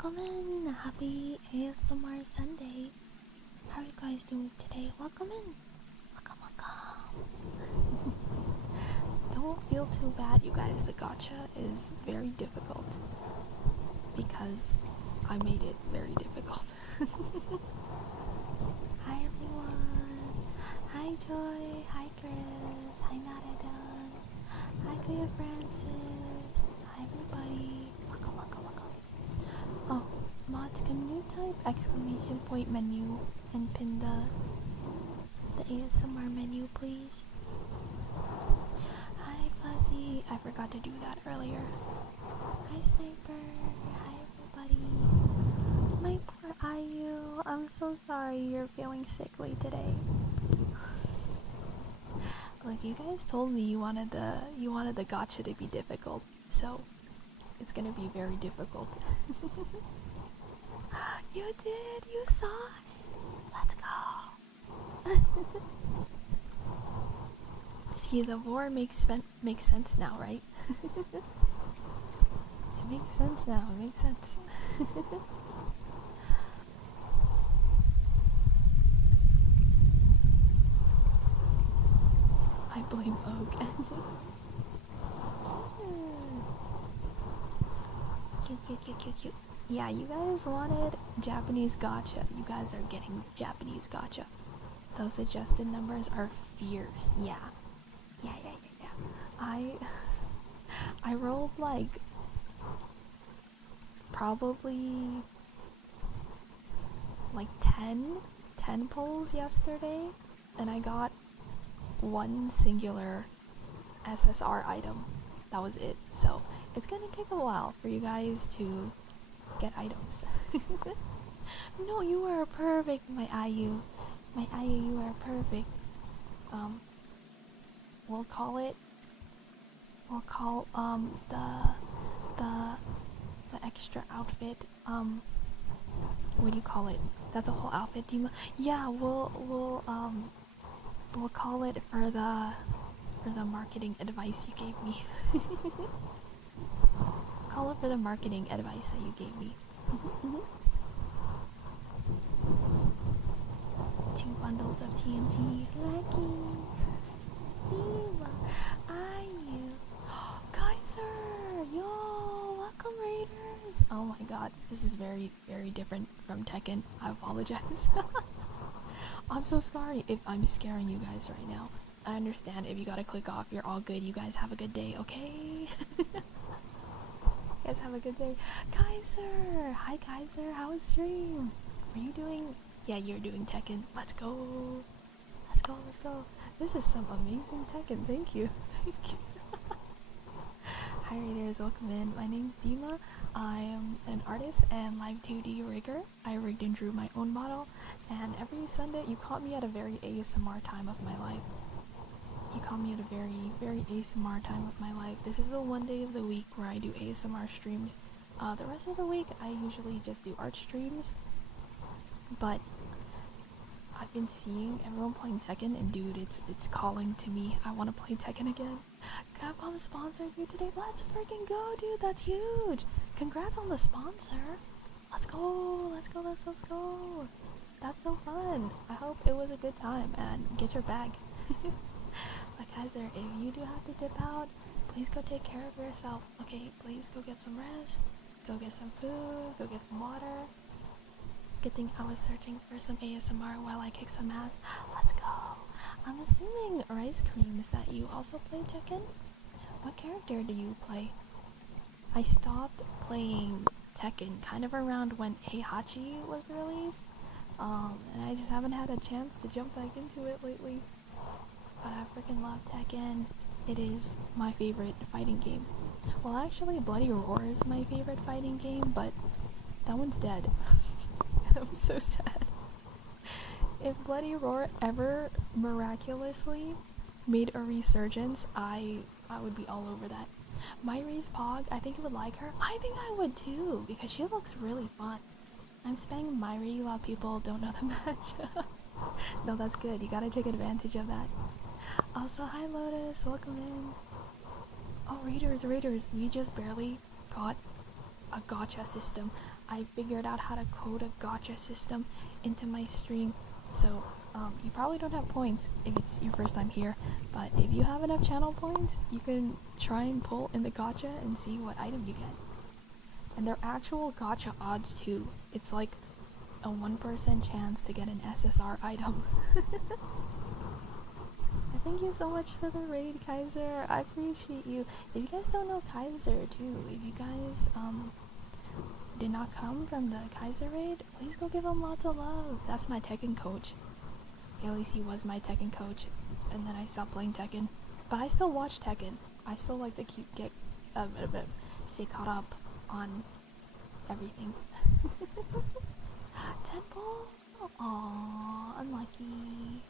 welcome in. Happy ASMR Sunday. How are you guys doing today? Welcome in. Welcome. Don't feel too bad, you guys. The gacha is very difficult because I made it very difficult. Hi everyone. Hi Joy. Hi Chris. Hi Naradon. Hi Clea Francis. Hi everybody. Welcome. Oh, mods, can you type exclamation point menu and pin the ASMR menu, please? Hi Fuzzy. I forgot to do that earlier. Hi Sniper. Hi everybody. My poor IU. I'm so sorry you're feeling sickly today. Look, you guys told me you wanted the gacha to be difficult, so it's gonna be very difficult. You did! You saw it! Let's go! See, the war makes sense now, right? It makes sense now, it makes sense. I blame Oak. Cute. Yeah, you guys wanted Japanese gacha. You guys are getting Japanese gacha. Those suggested numbers are fierce. Yeah. I rolled like probably like 10 pulls yesterday, and I got one singular SSR item. That was it. So it's gonna take a while for you guys to get items. No, you are perfect, my IU. My IU, you are perfect. We'll call the extra outfit, what do you call it? That's a whole outfit, Dima. Yeah, we'll call it for the marketing advice you gave me. Call it for the marketing advice that you gave me. 2 bundles of TNT. Lucky. Dima. IU. Kaiser. Yo, welcome Raiders. Oh my god, this is very, very different from Tekken. I apologize. I'm so sorry if I'm scaring you guys right now. I understand if you gotta click off, you're all good. You guys have a good day, okay? You guys have a good day. Kaiser! Hi Kaiser, how was stream? Are you doing? Yeah, you're doing Tekken. Let's go. This is some amazing Tekken, thank you. Hi Raiders, welcome in. My name's Dima. I am an artist and live 2D rigger. I rigged and drew my own model, and every Sunday you caught me at a very ASMR time of my life. You caught me at a very, very ASMR time of my life. This is the one day of the week where I do ASMR streams. The rest of the week I usually just do art streams, but I've been seeing everyone playing Tekken, and dude, it's calling to me. I want to play Tekken again. Capcom sponsored you today. Let's freaking go, dude. That's huge. Congrats on the sponsor. Let's go. That's so fun. I hope it was a good time, and get your bag. But Kaiser, if you do have to dip out, please go take care of yourself. Okay, please go get some rest. Go get some food. Go get some water. Good thing I was searching for some ASMR while I kick some ass. Let's go. I'm assuming Rice Creams that you also play Tekken? What character do you play? I stopped playing Tekken kind of around when Heihachi was released, and I just haven't had a chance to jump back into it lately. But I freaking love Tekken. It is my favorite fighting game. Well, actually, Bloody Roar is my favorite fighting game, but that one's dead. I'm so sad. If Bloody Roar ever miraculously made a resurgence, I would be all over that. Myri's Pog, I think you would like her. I think I would too, because she looks really fun. I'm spamming Myri while people don't know the match. No, that's good. You gotta take advantage of that. Also, hi Lotus, welcome in. Oh, Raiders, we just barely got a gacha system. I figured out how to code a gacha system into my stream. So you probably don't have points if it's your first time here, but if you have enough channel points, you can try and pull in the gacha and see what item you get. And they're actual gacha odds too. It's like a 1% chance to get an SSR item. Thank you so much for the raid, Kaiser. I appreciate you. If you guys don't know Kaiser too, if you guys did not come from the Kaiser raid, please go give him lots of love. That's my Tekken coach. At least he was my Tekken coach, and then I stopped playing Tekken. But I still watch Tekken. I still like to stay caught up on everything. Temple? Aww, unlucky.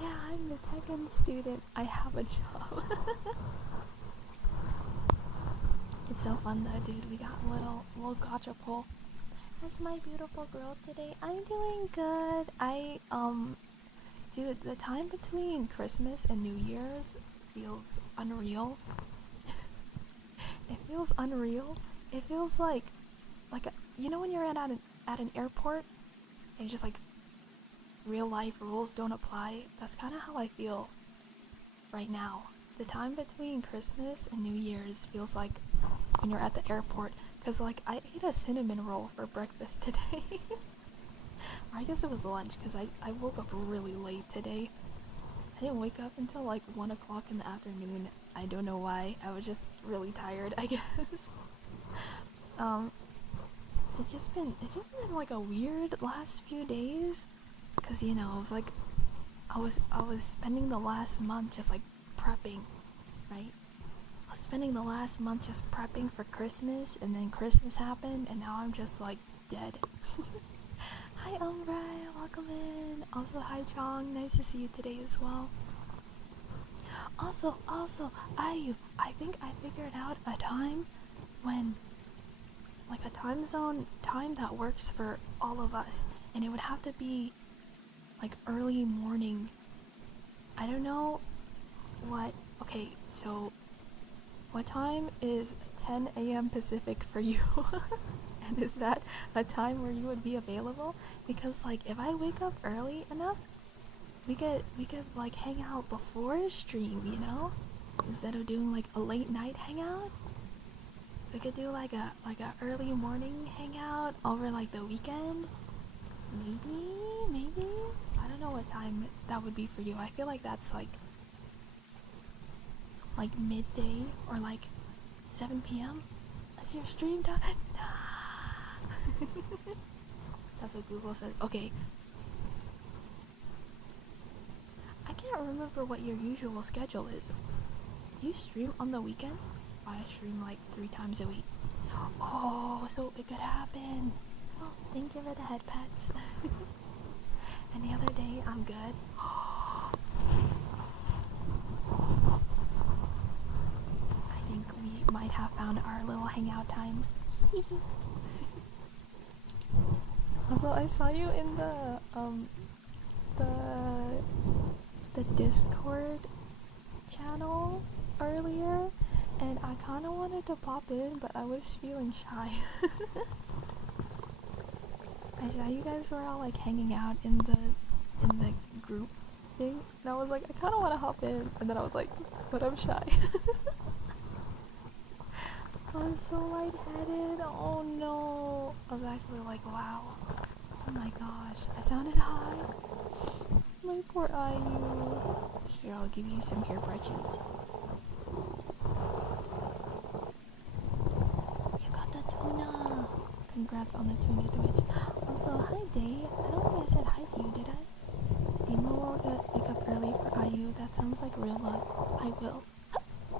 Yeah, I'm the Tekken student. I have a job. It's so fun though, dude. We got a little gacha pull. That's my beautiful girl today. I'm doing good. Dude, the time between Christmas and New Year's feels unreal. It feels unreal. It feels like you know when you're at an airport and just like real life rules don't apply? That's kind of how I feel right now. The time between Christmas and New Year's feels like when you're at the airport, because like I ate a cinnamon roll for breakfast today. Or I guess it was lunch, because I woke up really late today. I didn't wake up until like 1 o'clock in the afternoon. I don't know why. I was just really tired, I guess. It's just been like a weird last few days, because you know, it was like I was spending the last month just like prepping, right? I was spending the last month just prepping for Christmas, and then Christmas happened, and now I'm just like dead. Hi Umbra, welcome in. Also hi Chong, nice to see you today as well. Also, Ayu, I think I figured out a time when, like a time zone time that works for all of us, and it would have to be like early morning. I don't know what, okay, so what time is 10 a.m. Pacific for you? And is that a time where you would be available? Because like if I wake up early enough, we could like hang out before a stream, you know? Instead of doing like a late night hangout. We could do like a early morning hangout over like the weekend. Maybe? I don't know what time that would be for you. I feel like that's like midday or like 7 p.m. That's your stream time. That's what Google says. Okay. I can't remember what your usual schedule is. Do you stream on the weekend? I stream like 3 times a week. Oh, so it could happen. Oh, thank you for the head pats. Any other day, I'm good. I think we might have found our little hangout time. Also, I saw you in the Discord channel earlier, and I kind of wanted to pop in, but I was feeling shy. I saw you guys were all like hanging out in the group thing, and I was like, I kind of want to hop in, and then I was like, but I'm shy. I was so lightheaded. Oh no. I was actually like, wow. Oh my gosh. I sounded high. My poor Ayu. Here, I'll give you some hair brushes. You got the tuna. Congrats on the tuna Twitch. Also, hi Day. I don't think I said hi to you, did I? Dima will wake up early for Ayu. That sounds like real love. I will.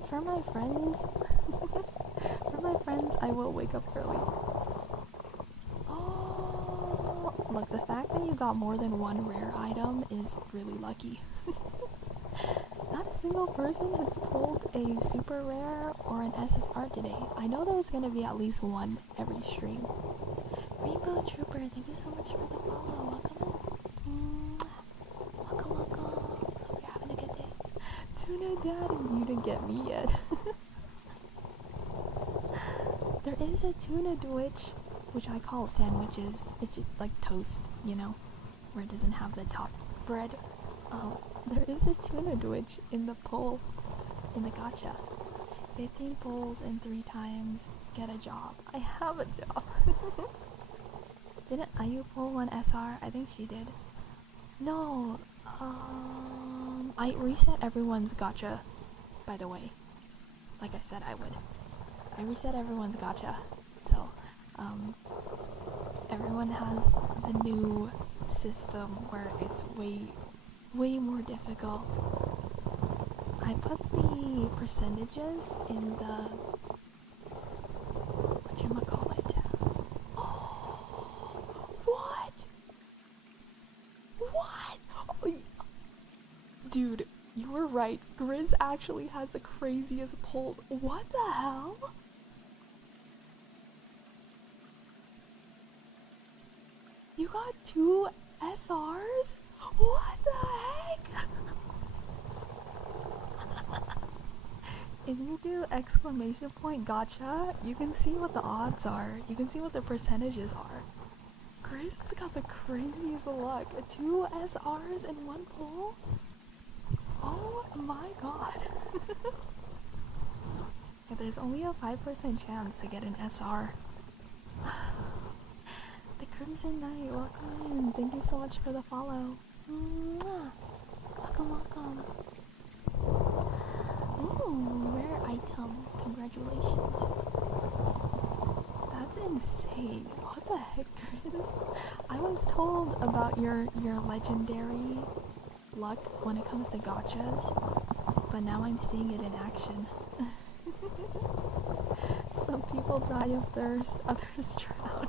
For my friends. For my friends, I will wake up early. Oh, look, the fact that you got more than one rare item is really lucky. Not a single person has pulled a super rare or an SSR today. I know there's gonna be at least one every stream. Rainbow Trooper, thank you so much for the follow. Welcome in. Welcome. Hope you're having a good day. Tuna Daddy, you didn't get me yet. There is a tuna dwitch, which I call sandwiches. It's just like toast, you know, where it doesn't have the top bread. There is a tuna dwitch in the poll, in the gacha. 15 polls and 3 times get a job. I have a job. Didn't Ayu pull one SR? I think she did. No, I reset everyone's gacha, by the way. Like I said I would. I reset everyone's gacha, so, everyone has the new system where it's way more difficult. I put the percentages in the whatchamacallit. Oh, what? Oh, dude, you were right. Grizz actually has the craziest polls. What the hell? You got 2 SRs? What the heck? If you do exclamation point gotcha, you can see what the odds are. You can see what the percentages are. Grace has got the craziest luck. 2 SRs in 1 poll? Oh my god. Yeah, there's only a 5% chance to get an SR. The Crimson Knight, welcome in. Thank you so much for the follow. Mwah. Welcome. Ooh, rare item. Congratulations. That's insane. What the heck, Chris? I was told about your legendary luck when it comes to gachas, but now I'm seeing it in action. Some people die of thirst, others drown.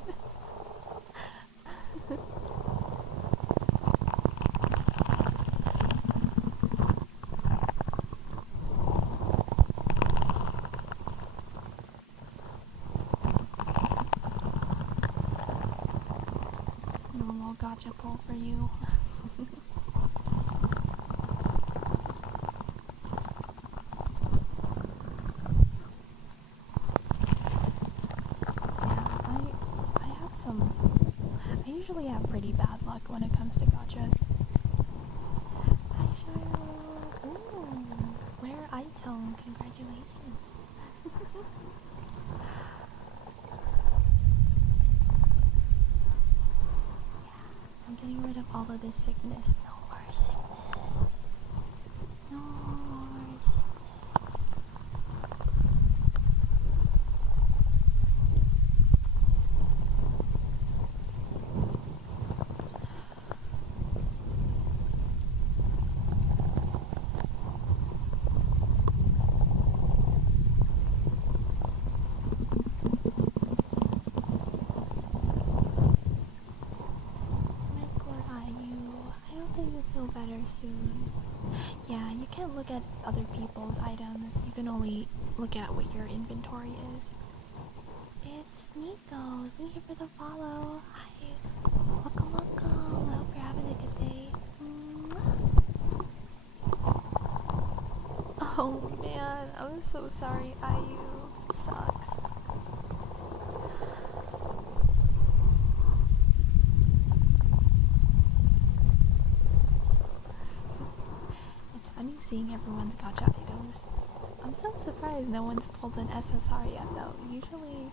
Normal gotcha pull for you. I usually have pretty bad luck when it comes to gachas. Hi, Shiro. Ooh, rare item. Congratulations. Yeah, I'm getting rid of all of this sickness. No more sickness. No more sickness. Better soon. Yeah, you can't look at other people's items. You can only look at what your inventory is. It's Nico. Thank you for the follow. Hi. Welcome. I hope you're having a good day. Oh man, I'm so sorry, Ayu. It sucks. Funny seeing everyone's gacha items. I'm so surprised no one's pulled an SSR yet though. Usually,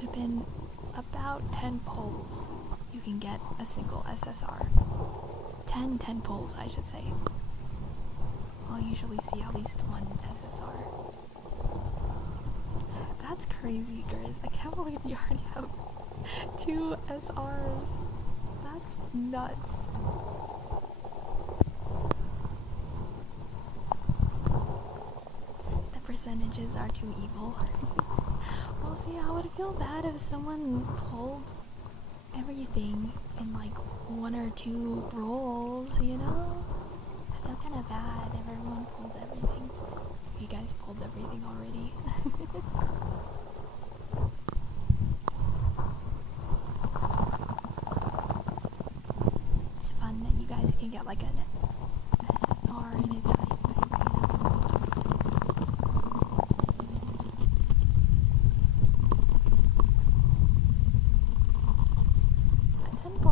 within about 10 pulls, you can get a single SSR. 10 pulls, I should say. I'll usually see at least one SSR. That's crazy, girls. I can't believe you already have 2 SRs. That's nuts. Percentages are too evil. Well, see, I would feel bad if someone pulled everything in like 1 or 2 rolls, you know? I feel kind of bad if everyone pulled everything. You guys pulled everything already. It's fun that you guys can get like an SSR and it's like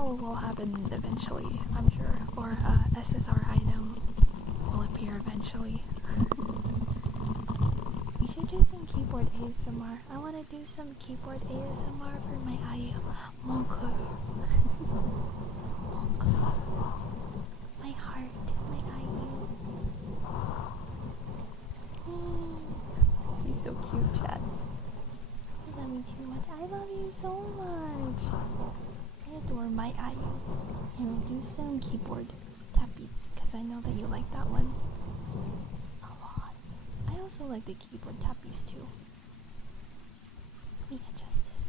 all will happen eventually, I'm sure. Or SSR item will appear eventually. We should do some keyboard ASMR. I want to do some keyboard ASMR for my IU. Mon cœur. Mon cœur. My heart. My IU. She's so cute, chat. You love me too much. I love you so much. I adore my IU. And we'll do some keyboard tappies, because I know that you like that one a lot. I also like the keyboard tappies too. Let me adjust this.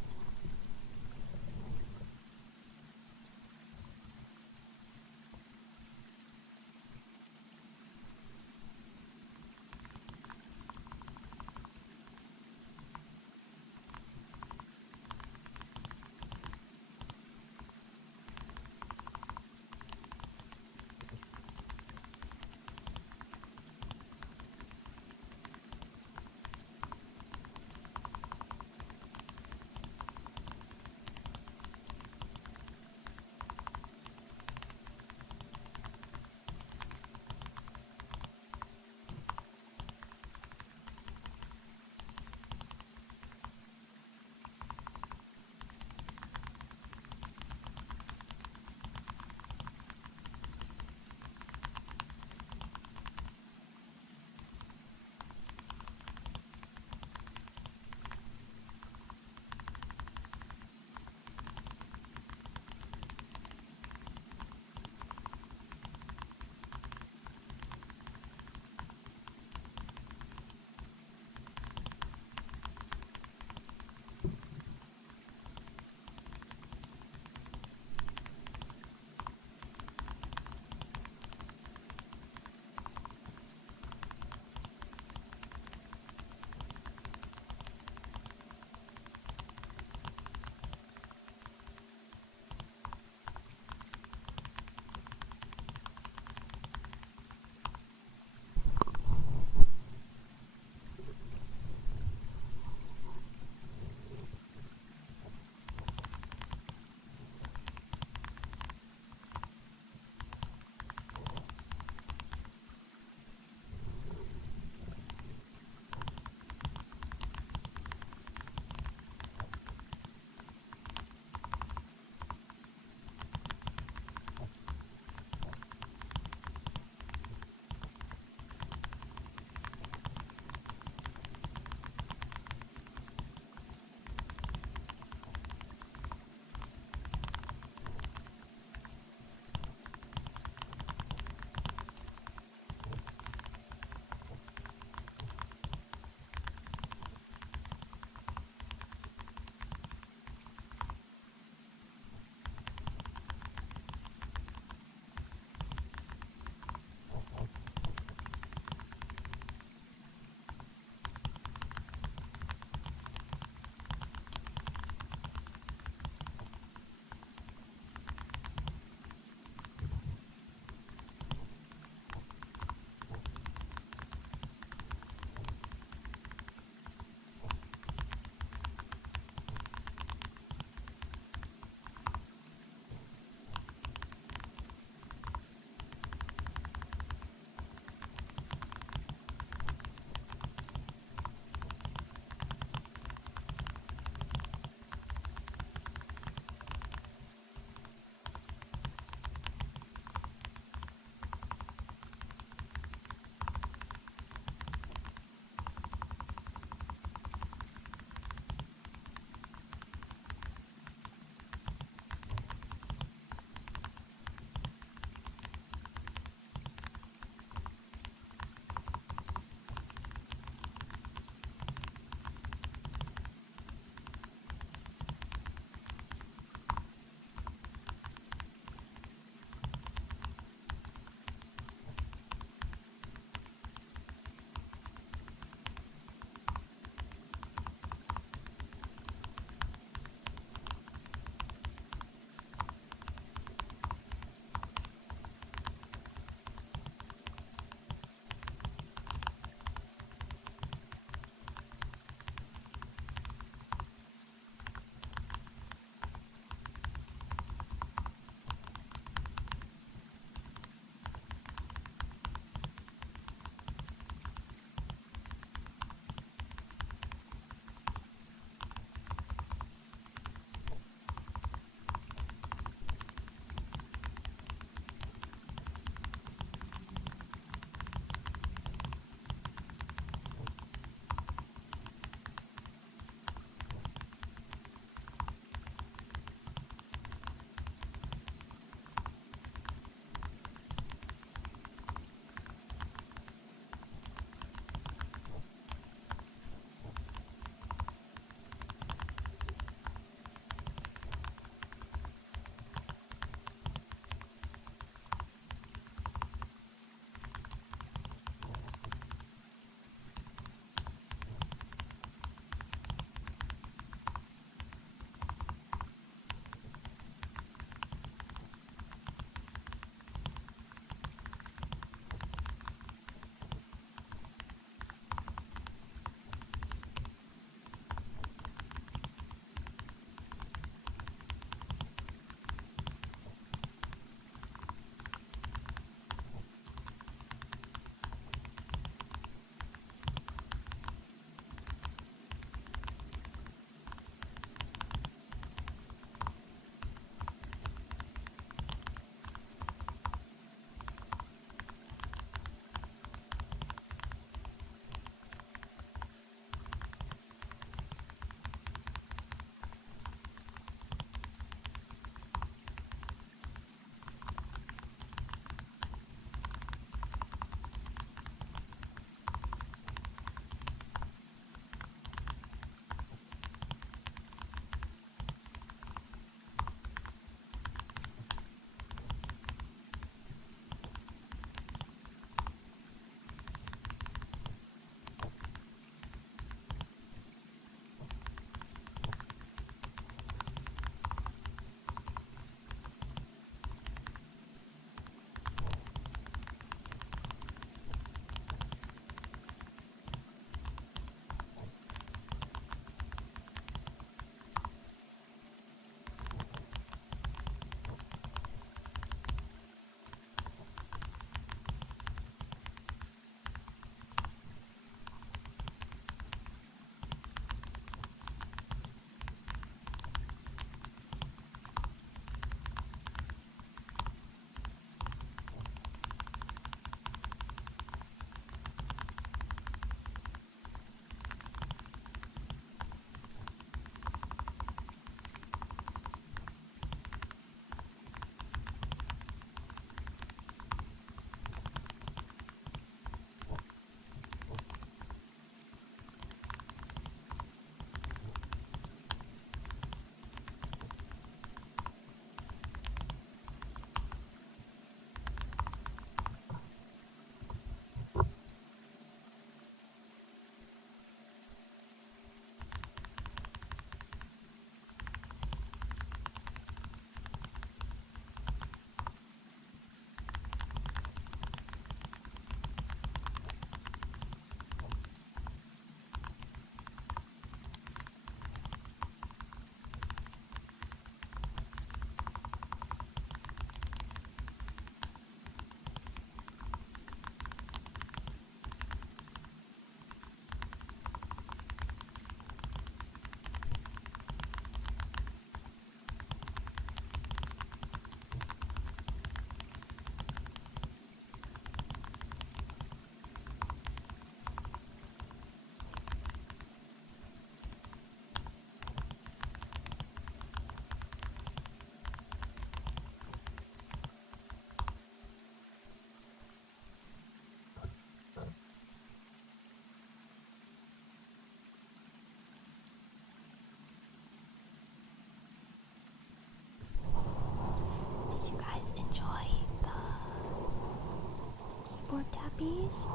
puppies.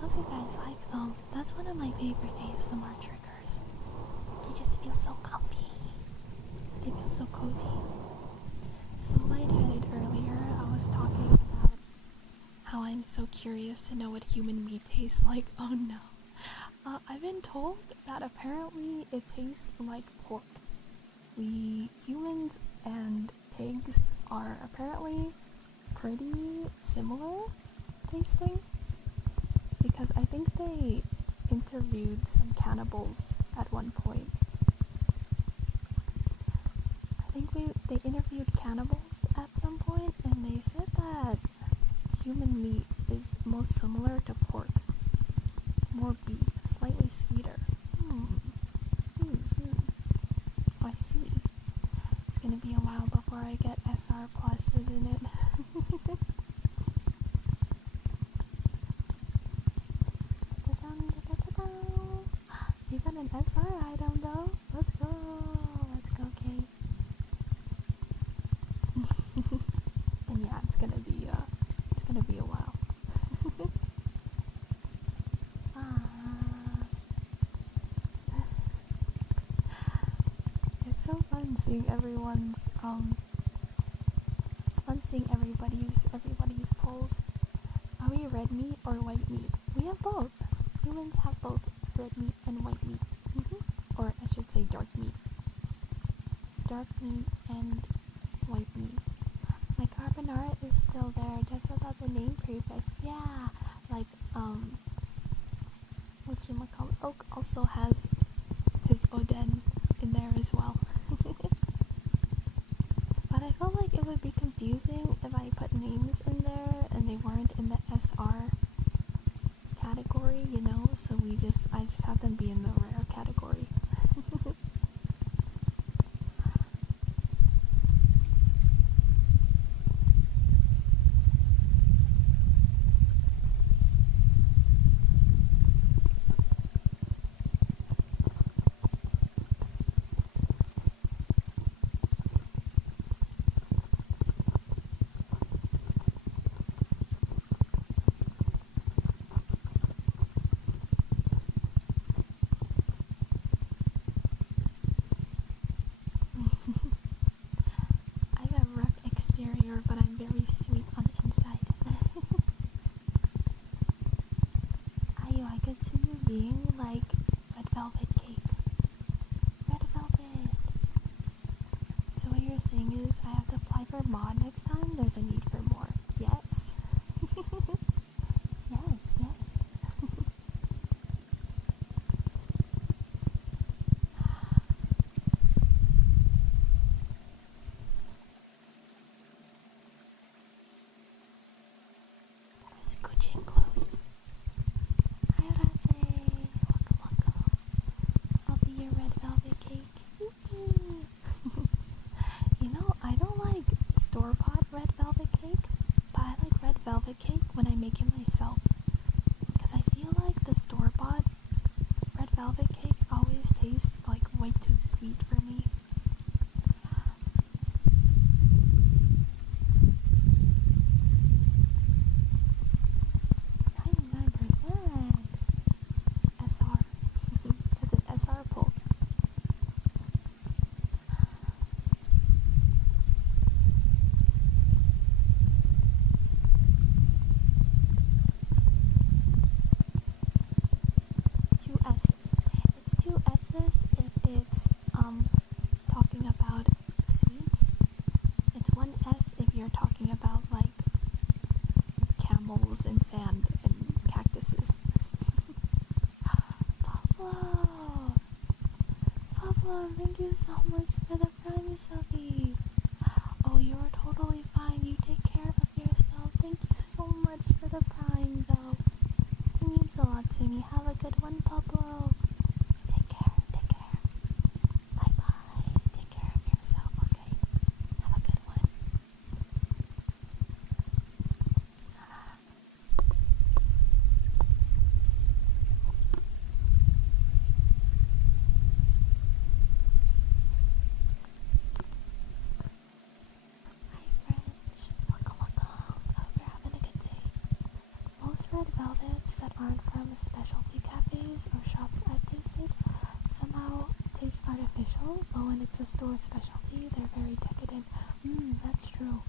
Hope you guys like them. That's one of my favorite ASMR triggers. They just feel so comfy. They feel so cozy. So lightheaded earlier, I was talking about how I'm so curious to know what human meat tastes like. Oh no. I've been told that apparently it tastes like pork. We humans and pigs are apparently pretty similar tasting, because I think they interviewed some cannibals at one point. I think they interviewed cannibals at some point, and they said that human meat is most similar to pork. More beef, slightly sweeter. I see. It's gonna be a while before I get SR plus, isn't it? You got an SR item though. Let's go. Let's go, Kate. And yeah, it's gonna be a while. It's so fun seeing everybody's polls. Are we red meat or white meat? We have both. Humans have both red meat and white meat. Or I should say dark meat. Dark meat and white meat. My carbonara is still there, just without the name prefix. Yeah, like whatchamacallit, Oak also has his Oden in there as well. But I felt like it would be confusing if I put names in there and they weren't in the SR category, you know? So I just had them be in the rare category. I have a rough exterior, but I'm very sweet on the inside. Ayo, I could see you being like red velvet cake. Red velvet! So what you're saying is I have to apply for mod next time? There's a need for more. Yes. Yes. Scooch in close. Ayurase. Waka. I'll be your red velvet cake. You know, I don't like store-bought red velvet cake, but I like red velvet cake when I make it myself. Because I feel like the store-bought red velvet cake always tastes like way too sweet for me. 99% SR. That's an SR pull. Two S's. It's two S's if it's talking about sweets. It's one S if you're talking about like camels and sand and cactuses. Pablo, thank you so much for the prime subby. Oh, you are totally fine. You take care of yourself. Thank you so much for the prime, though. It means a lot to me. Have a good one, Pablo. Take care. Bye-bye. Take care of yourself, okay? Have a good one. red velvets that aren't from specialty cafes or shops I've tasted somehow taste artificial, but when it's a store specialty, they're very decadent. That's true.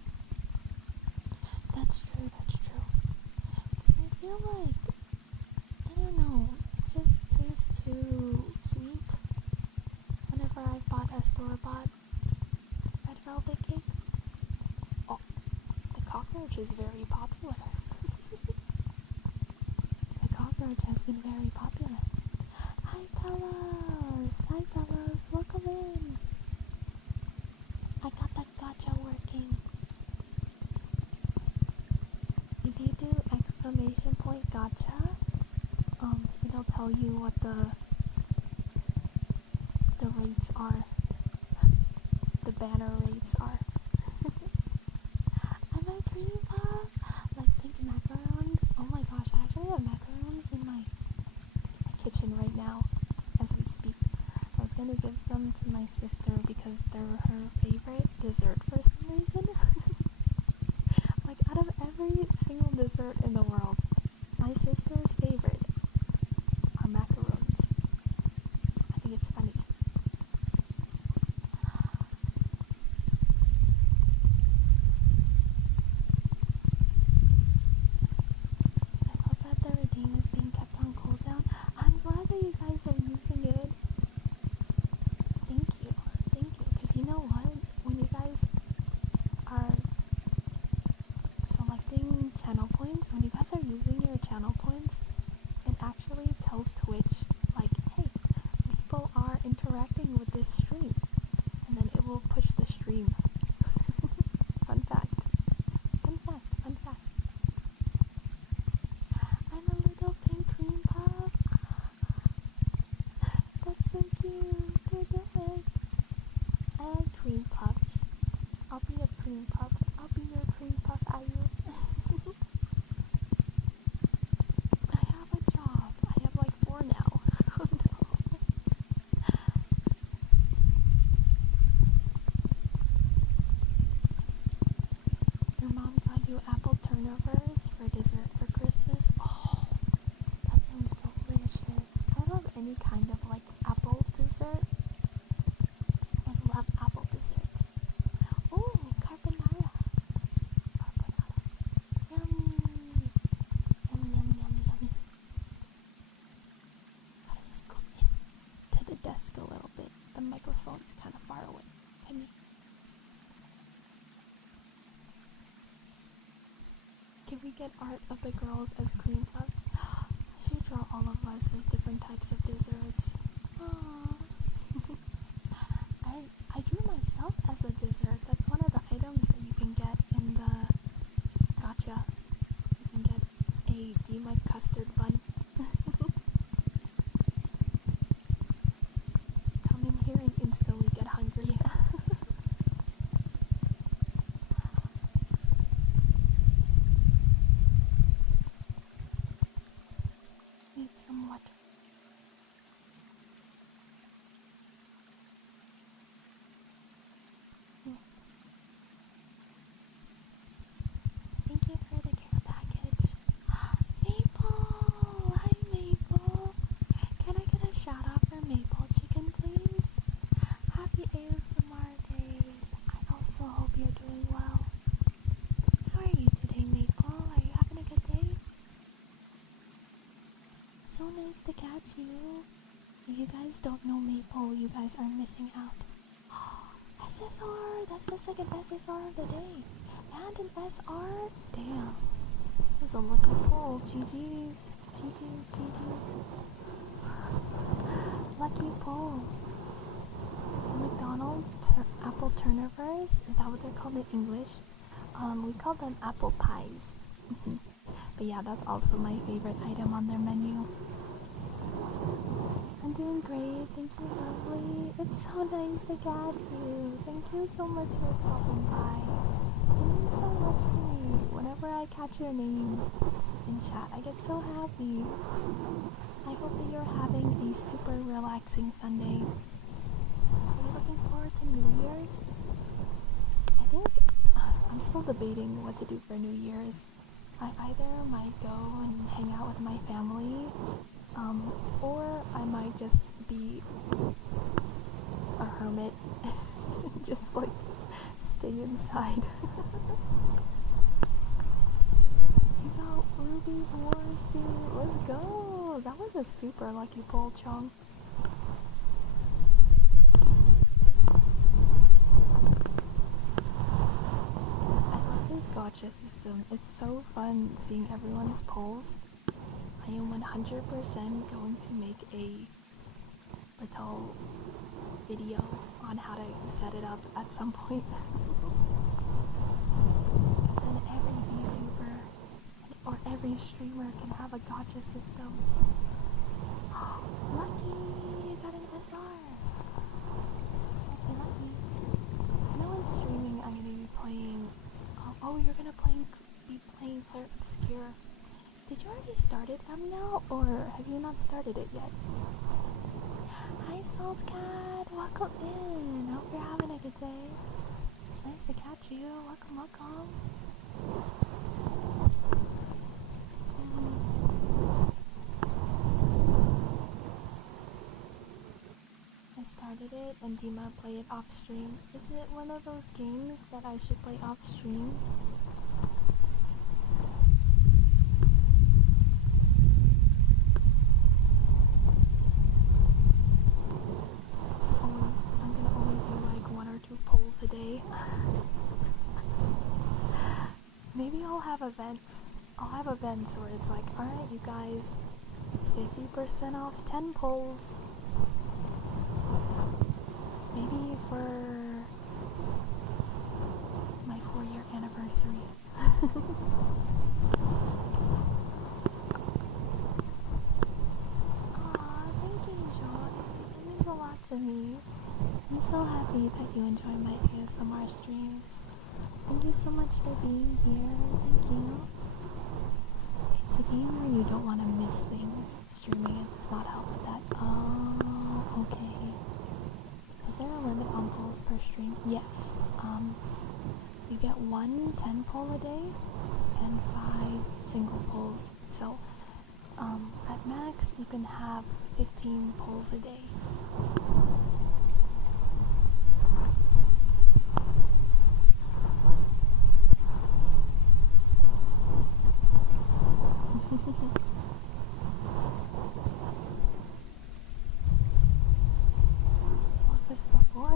That's true. Because I feel like, I don't know, it just tastes too sweet whenever I've bought a store-bought red velvet cake. Oh, the cockroach is very popular. The cockroach has been very popular. Hi fellas, welcome in. I got that gacha working. If you do exclamation point gacha, it'll tell you what the rates are. The banner rates are. I like cream puff, like pink macarons. Oh my gosh, I actually have macarons in my kitchen right now as we speak. I was gonna give some to my sister because they're her favorite dessert for some reason. Like out of every single dessert in the world, my sister's favorite are macarons. I think it's funny. I love that the redeem is being kept on cooldown. I'm glad that you guys are using it. Thank you, because you know what? When you guys are selecting channel points, when you guys are using your channel points, it actually tells Twitch, like, hey, people are interacting with this stream, and then it will push the stream. Fun fact. I'm a little pink cream puff. That's so cute. What the heck? I like cream puffs. I'll be a cream puff. I'll be your cream puff, Ayu. I have a job. I have like 4 now. Oh no. Your mom got you apple turnovers for dessert for Christmas? Oh, that sounds delicious. I love any kind of like apple dessert. I love apple desserts. Oh, carbonara. Yummy. Gotta scoot in to the desk a little bit. The microphone's kind of far away. Can we get art of the girls as cream puffs? I should draw all of us as different types of desserts. Aww. I drew myself as a dessert. That's one of the items that you can get in the gacha. You can get a Dima custard bun. Come in here and instantly get hungry. Need some water. Thank you for the care package. Maple! Hi, Maple! Can I get a shout out for Maple Chicken, please? Happy ASMR Day! I also hope you're doing well. How are you today, Maple? Are you having a good day? So nice to catch you. If you guys don't know Maple, you guys are missing out. SSR! That's the second SSR of the day. And an SR? Damn. It was a lucky pull. GG's. Lucky pull. McDonald's apple turnovers. Is that what they're called in English? We call them apple pies. But yeah, that's also my favorite item on their menu. I'm doing great, thank you, lovely. It's so nice to catch you. Thank you so much for stopping by. It means so much to me. Whenever I catch your name in chat, I get so happy. I hope that you're having a super relaxing Sunday. Are you looking forward to New Year's? I think I'm still debating what to do for New Year's. I either might go and hang out with my family, or I might just be a hermit, just like stay inside. You got Ruby's warsuit. Let's go. That was a super lucky pull, Chong. I love his gotcha system. It's so fun seeing everyone's pulls. I am 100% going to make a little video on how to set it up at some point. Because then every VTuber or every streamer can have a gotcha system. Lucky! You got an SR! Lucky. I know in streaming I'm gonna be playing... Oh, you're gonna be playing Claire Obscure. Did you already start it now, or have you not started it yet? Hi Saltcat! Welcome in! Hope you're having a good day. It's nice to catch you. Welcome, welcome. I started it and Dima play it off stream. Is it one of those games that I should play off stream? I'm gonna only do like 1 or 2 polls a day. Maybe I'll have events. I'll have events where it's like, alright you guys, 50% off 10 polls. Maybe for my 4-year anniversary. Aw, thank you, John. It means a lot to me. I'm so happy that you enjoy my ASMR streams. Thank you so much for being here. Thank you. It's a game where you don't want to miss things. Streaming it does not help with that. Oh, okay. Is there a limit on polls per stream? Yes. You get 1 10 poll a day and 5 single polls. So, at max, you can have 15 polls a day.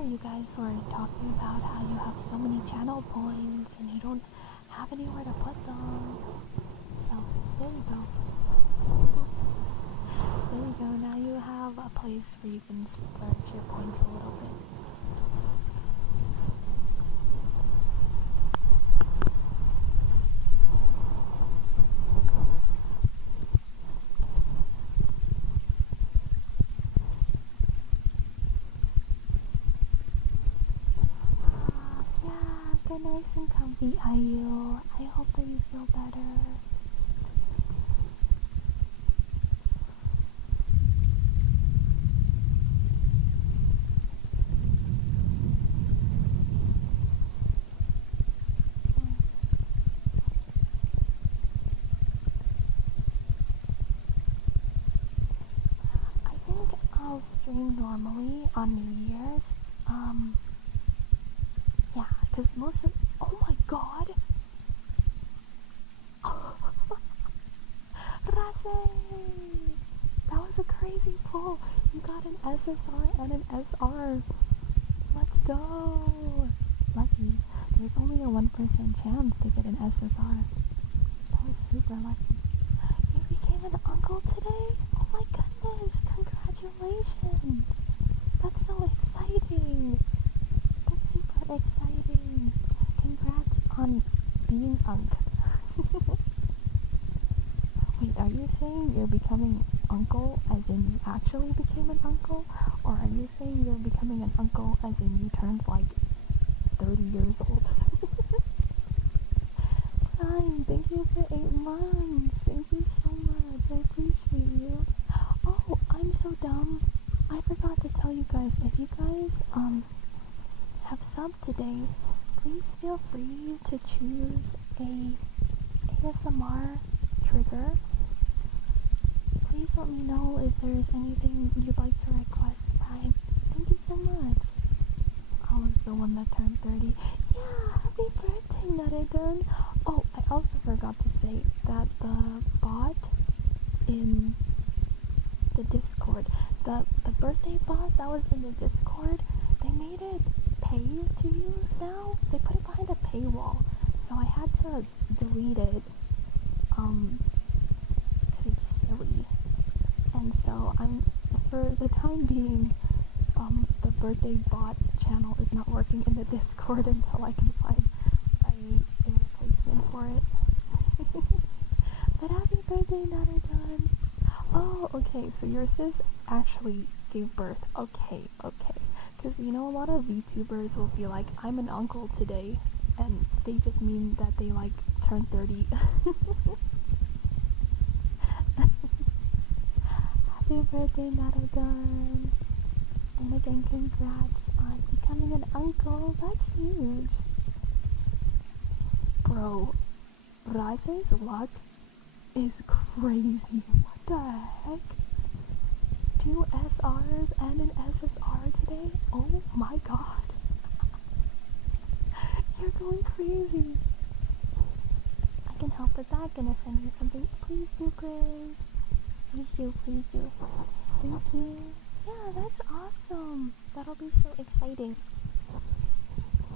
You guys were talking about how you have so many channel points and you don't have anywhere to put them. So, there you go. There you go. Now you have a place where you can splurge your points a little bit. Nice and comfy, IU. I hope that you feel better. I think I'll stream normally on New Year's. Yeah, because most of... Oh my god! Rase! That was a crazy pull! You got an SSR and an SR! Let's go! Lucky. There's only a 1% chance to get an SSR. That was super lucky. You became an uncle today? Oh my goodness! Congratulations! That's so exciting! That's super exciting! Congrats on being unk. Wait, are you saying you're becoming uncle as in you actually became an uncle? Or are you saying you're becoming an uncle as in you turned like 30 years old? Fine, thank you for 8 months. Thank you so much. I appreciate you. Oh, I'm so dumb. I forgot to tell you guys, if you guys have subbed today, please feel free to choose a ASMR trigger, please let me know if there's anything you'd like to request, Brian. Thank you so much. I was the one that turned 30. Yeah, happy birthday, Nutadun. Oh, I also forgot to say that the bot in the Discord, the birthday bot that was in the Discord, they made it pay to use now. They put it behind a paywall, so I had to delete it, because it's silly. And so for the time being, the birthday bot channel is not working in the Discord until I can find a replacement for it. But happy birthday, Nanadon! Oh, okay, so your sis actually gave birth. Okay. Because, you know, a lot of VTubers will be like, I'm an uncle today, and they just mean that they, like, turned 30. Happy birthday, Nanadon! And again, congrats on becoming an uncle. That's huge. Bro, Rise's luck is crazy. What the heck? 2 SRs and an SSR today? Oh my god. You're going crazy. I can help with that. Gonna send you something. Please do, Chris. Please do. Thank you. Yeah, that's awesome. That'll be so exciting.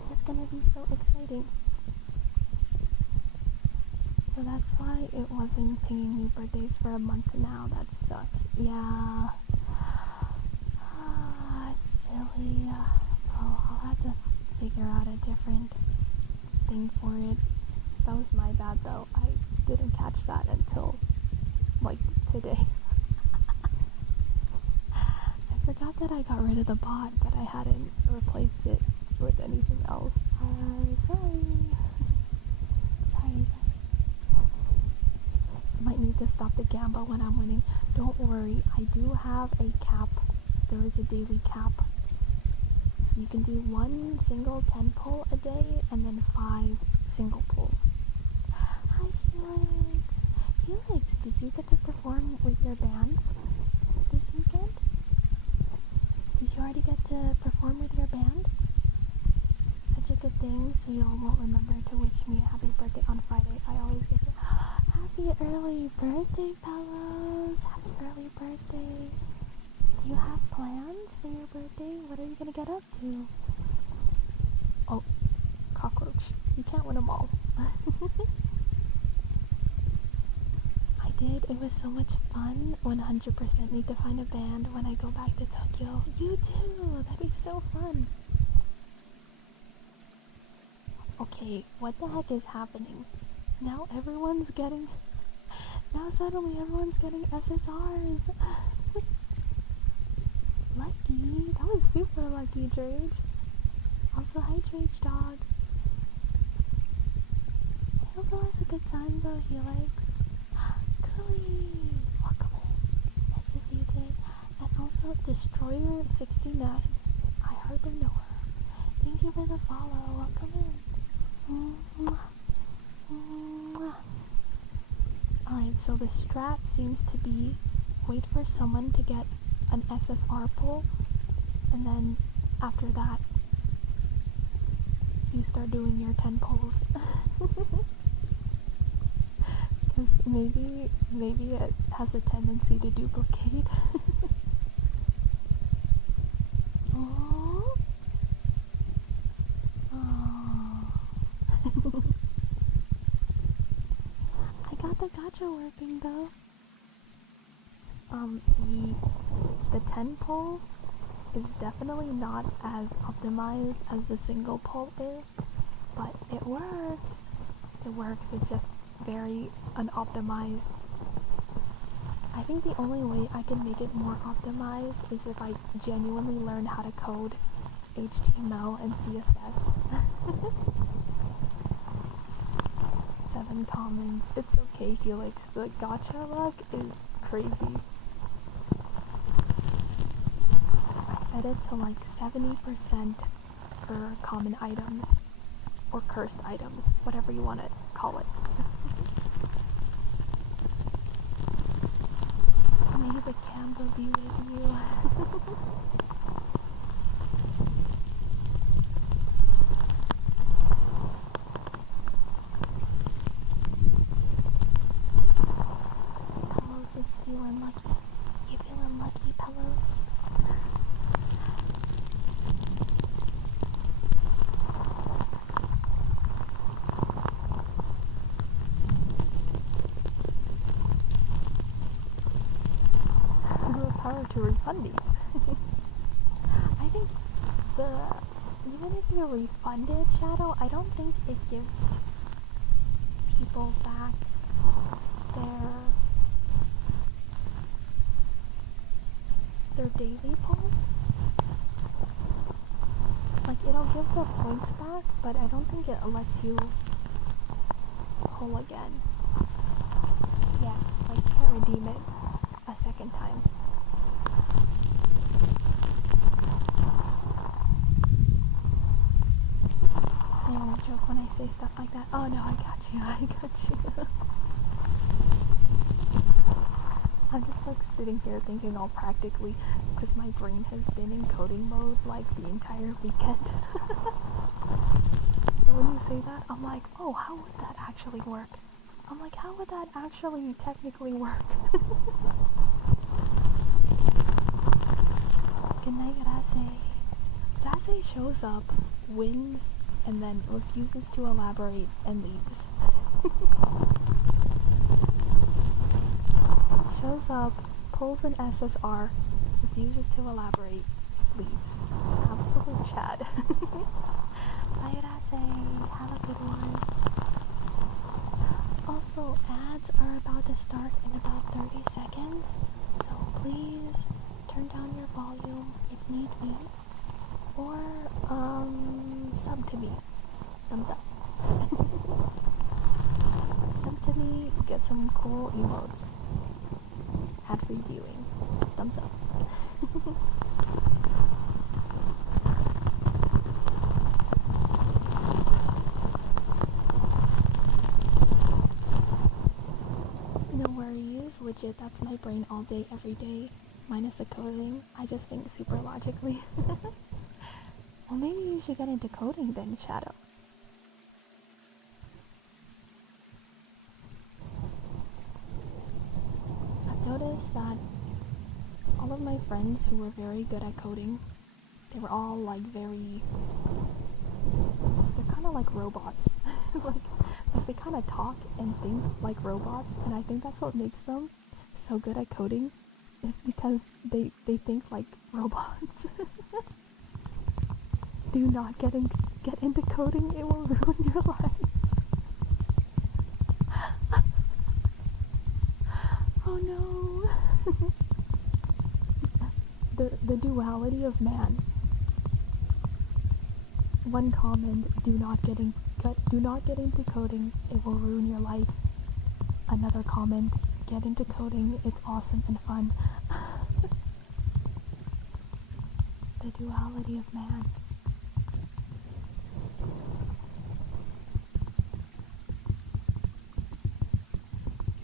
That's gonna be so exciting. So that's why it wasn't pinging me birthdays for a month now. That sucks. Yeah. It's silly. So I'll have to figure out a different thing for it. That was my bad though. I didn't catch that until like today. I forgot that I got rid of the bot, but I hadn't replaced it with anything else. Sorry. Might need to stop the gamble when I'm winning. Don't worry, I do have a cap. There is a daily cap. So you can do 1 single 10 pull a day and then 5 single pulls. Hi Felix! Felix, did you get to perform with your band this weekend? Did you already get to perform with your band? Such a good thing, so you all won't remember to wish me a happy birthday on Friday. I always get to... Happy early birthday, fellows! Happy early birthday! Do you have plans for your birthday? What are you gonna get up to? Oh, cockroach. You can't win them all. I did. It was so much fun. 100% need to find a band when I go back to Tokyo. You too! That'd be so fun. Okay, what the heck is happening? Now suddenly everyone's getting SSRs. Lucky. That was super lucky, Drage. Also, hi, Drage Dog. I hope it was a good time, though, Helix. Cooey. Welcome in. Nice to see you today. And also, Destroyer69. I hardly know her. Thank you for the follow. Welcome in. Mwah. Mwah. Alright, so the strat seems to be wait for someone to get an SSR pull, and then after that, you start doing your 10 pulls. Because maybe it has a tendency to duplicate. Oh. I got the gacha working though. The 10 pull is definitely not as optimized as the single pull is, but it works. It's just very unoptimized. I think the only way I can make it more optimized is if I genuinely learn how to code HTML and CSS. 7 commons. It's okay, Helix. The gacha luck is crazy. I set it to like 70% for common items or cursed items, whatever you want to call it. refundies. I think even if you refunded Shadow, I don't think it gives people back their daily pull. Like, it'll give the points back, but I don't think it lets you pull again. Yeah, like, can't redeem it a second time. I won't joke when I say stuff like that. Oh no, I got you. I'm just like sitting here thinking all practically, because my brain has been in coding mode like the entire weekend. So when you say that, I'm like, oh, how would that actually work? I'm like, how would that actually technically work? Good night, Rase. Rase shows up, wins, and then refuses to elaborate and leaves. Shows up, pulls an SSR, refuses to elaborate, leaves. Absolute Chad. Bye, Rase. Have a good one. Also, ads are about to start in about 30 seconds, so please turn down your volume if need be, or sub to me. Thumbs up. Sub to me, get some cool emotes. Ad-free viewing. Thumbs up. No worries, legit, that's my brain all day, every day. Minus the coding, I just think super logically. Well, maybe you should get into coding then, Shadow. I've noticed that all of my friends who were very good at coding, they were all like they're kind of like robots. like they kind of talk and think like robots, and I think that's what makes them so good at coding, is because they think like robots. Do not get into coding, it will ruin your life. Oh no. The duality of man. One comment, do not get into coding, it will ruin your life. Another comment, get into coding, it's awesome and fun. The duality of man.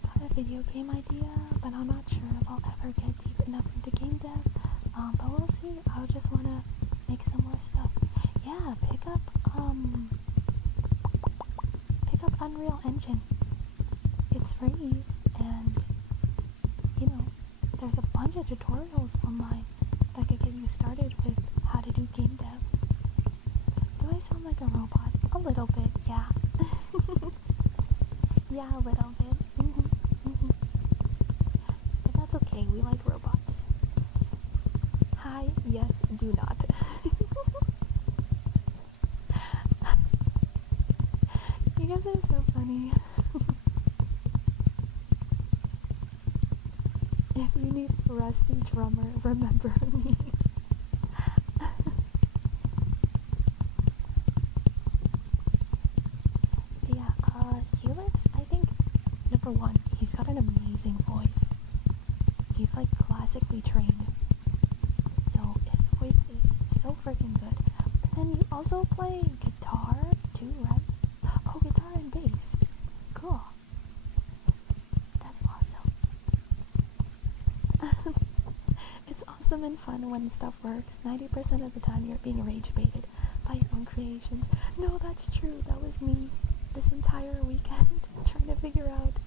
Got a video game idea, but I'm not sure if I'll ever get deep enough into game dev. But we'll see. I just wanna make some more stuff. Yeah, pick up Unreal Engine. It's free, and you know, there's a bunch of tutorials online that could get you started with how to do game dev. Do I sound like a robot? A little bit, yeah. Yeah, a little bit. But that's okay, we like robots. Hi, yes, do not. You guys are so funny. If you need a rusty drummer, remember me. Yeah, Helix, I think, number one, he's got an amazing voice. He's like classically trained. So his voice is so freaking good. And then you also play guitar too, right? Oh, guitar and bass. Cool. That's awesome. It's awesome and fun when stuff works. 90% of the time you're being rage baited by your own creations. No, that's true. That was me this entire weekend trying to figure out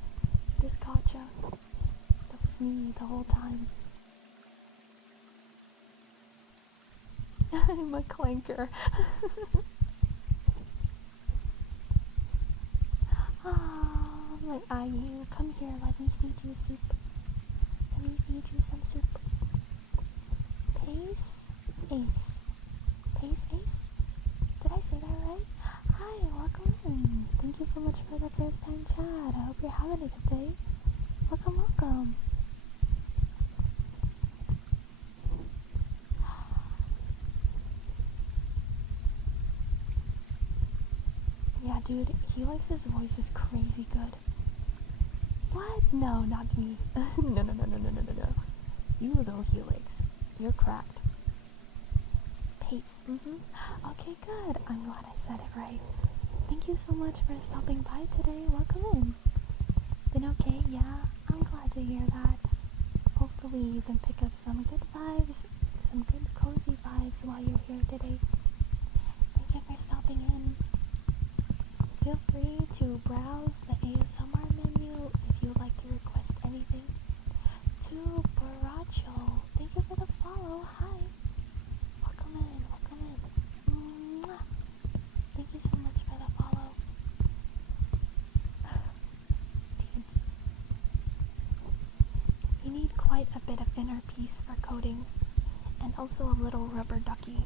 this gotcha. That was me the whole time. I'm a clanker. My IU, come here, let me feed you soup. Let me feed you some soup. Pace Ace. Pace Ace? Did I say that right? Hi, welcome in. Thank you so much for the first time chat. I hope you're having a good day. Welcome, welcome. Yeah, dude, Helix's voice is crazy good. What? No, not me. No. You though, Helix. You're cracked. Pace. Okay, good. I'm glad I said it right. Thank you so much for stopping by today. Welcome in. Been okay? Yeah, I'm glad to hear that. Hopefully you can pick up some good vibes, some good cozy vibes while you're here today. Thank you for stopping in. Feel free to browse the ASMR menu if you would like to request anything. To Baracho, thank you for the follow. Hi. Welcome in. Mwah. Thank you so much for the follow. You need quite a bit of inner peace for coding, and also a little rubber ducky.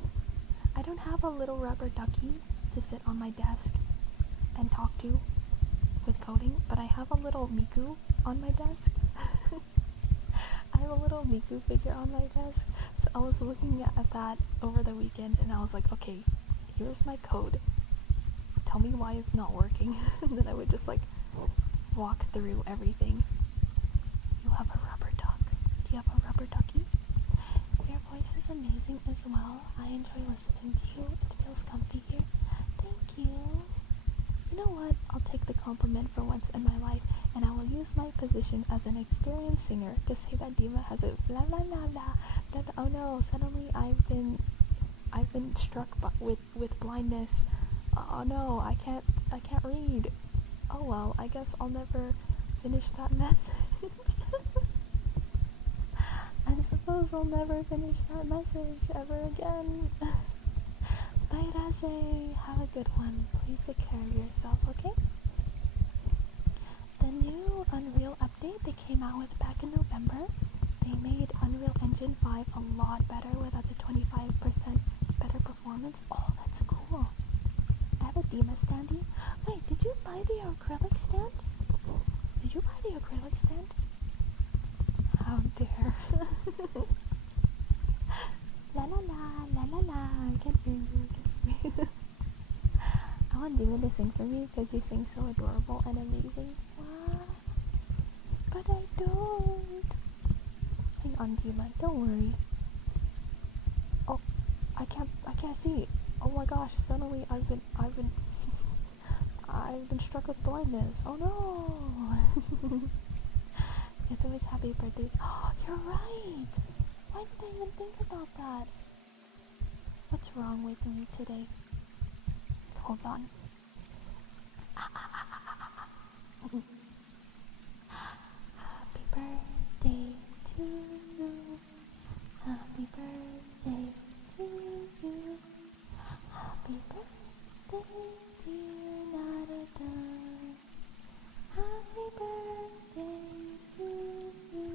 I don't have a little rubber ducky to sit on my desk and talk to with coding, but I have a little Miku on my desk. I have a little Miku figure on my desk, so I was looking at that over the weekend and I was like, okay, here's my code. Tell me why it's not working. And then I would just like walk through everything. You have a rubber duck. Do you have a rubber ducky? Your voice is amazing as well. I enjoy listening to you. It feels comfy here. Thank you. You know what? I'll take the compliment for once in my life, and I will use my position as an experienced singer to say that Dima has a la la la la. Oh no! Suddenly I've been struck with blindness. Oh no! I can't read. Oh well, I guess I'll never finish that message. I suppose I'll never finish that message ever again. Bye, Raze. Have a good one. Please take care of yourself, okay? The new Unreal update they came out with back in November, they made Unreal Engine 5 a lot better with up to 25% better performance. Oh, that's cool. I have a Dima standee. Wait, did you buy the acrylic stand? Did you buy the acrylic stand? How dare. La la la, I can hear you. I want Dima to sing for me because you sing so adorable and amazing. What? But I don't. Hang on, Dima, don't worry. Oh, I can't see. Oh my gosh, suddenly I've been struck with blindness. Oh no. You have to wish happy birthday. Oh, you're right. Why did I even think about that? What's wrong with me today? Hold on. Happy birthday to you. Happy birthday to you. Happy birthday, dear Narada. Happy birthday to you.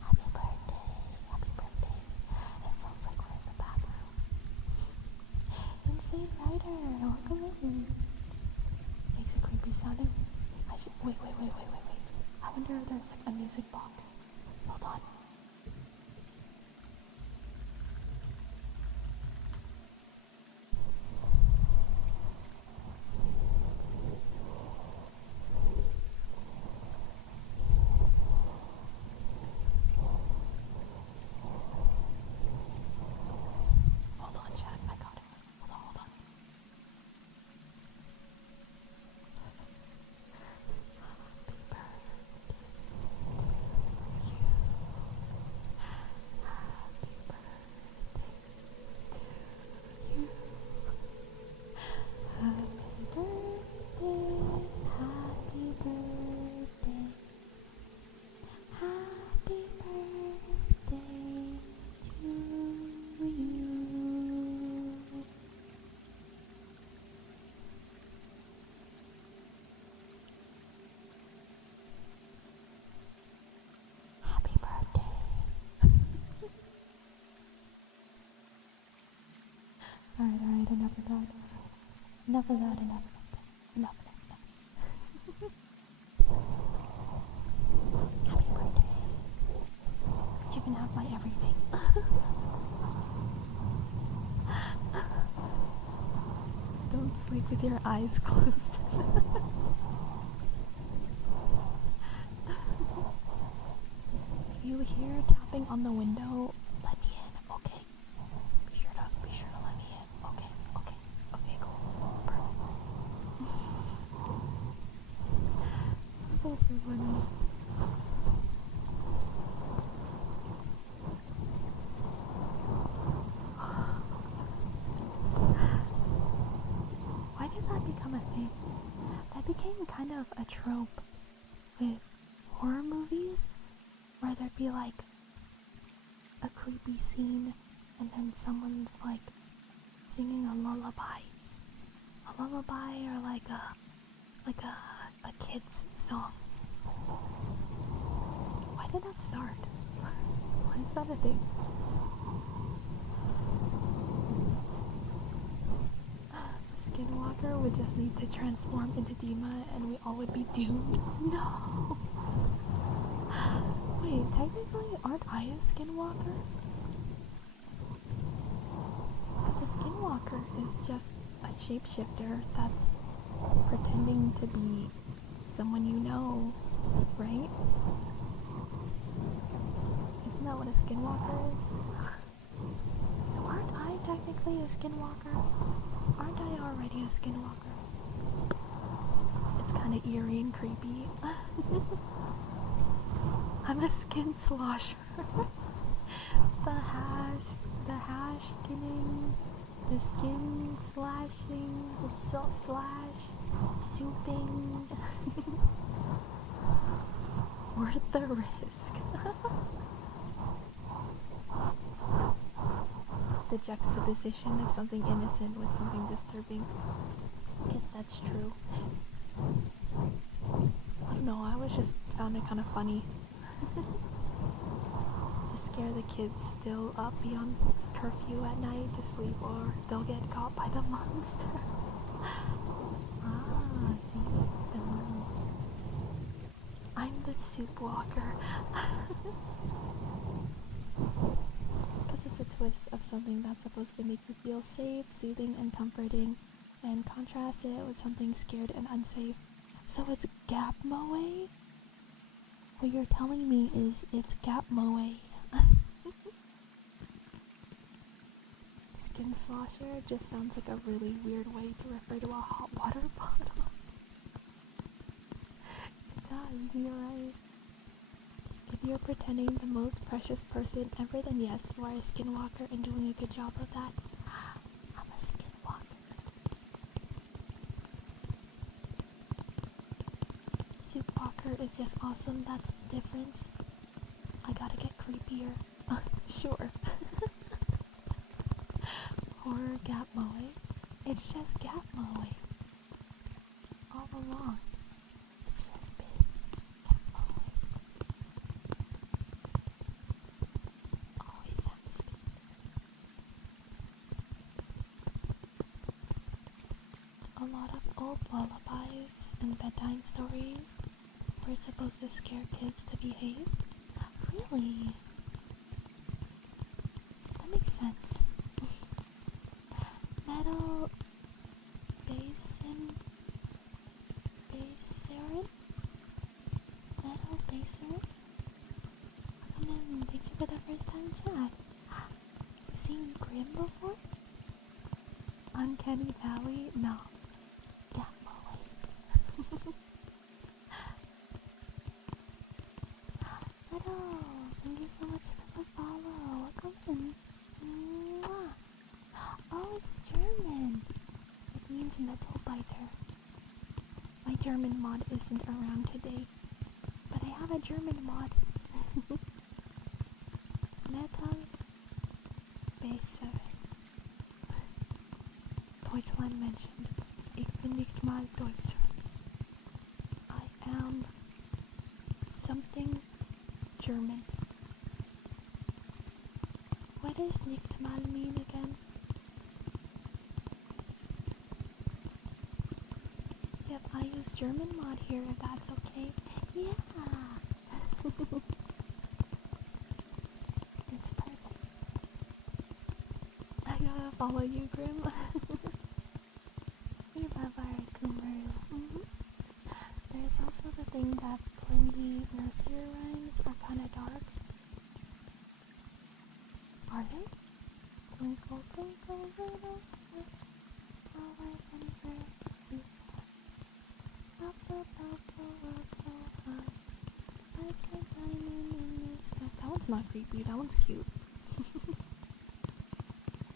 Happy birthday. It sounds like we're in the bathroom. Insane Rider, welcome in. Makes it creepy sounding. I should wait. I wonder if there's like a music box. Hold on. Hold on, chat. I got it. Hold on. Happy birthday to you. Alright, enough of that. Enough of that, enough. Happy birthday. But you can have my everything. Don't sleep with your eyes closed. If you hear tapping on the window, let me in, okay? Be sure to let me in. Okay, cool. Perfect. That's also funny. Why did that become a thing? That became kind of a trope with horror movies, where there'd be like a creepy scene and then someone's like singing a lullaby or like a kid's song. Why did that start? Why is that a thing? Skinwalker would just need to transform into Dima and we all would be doomed. No! Wait, technically, aren't I a skinwalker? Because a skinwalker is just a shapeshifter that's pretending to be someone you know, right? Isn't that what a skinwalker is? So aren't I technically a skinwalker? Aren't I already a skinwalker? It's kind of eerie and creepy. I'm a skin slosher. the hash skinning, the skin slashing, the slash, souping. Worth the risk. The juxtaposition of something innocent with something disturbing. I guess that's true. I don't know, I always just found it kind of funny. To scare the kids still up beyond curfew at night to sleep, or they'll get caught by the monster. See? I'm the soup walker. Because it's a twist of something that's supposed to make you feel safe, soothing, and comforting, and contrast it with something scared and unsafe. So it's Gap Moe? What you're telling me is it's Gap Moe. Skin slosher just sounds like a really weird way to refer to a hot water bottle. It does, you're right. If you're pretending the most precious person ever, then yes, you are a skinwalker and doing a good job of that. I'm a skinwalker. Soup-walker is just awesome, that's the difference. I gotta get creepier. Sure. Horror Gap Moe. It's just Gap Moe. All along. It's just been Gap Moe. Always has been. A lot of old lullabies and bedtime stories were supposed to scare kids to behave. Really? That makes sense. Metal basin? Metal basin? Come in, thank you for the first time chat. You seen Grimm before? Uncanny Valley? No. Yeah, Metal, thank you so much for the follow. Welcome in. Mwah. Oh, it's German. It means metal biter. My German mod isn't around today, but I have a German mod. Metal Besser. Deutschland mentioned. Ich bin nicht mal Deutsch. I am something German. What does nicht mal mean again? German mod here if that's okay. Yeah. It's perfect. I gotta follow you, Grim. We love our Kumru. There's also the thing that plenty nursery rhymes are kinda dark. Are they? Twinkle, twinkle, little star, how I wonder if up above the world so high, like a diamond in the sky. That one's not creepy, that one's cute.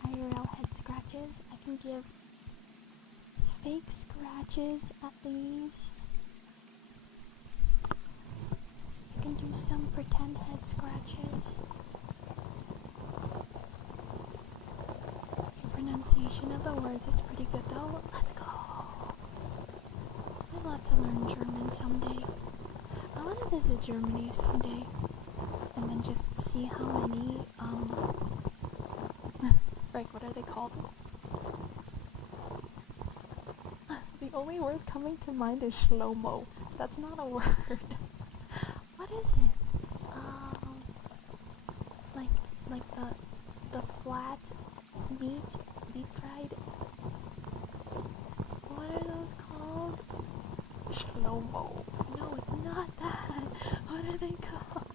IRL head scratches. I can give fake scratches at least. I can do some pretend head scratches. Your pronunciation of the words is pretty good though. Let's go. I'd love to learn German someday. I want to visit Germany someday and then just see how many Frank, what are they called? The only word coming to mind is shlomo. That's not a word. What is it? Like the flat meat, deep fried. What are those called? Shlomo. No, it's not that. What are they called?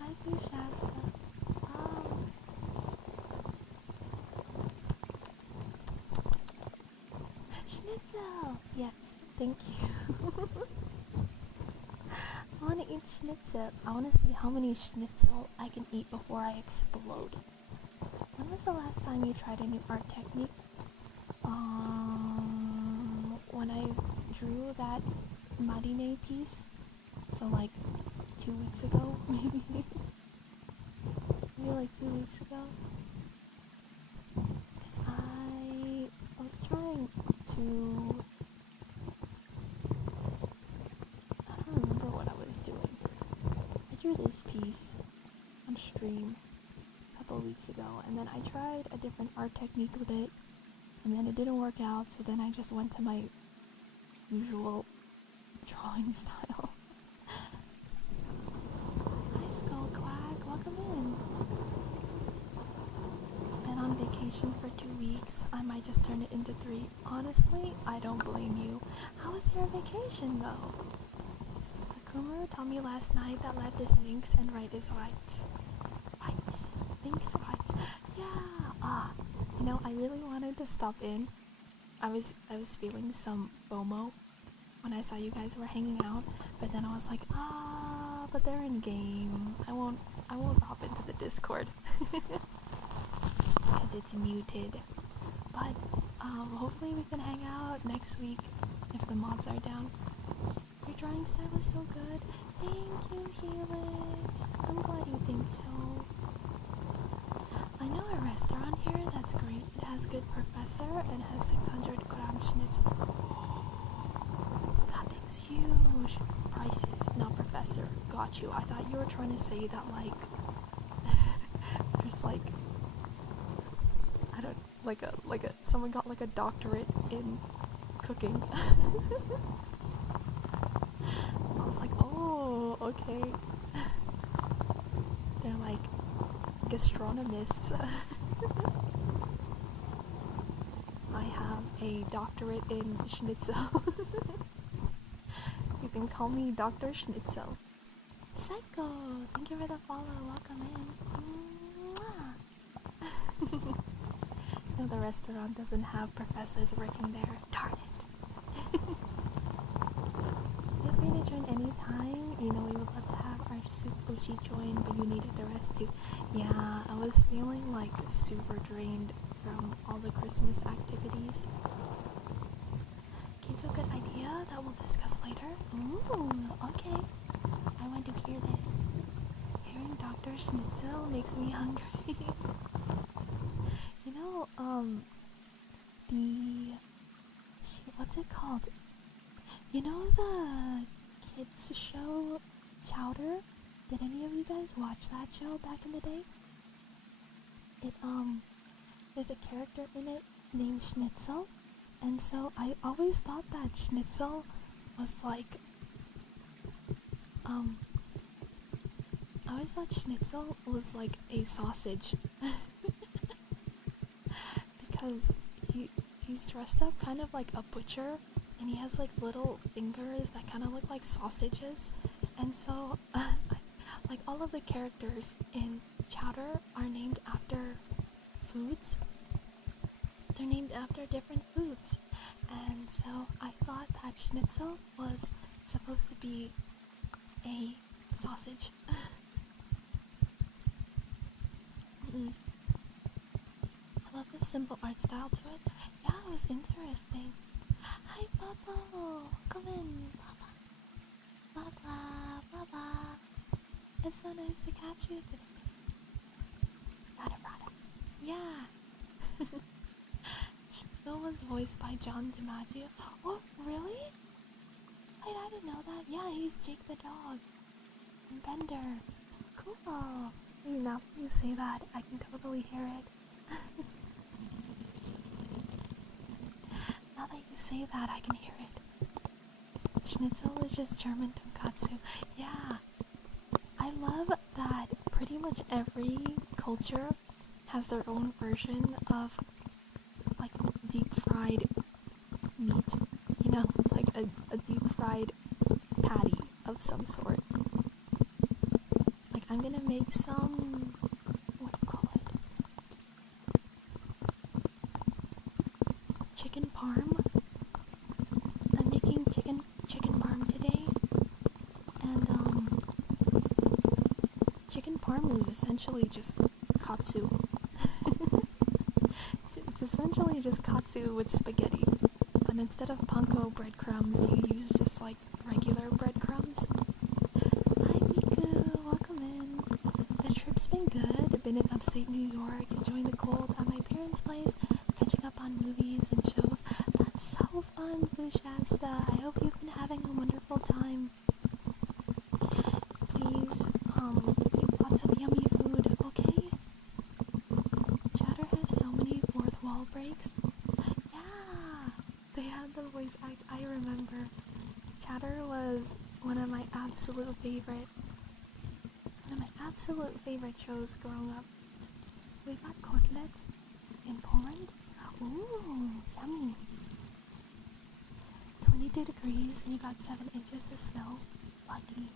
Hi, Shasta. Schnitzel! Yes, thank you. I want to eat schnitzel. I want to see how many schnitzel I can eat before I explode. When was the last time you tried a new art technique? When I drew that Marine piece. So like 2 weeks ago, maybe? Maybe like 2 weeks ago? Because I was trying to... I don't remember what I was doing. I drew this piece on stream a couple weeks ago, and then I tried a different art technique with it, and then it didn't work out, so then I just went to my usual drawing style. Hi Skull Quack, welcome in. Been on vacation for 2 weeks. I might just turn it into 3. Honestly, I don't blame you. How was your vacation though? Kumru told me last night that left is links and right is right. Right. Links right. Yeah. You know, I really wanted to stop in. I was feeling some FOMO when I saw you guys were hanging out, but then I was like, but they're in game. I won't hop into the Discord because it's muted. But hopefully we can hang out next week if the mods are down. Your drawing style is so good. Thank you, Helix. I'm glad you think so. I know a restaurant here that's great. It has good professor and has 600 gram schnitzel. That thing's huge. Prices, not professor. Got you. I thought you were trying to say that like there's like I don't like a someone got like a doctorate in cooking. I was like, oh, okay. They're like gastronomists. I have a doctorate in schnitzel. You can call me Dr. Schnitzel. Psycho! Thank you for the follow. Welcome in. No, the restaurant doesn't have professors working there. Darn it. Feel free to join anytime. You know, we would love to have our Soup Uchi join, but you needed the rest too. Yeah, I was feeling like super drained from all the Christmas activities. Came to a good idea that we'll discuss later. Ooh, okay. I want to hear this. Hearing Dr. Schnitzel makes me hungry. You know, what's it called? You know the kids show Chowder? Did any of you guys watch that show back in the day? It, there's a character in it named Schnitzel, And so I always thought that schnitzel was like, um, I always thought schnitzel was like a sausage. Because he's dressed up kind of like a butcher, and he has like little fingers that kind of look like sausages. And so, like all of the characters in Chowder are named after foods. They're named after different foods. And so I thought that schnitzel was supposed to be a sausage. I love the simple art style to it. Yeah, it was interesting. Hi, Bubble! Come in, Baba. Baba, Baba. It's so nice to catch you today. Rada. Yeah. Schnitzel was voiced by John DiMaggio. Oh, really? Wait, I didn't know that. Yeah, he's Jake the dog. And Bender. Cool. Now that you say that, I can totally hear it. Now that you say that, I can hear it. Schnitzel is just German tonkatsu. Yeah. I love that pretty much every culture has their own version of like deep fried meat. You know, like a deep fried patty of some sort. Like I'm gonna make some, what do you call it? Chicken parm. I'm making chicken parm today. And chicken parm is essentially just katsu. It's essentially just katsu with spaghetti. But instead of panko breadcrumbs, you use just like regular breadcrumbs. Hi Miku, welcome in. The trip's been good. I've been in upstate New York, enjoying the cold at my parents' place, catching up on movies and shows. That's so fun, Blue Shasta. I hope you've been having a wonderful time. Please, eat lots of yummy food, okay? Chatter has so many fourth wall breaks. Yeah, they had the voice act. I remember. Chatter was one of my absolute favorite shows growing up. We got kotlet in Poland. Ooh, yummy. 22 degrees and you got 7 inches of snow. Lucky.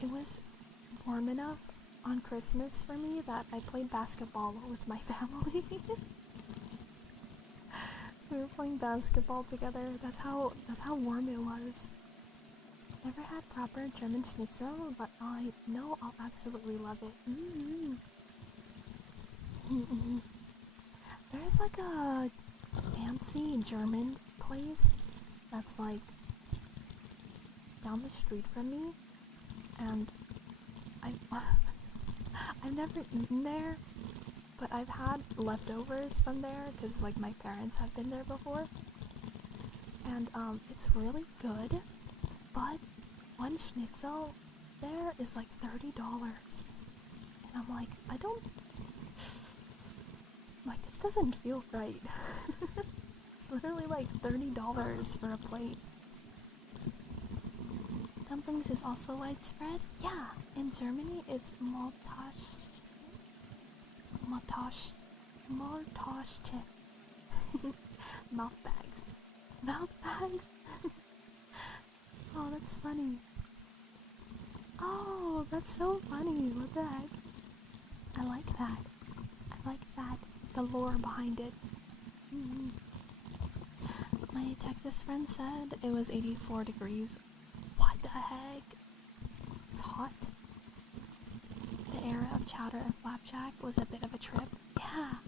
It was warm enough on Christmas for me that I played basketball with my family. We were playing basketball together. That's how warm it was. Never had proper German schnitzel, but I know I'll absolutely love it. There's like a fancy German place that's like down the street from me, and I've never eaten there, but I've had leftovers from there because like my parents have been there before, and it's really good, but one schnitzel there is like $30, and I'm like, this doesn't feel right. It's literally like $30 for a plate. Dumplings is also widespread. Yeah, in Germany it's Maltaschen. Mouth bags. Mouth bags? Oh, that's funny. Oh, that's so funny. What the heck? I like that. The lore behind it. My Texas friend said it was 84 degrees. What the heck? It's hot. The era of chowder and flapjack was a bit of a trip. Yeah,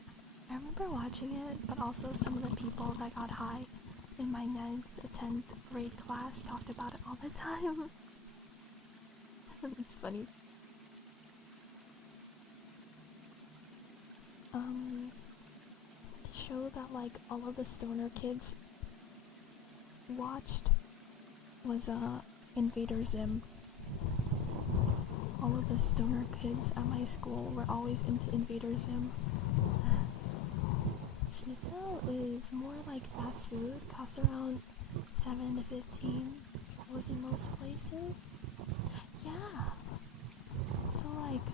I remember watching it, but also some of the people that got high in my 9th to 10th grade class talked about it all the time. It's funny. The show that like all of the stoner kids watched was Invader Zim. All of the stoner kids at my school were always into Invader Zim. Schnitzel is more like fast food, costs around 7 to 15. It was in most places. Yeah. So like,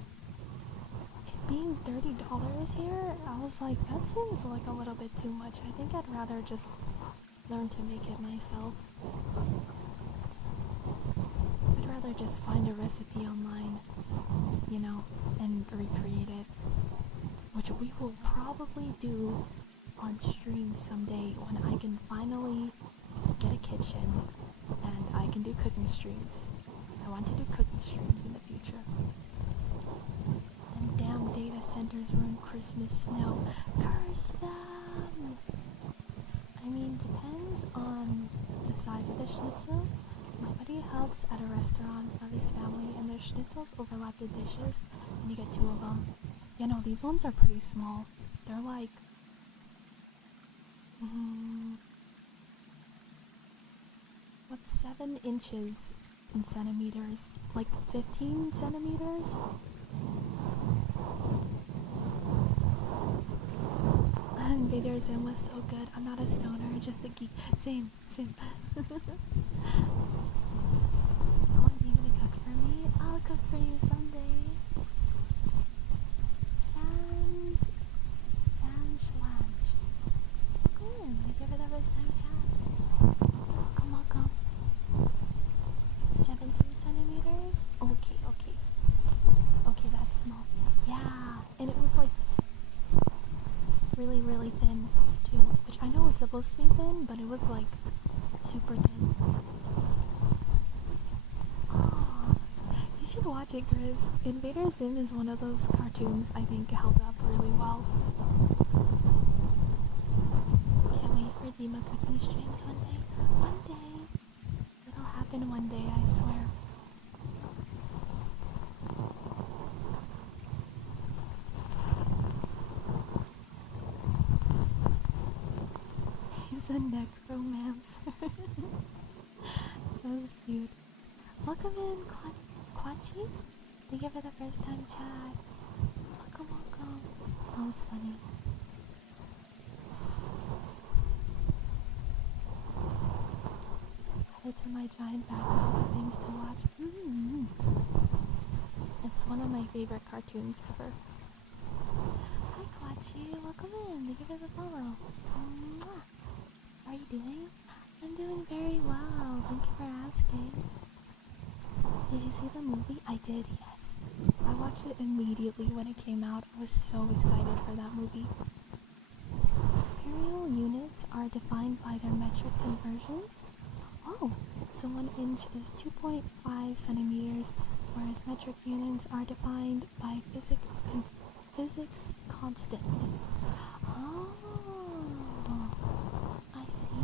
it being $30 here, I was like, that seems like a little bit too much. I think I'd rather just learn to make it myself. I'd rather just find a recipe online, you know, and recreate it. Which we will probably do on stream someday when I can finally get a kitchen and I can do cooking streams. I want to do cooking streams in the future. Them damn data centers ruin Christmas snow. Curse them! I mean, depends on the size of the schnitzel. My buddy helps at a restaurant of his family and their schnitzels overlap the dishes and you get 2 of them. You know, these ones are pretty small. They're like... what's 7 inches in centimeters? Like 15 centimeters? Invader Zim was so good. I'm not a stoner, just a geek. Same. Oh, are you gonna cook for me? I'll cook for you someday. Sans Schlange. Welcome. I give it a first time chat. Welcome. 17 centimeters? Okay. Okay, that's small. Yeah, and it was like really, really thin too. Which I know it's supposed to be thin, but it was like super thin. Oh, you should watch it, Chris. Invader Zim is one of those cartoons I think held up really well. Can't wait for Dima cooking streams one day. One day. It'll happen one day, I swear. He's a necromancer. That was cute. Welcome in, Quachi. Thank you for the first time chat. Welcome. That was funny. Add it to my giant backlog of things to watch. It's one of my favorite cartoons ever. Hi Quachi, welcome in. Thank you for the follow. Mwah. How are you doing? I'm doing very well. Thank you for asking. Did you see the movie? I did, yes. I watched it immediately when it came out. I was so excited for that movie. Imperial units are defined by their metric conversions. Oh, so 1 inch is 2.5 centimeters, whereas metric units are defined by physics constants. Oh, I see.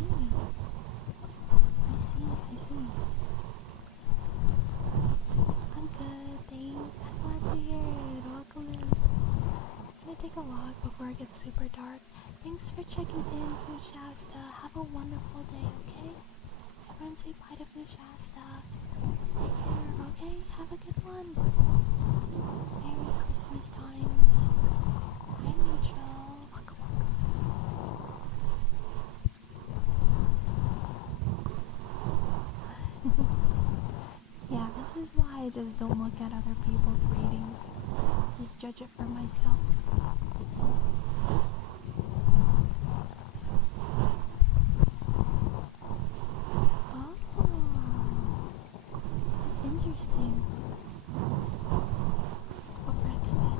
I'm good, thanks. I'm glad to hear it. Welcome in. I'm gonna take a walk before it gets super dark. Thanks for checking in from Shasta. Have a wonderful day, okay? Everyone say bye to Shasta. Take care, okay? Have a good one. Merry Christmas times. Hi, Rachel. Waka waka. Yeah, this is why I just don't look at other people's ratings. Just judge it for myself. Interesting. What Rex said.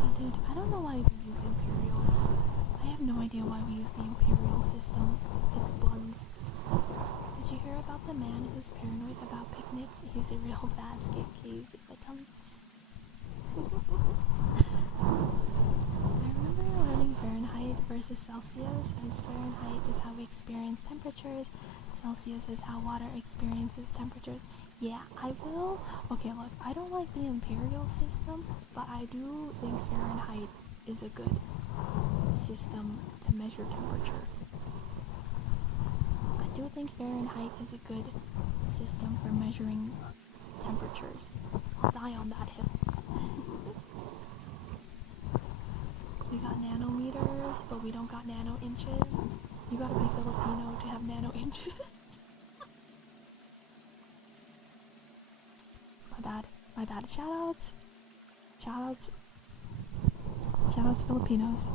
Hey dude, I don't know why we use Imperial. I have no idea why we use the Imperial system. It's buns. Did you hear about the man who's paranoid about picnics? He's a real basket case. It becomes... I remember learning Fahrenheit versus Celsius, as Fahrenheit is how we experience temperatures, Celsius is how water experiences temperatures. Yeah, I will. Okay, look, I don't like the imperial system, but I do think Fahrenheit is a good system to measure temperature. I do think Fahrenheit is a good system for measuring temperatures. I'll die on that hill. we don't got nano inches. You gotta be Filipino to have nano inches. My bad. Shoutouts Filipinos.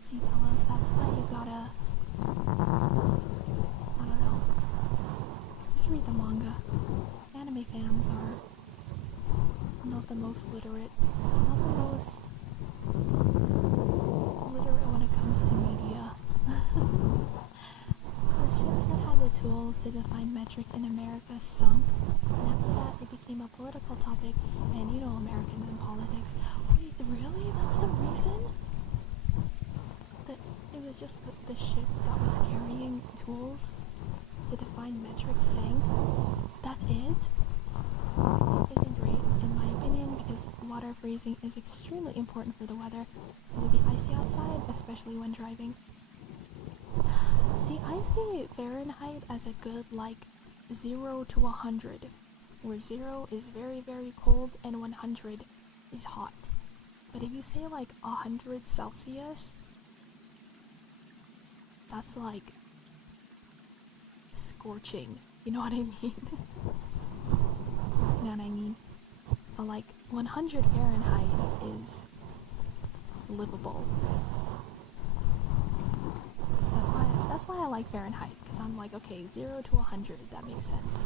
See, fellows, that's why you gotta, I don't know, just read the manga. Anime fans are not the most literate when it comes to media. The ships that had the tools to define metric in America sunk, and after that it became a political topic, and you know Americans in politics. Wait, really? That's the reason? That it was just the ship that was carrying tools to define metric sank? That's it? Isn't great, in my opinion, because water freezing is extremely important for the weather. It will be icy outside, especially when driving. See, I see Fahrenheit as a good, like, 0 to 100, where 0 is very, very cold and 100 is hot. But if you say, like, 100 Celsius, that's, like, scorching. You know what I mean? You know what I mean? But, like, 100 Fahrenheit is livable. That's why I like Fahrenheit, because I'm like, okay, 0 to 100, that makes sense.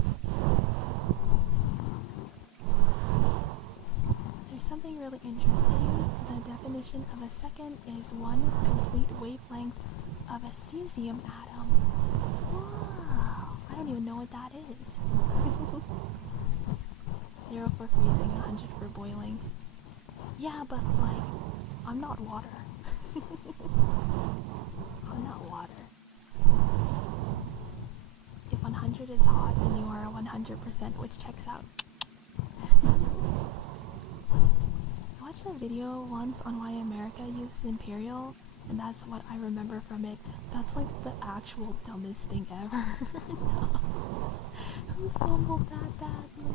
There's something really interesting. The definition of a second is 1 complete wavelength of a cesium atom. Wow, I don't even know what that is. 0 for freezing, 100 for boiling. Yeah, but like, I'm not water. I'm not water. If 100 is hot, then you are 100%, which checks out. I watched a video once on why America uses imperial, and that's what I remember from it. That's like the actual dumbest thing ever. Who fumbled that badly?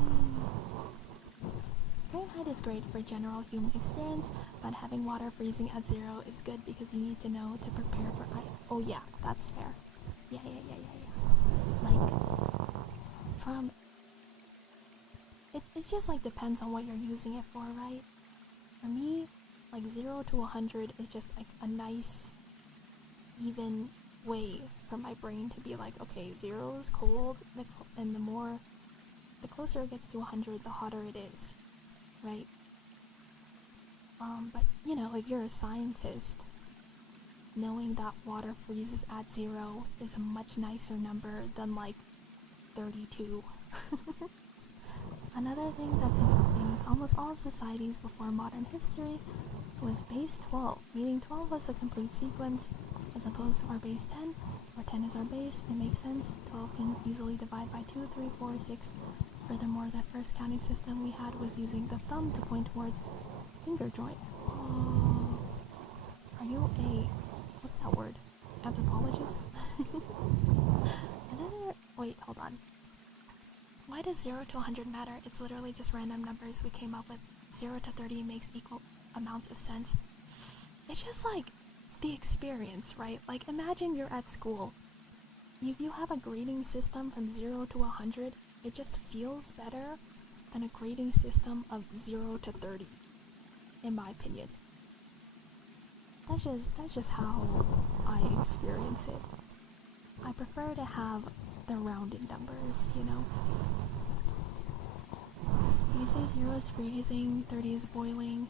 Fahrenheit is great for general human experience, but having water freezing at 0 is good because you need to know to prepare for ice. Oh yeah, that's fair. Yeah. Like, it just like depends on what you're using it for, right? For me, like 0 to 100 is just like a nice, even way for my brain to be like, okay, 0 is cold, and the closer it gets to 100, the hotter it is, right? But you know, if you're a scientist, knowing that water freezes at 0 is a much nicer number than like 32. Another thing that's interesting is almost all societies before modern history was base 12, meaning 12 was a complete sequence as opposed to our base 10, where 10 is our base. It makes sense. 12 can easily divide by 2, 3, 4, 6. Furthermore, the first counting system we had was using the thumb to point towards finger joint. Oh, are you a, what's that word? Anthropologist? Wait, hold on. Why does 0 to 100 matter? It's literally just random numbers we came up with. 0 to 30 makes equal amounts of sense. It's just like the experience, right? Like, imagine you're at school. If you have a grading system from 0 to 100, it just feels better than a grading system of 0 to 30, in my opinion. That's just how I experience it. I prefer to have the rounded numbers, you know? If you say 0 is freezing, 30 is boiling,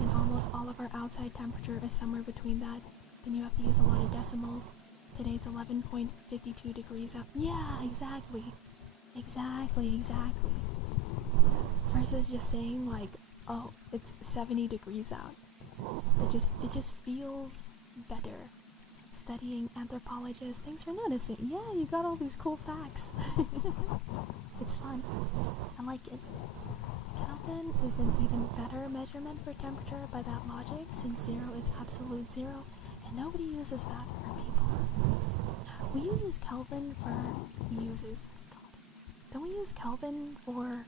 and almost all of our outside temperature is somewhere between that, then you have to use a lot of decimals. Today it's 11.52 degrees out. Yeah, exactly. Versus just saying like, oh, it's 70 degrees out. It just feels better. Studying anthropologists, thanks for noticing. Yeah, you got all these cool facts. It's fun. I like it. Kelvin is an even better measurement for temperature by that logic, since 0 is absolute 0, and nobody uses that for people. we uses Kelvin for, we uses, God, don't we use Kelvin for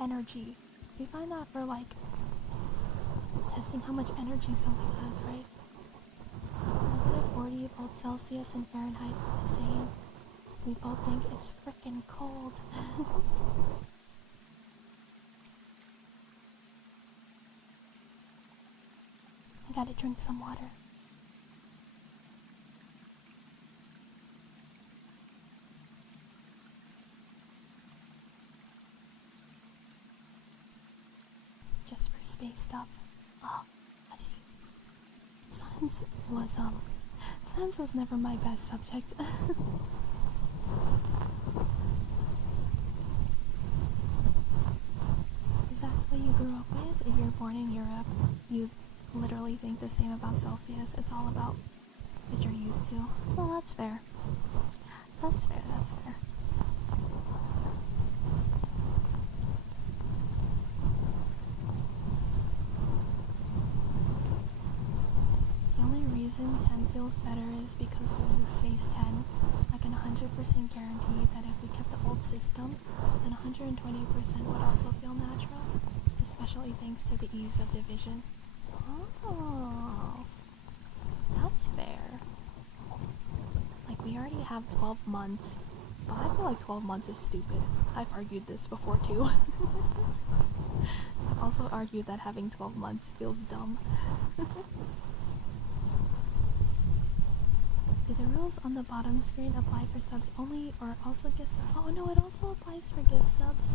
energy? We find that for like testing how much energy something has, right? -40 both Celsius and Fahrenheit are the same. We both think it's frickin' cold. I gotta drink some water. Just for space stuff. Oh, I see. Science was never my best subject. Because that's what you grew up with. If you're born in Europe, you literally think the same about Celsius. It's all about what you're used to. Well, that's fair. That's fair. The only reason 10 feels better is because we use base 10. I can 100% guarantee that if we kept the old system, then 120% would also feel natural, especially thanks to the ease of division. Oh, that's fair. Like, we already have 12 months, but I feel like 12 months is stupid. I've argued this before too. I've also argued that having 12 months feels dumb. Do the rules on the bottom screen apply for subs only, or also gift subs? Oh no, it also applies for gift subs.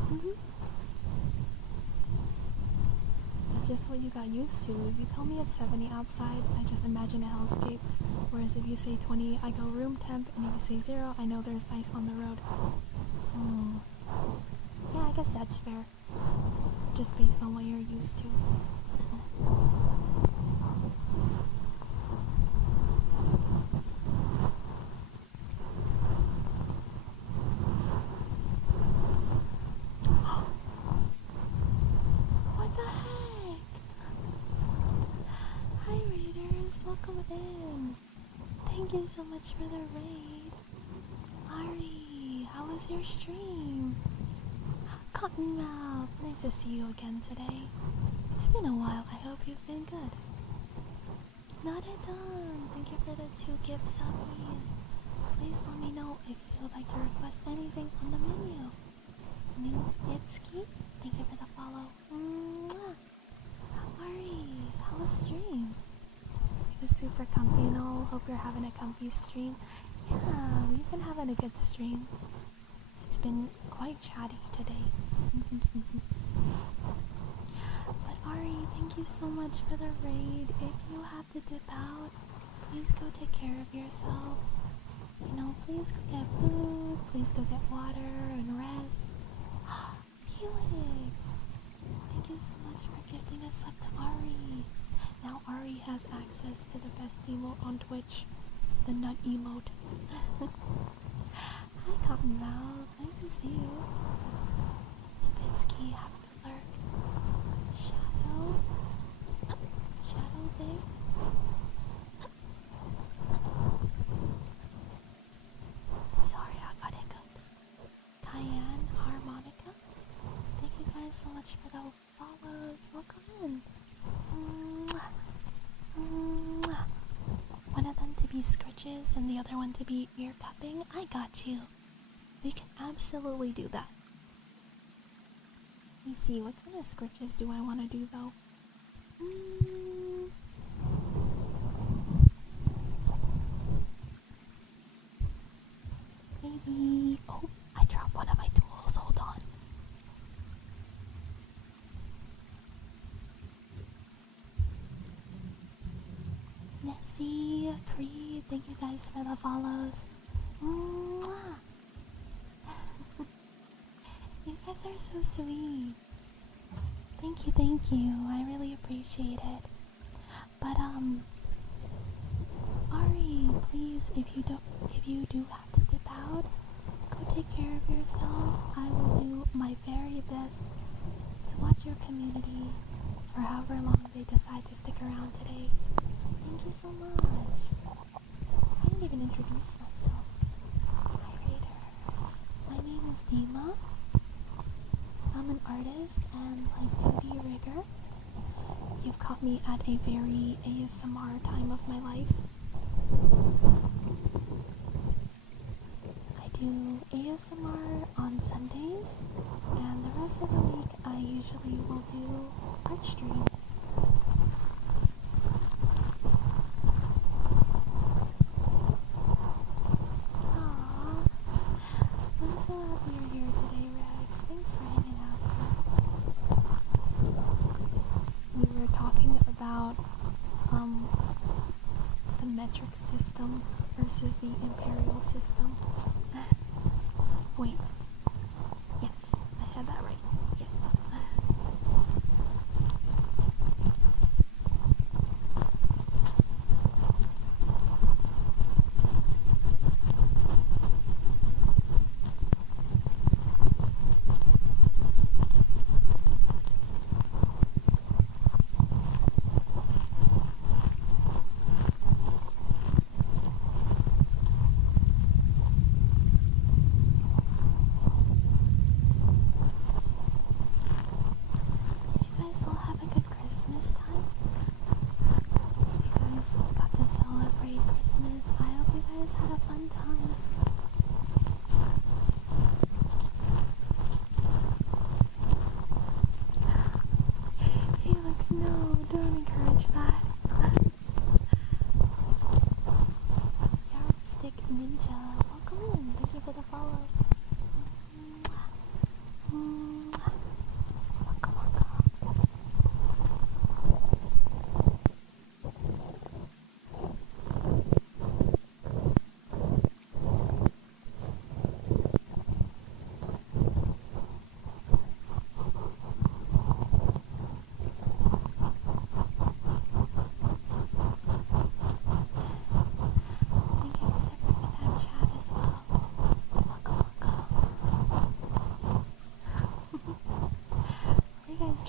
That's just what you got used to. If you tell me it's 70 outside, I just imagine a hellscape. Whereas if you say 20, I go room temp, and if you say 0, I know there's ice on the road. Yeah, I guess that's fair. Just based on what you're used to. What the heck? Hi raiders, welcome in. Thank you so much for the raid. Ari, how was your stream? Cottonmouth, nice to see you again today. It's been a while, I hope you've been good. Not at all. Thank you for the 2 gift subbies. Please let me know if you would like to request anything on the menu. New Itsuki, thank you for the follow. Mwah. Ari, how was stream? It was super comfy and all. Hope you're having a comfy stream. Yeah, we've been having a good stream. It's been quite chatty today. But Ari, thank you so much for the raid. If you have to dip out, please go take care of yourself. You know, please go get food, please go get water and rest. Helix! Thank you so much for gifting us up to Ari. Now Ari has access to the best emote on Twitch, the nut emote. Hi Cottonmouth, nice to see you. Lipinski, have to lurk. Shadow? Shadow Day? Sorry, I got hiccups. Cayenne, Harmonica? Thank you guys so much for the follows. Welcome in. One of them to be scritches and the other one to be ear cupping. I got you. We can absolutely do that. Let me see, what kind of scritches do I want to do though? Maybe... Oh, I dropped one of my tools. Hold on. Nessie, Creed, thank you guys for the follows. Mwah. You guys are so sweet. Thank you. I really appreciate it. But Ari, please, if you do have to dip out, go take care of yourself. I will do my very best artist and life-duty rigger. You've caught me at a very ASMR time of my life. I do ASMR on Sundays, and the rest of the week I usually will do art streams. Aww, I'm so happy you're here today, Rex. Thanks for hanging out here. We were talking about the metric system versus the imperial system. Wait. Yes, I said that right. Yes. No, don't encourage that. Yardstick Ninja, welcome in. Thank you for the follow.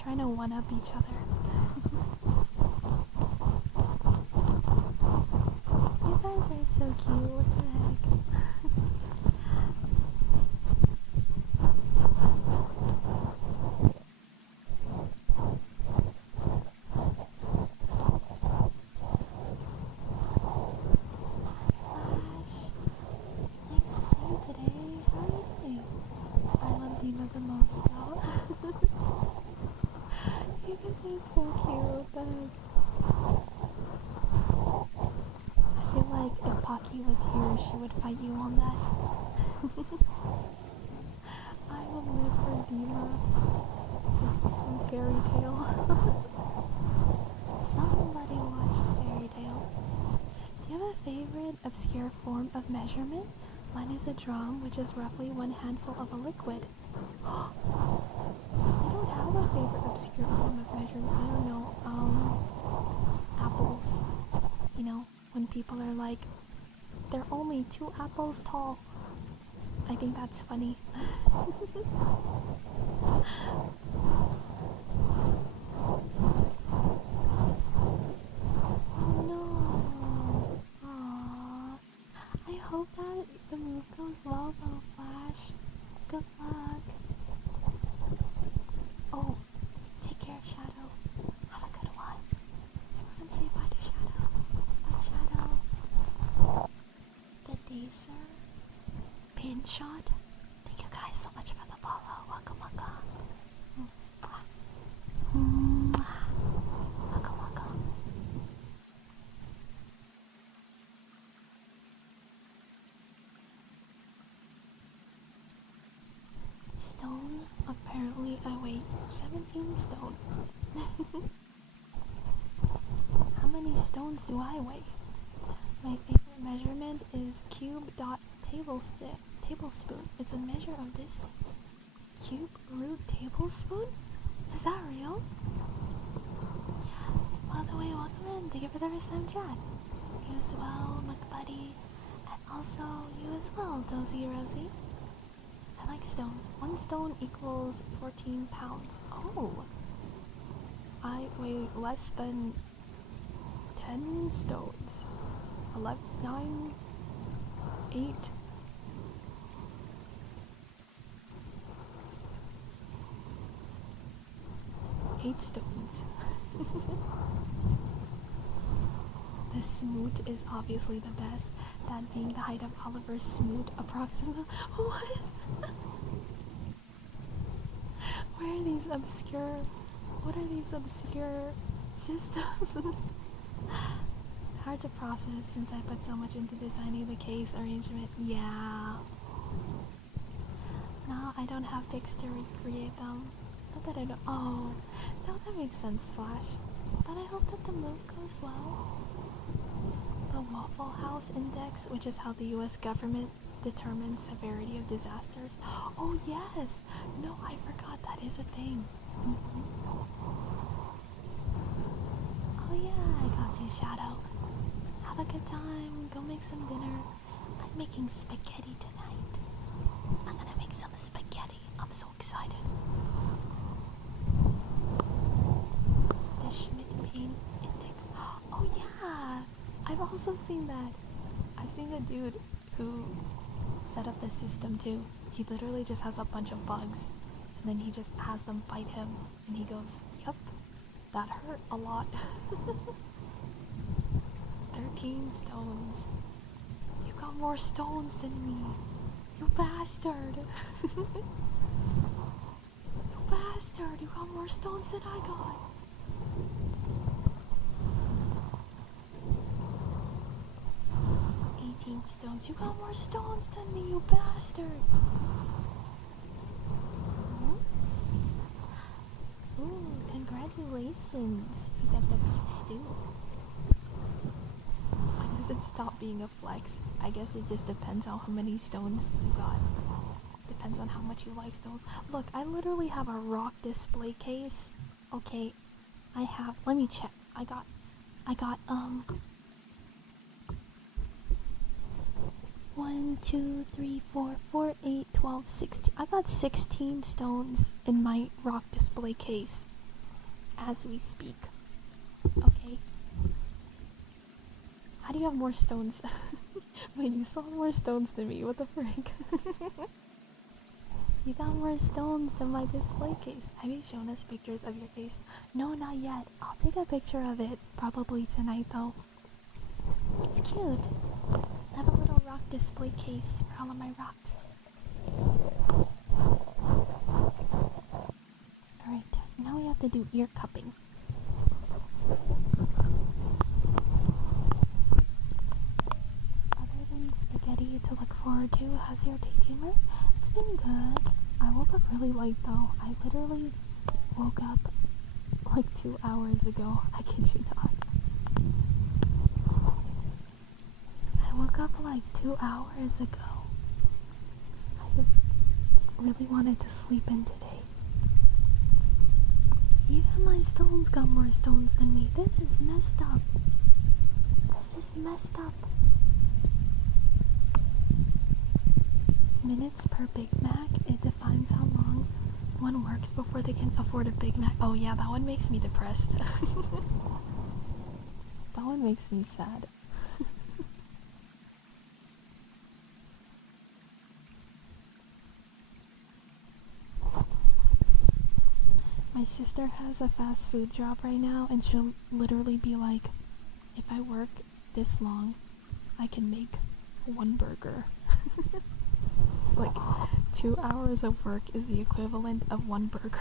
Trying to one-up each other. You guys are so cute, what the heck? Flash, nice to see you today. How are you doing? I love Dima the most though. You guys are so cute, but I feel like if Pocky was here, she would fight you on that. I would live for Dima. It's some fairy tale. Somebody watched fairy tale. Do you have a favorite obscure form of measurement? Mine is a drum, which is roughly one handful of a liquid. I don't have a favorite obscure form of measurement. I don't know, apples. You know, when people are like, they're only 2 apples tall. I think that's funny. Oh no. Aww. I hope that the move goes well though, Flash. Good luck. Oh, take care, Shadow. Have a good one. Everyone say bye to Shadow. Bye, Shadow. Good day, sir. Pin shot. Thank you guys so much for the follow. Welcome, welcome. Welcome, welcome. Stone. Apparently I weigh 17 stone. How many stones do I weigh? My favorite measurement is cube dot tablespoon. It's a measure of distance. Cube root tablespoon? Is that real? By the way, welcome in. Thank you for the first time chat. You as well, McBuddy. And also you as well, Dozy Rosie. I like stone. 1 stone equals 14 pounds. Oh! I weigh less than 10 stones. 11, 9, 8. hate stones. The smoot is obviously the best. That being the height of Oliver's smoot, approximately. What? Where are these obscure? What are these obscure systems? Hard to process since I put so much into designing the case arrangement. Yeah. No, I don't have pics to recreate them. Not that I don't. Oh, no, that makes sense, Flash. But I hope that the move goes well. The Waffle House Index, which is how the US government determines severity of disasters. Oh, yes! No, I forgot that is a thing. Oh, yeah, I got you, Shadow. Have a good time. Go make some dinner. I'm making spaghetti tonight. I'm gonna make some spaghetti. I'm so excited. The Schmidt Pain Index. Oh, yeah! I've also seen that. I've seen the dude who set up the system too. He literally just has a bunch of bugs, and then he just has them fight him, and he goes, "Yep, that hurt a lot." 13 stones. You got more stones than me. You bastard. You bastard. You got more stones than I got. Stones. You got more stones than me, you bastard. Ooh, congratulations. You got the beef stew. Why does it stop being a flex? I guess it just depends on how many stones you got. Depends on how much you like stones. Look, I literally have a rock display case. Okay, I have, let me check. I got 1, 2, 3, 4, 4, 8, 12, 16. I got 16 stones in my rock display case as we speak. Okay. How do you have more stones? Wait, you still have more stones than me. What the frick? You got more stones than my display case. Have you shown us pictures of your case? No, not yet. I'll take a picture of it probably tonight though. It's cute. I have a little rock display case for all of my rocks. Alright, now we have to do ear cupping. Other than spaghetti to look forward to, how's your day, Dima? It's been good. I woke up really late though. I literally woke up like 2 hours ago. I kid you not. I woke up like 2 hours ago. I just really wanted to sleep in today. Even my stones got more stones than me. This is messed up. This is messed up. Minutes per Big Mac. It defines how long one works before they can afford a Big Mac. Oh yeah, that one makes me depressed. That one makes me sad. My sister has a fast food job right now, and she'll literally be like, if I work this long, I can make one burger. It's like 2 hours of work is the equivalent of one burger.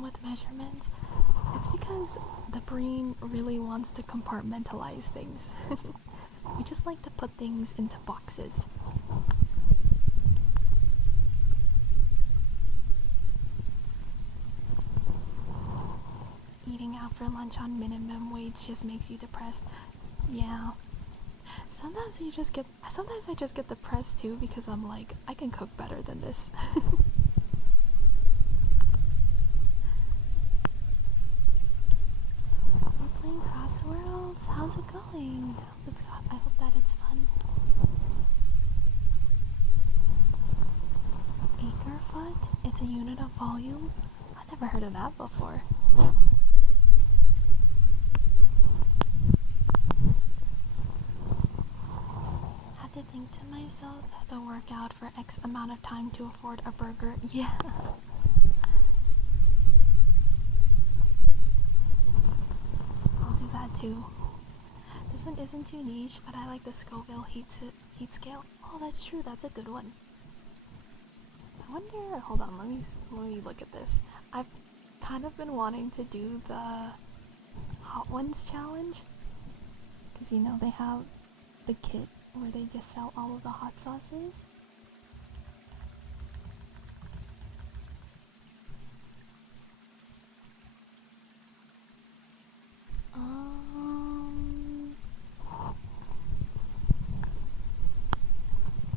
With measurements, it's because the brain really wants to compartmentalize things. We just like to put things into boxes. Eating after lunch on minimum wage just makes you depressed. Yeah. Sometimes I just get depressed too because I'm like, I can cook better than this. We're playing Crossworlds. How's it going? I hope that it's fun. Acre foot? It's a unit of volume? I've never heard of that before. Had to think to myself, have to work out for X amount of time to afford a burger. Yeah. I'll do that too. This one isn't too niche, but I like the Scoville heat scale. Oh, that's true. That's a good one. I wonder. Hold on. Let me look at this. I've kind of been wanting to do the Hot Ones challenge, because you know they have the kit where they just sell all of the hot sauces.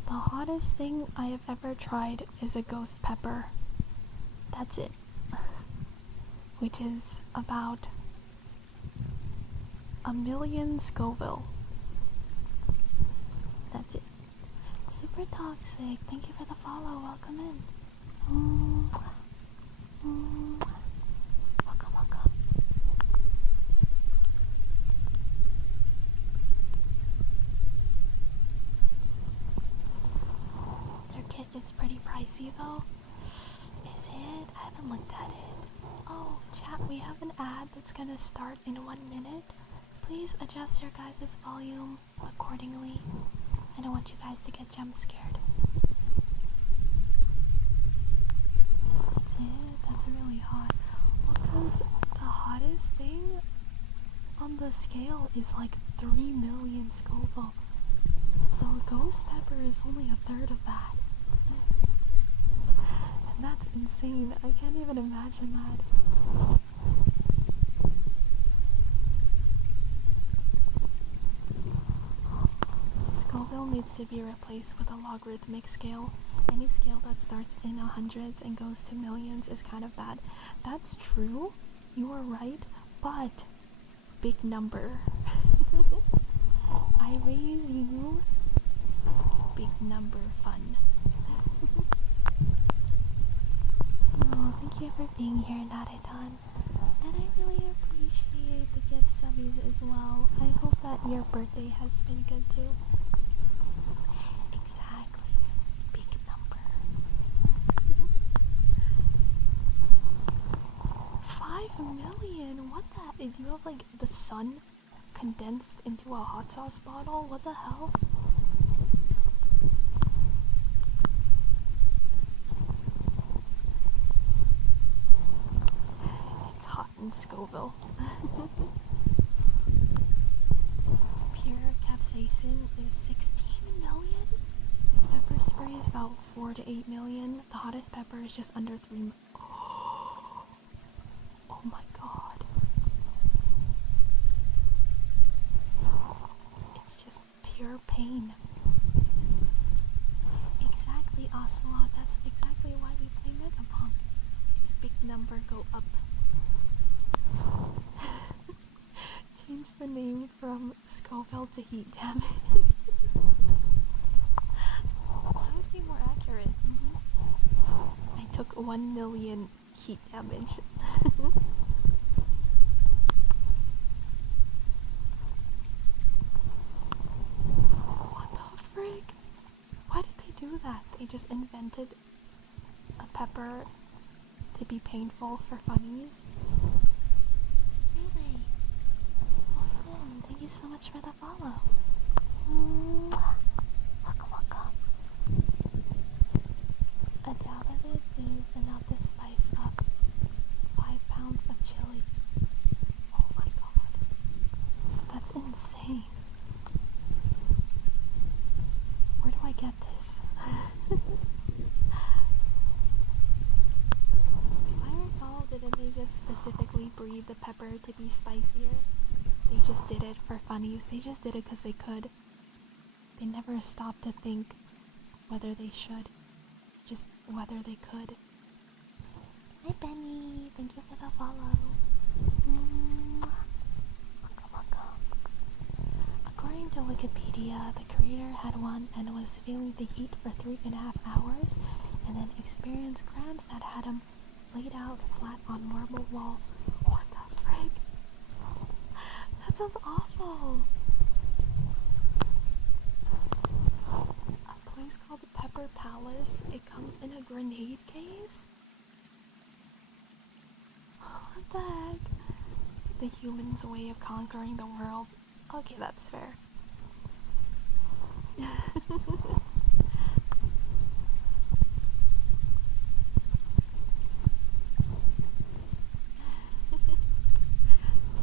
The hottest thing I have ever tried is a ghost pepper. That's it. Which is about 1,000,000 Scoville. That's it. Super toxic. Thank you for the follow. Welcome in. Welcome, welcome. Their kit is pretty pricey though. Is it? I haven't looked at it. Oh, chat, we have an ad that's gonna start in 1 minute. Please adjust your guys' volume accordingly. I don't want you guys to get jump scared. That's it. That's really hot. Well, because the hottest thing on the scale is like 3,000,000 Scoville. So ghost pepper is only a third of that. And that's insane. I can't even imagine that. Scoville needs to be replaced with a logarithmic scale. Any scale that starts in hundreds and goes to millions is kind of bad. That's true. You are right. But big number. I raise you. Big number fun. Oh, thank you for being here, Nadaton. And I really appreciate the gift subbies as well. I hope that your birthday has been good too. Exactly. Big number. 5,000,000? What the? You have like the sun condensed into a hot sauce bottle? What the hell? It's hot in Scoville. Pure capsaicin is 16 million. Pepper spray is about 4 to 8 million. The hottest pepper is just under 3 million. Oh my god. It's just pure pain. Exactly, Ocelot. That's exactly why we play Megapunk. This big number go up. Change the name from Scoville to heat damage. That would be more accurate. I took 1,000,000 heat damage. What the frick? Why did they do that? They just invented a pepper to be painful for funnies? Really? Welcome. Thank you so much for the follow. Welcome, welcome. A dab of it is enough to spice up 5 pounds of chili. Oh my god. That's insane. Where do I get this? If I recall, didn't they just specifically breed the pepper to be spicier? They just did it for funnies. They just did it because they could. they never stop to think whether they should, just whether they could. Hi Benny, thank you for the follow. According to Wikipedia, the creator had one and was feeling the heat for 3.5 hours, and then experienced cramps that had him laid out flat on marble wall. What the frick? That sounds awful. A place called Pepper Palace. It comes in a grenade case? What the heck? The human's way of conquering the world. Okay, that's fair.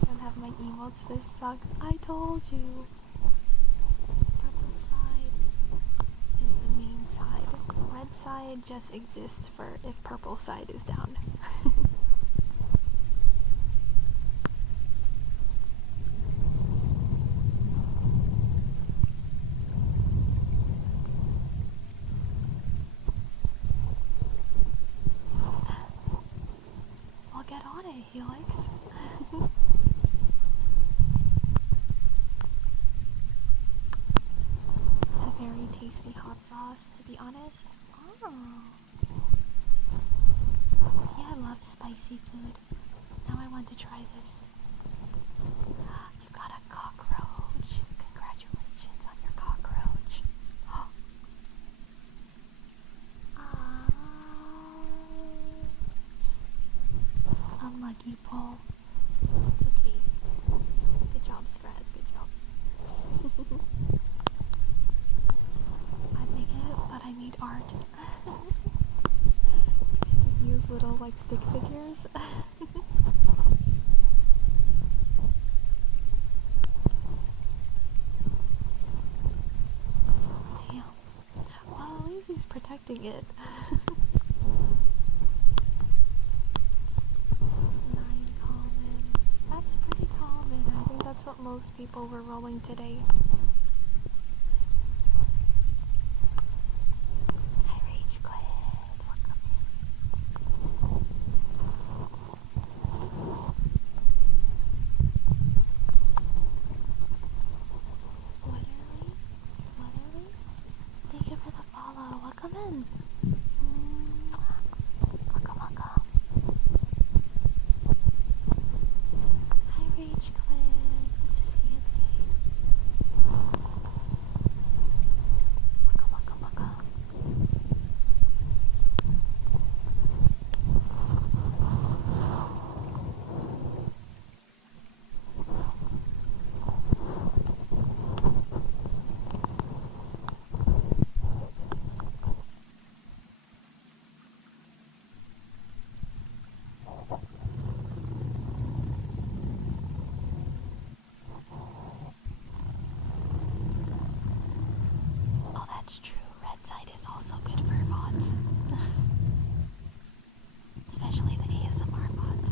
Don't have my emotes, this sucks. I told you. Purple side is the main side. Red side just exists for if purple side is down. Well, get on it, Helix. It's a very tasty hot sauce, to be honest. Oh. See, I love spicy food. Now I want to try this. You got a cockroach. Congratulations on your cockroach. Unlucky Paul. It's okay. Good job, Spraz. Good job. I'd make it, but I need art. Just use little like stick figures. Damn. Well, at least he's protecting it. 9 comments. That's pretty common. I think that's what most people were rolling today. Hi, Rage Quid. Welcome in. Swutterly? Thank you for the follow. Welcome in. Welcome. Hi, Rage Quid. Nice to see you today. Welcome. Oh, that's true. Red side is also good for bots. Especially the ASMR bots.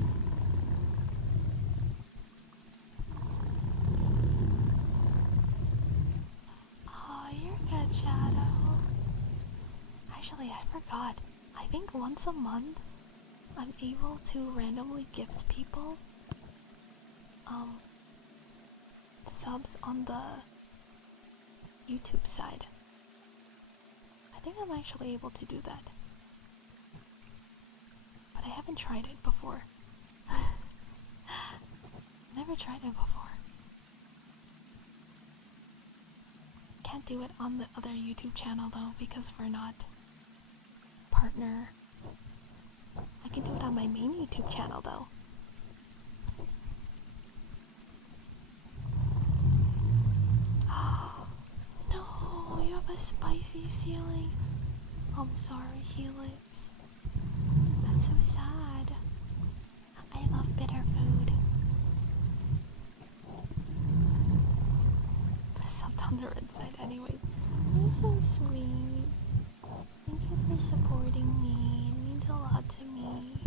Oh, you're good, Shadow. Actually, I forgot. I think once a month, I'm able to randomly gift people subs on the YouTube side. I think I'm actually able to do that. But I haven't tried it before. Never tried it before. Can't do it on the other YouTube channel though because we're not partner. I can do it on my main YouTube channel though. No, you have a spicy ceiling. I'm sorry, Helix. That's so sad. I love bitter food. Subbed on the red side anyway. You're so sweet. Thank you for supporting me. It means a lot to me.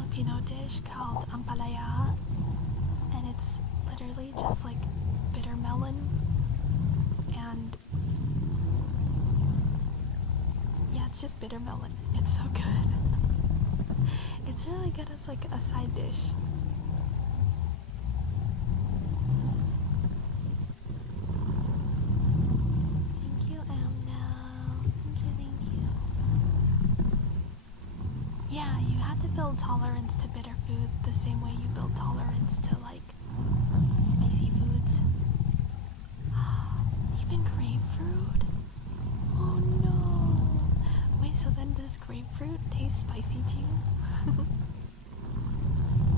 Filipino dish called ampalaya, and it's literally just like bitter melon, and yeah, it's just bitter melon. It's so good. It's really good as like a side dish. Thank you, Amno. Thank you. Yeah, you have to build tolerance to bitter food the same way you build tolerance to like spicy foods. Even grapefruit? Oh no! Wait, so then does grapefruit taste spicy to you?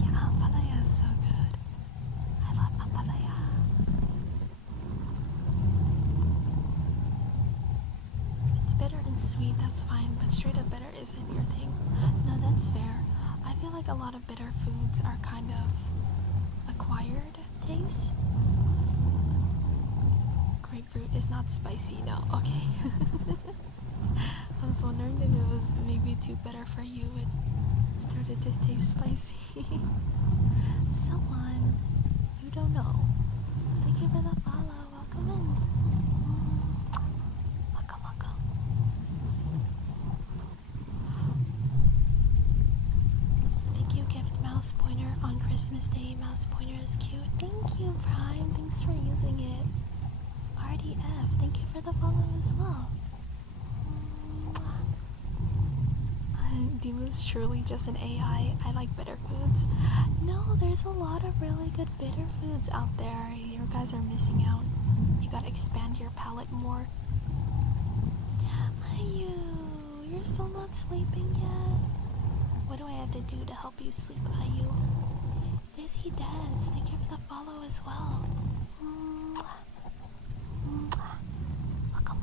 Yeah, ampalaya is so good. I love ampalaya. It's bitter and sweet, that's fine, but straight up bitter isn't your thing. No, that's fair. I feel like a lot of bitter foods are kind of acquired taste. Grapefruit is not spicy, no, okay. I was wondering if it was maybe too bitter for you. It started to taste spicy. Someone you don't know. Thank you for the follow. Welcome in. Welcome. Thank you, Gift Mouse Pointer on Christmas Day. Mouse Pointer is cute. Thank you, Prime. Thanks for using it. RDF, thank you for the follow as well. Dima is truly just an AI. I like bitter foods. No, there's a lot of really good bitter foods out there. You guys are missing out. You gotta expand your palate more. You're still not sleeping yet? What do I have to do to help you sleep, Ayu? Yes, he does. Thank you for the follow as well. Welcome.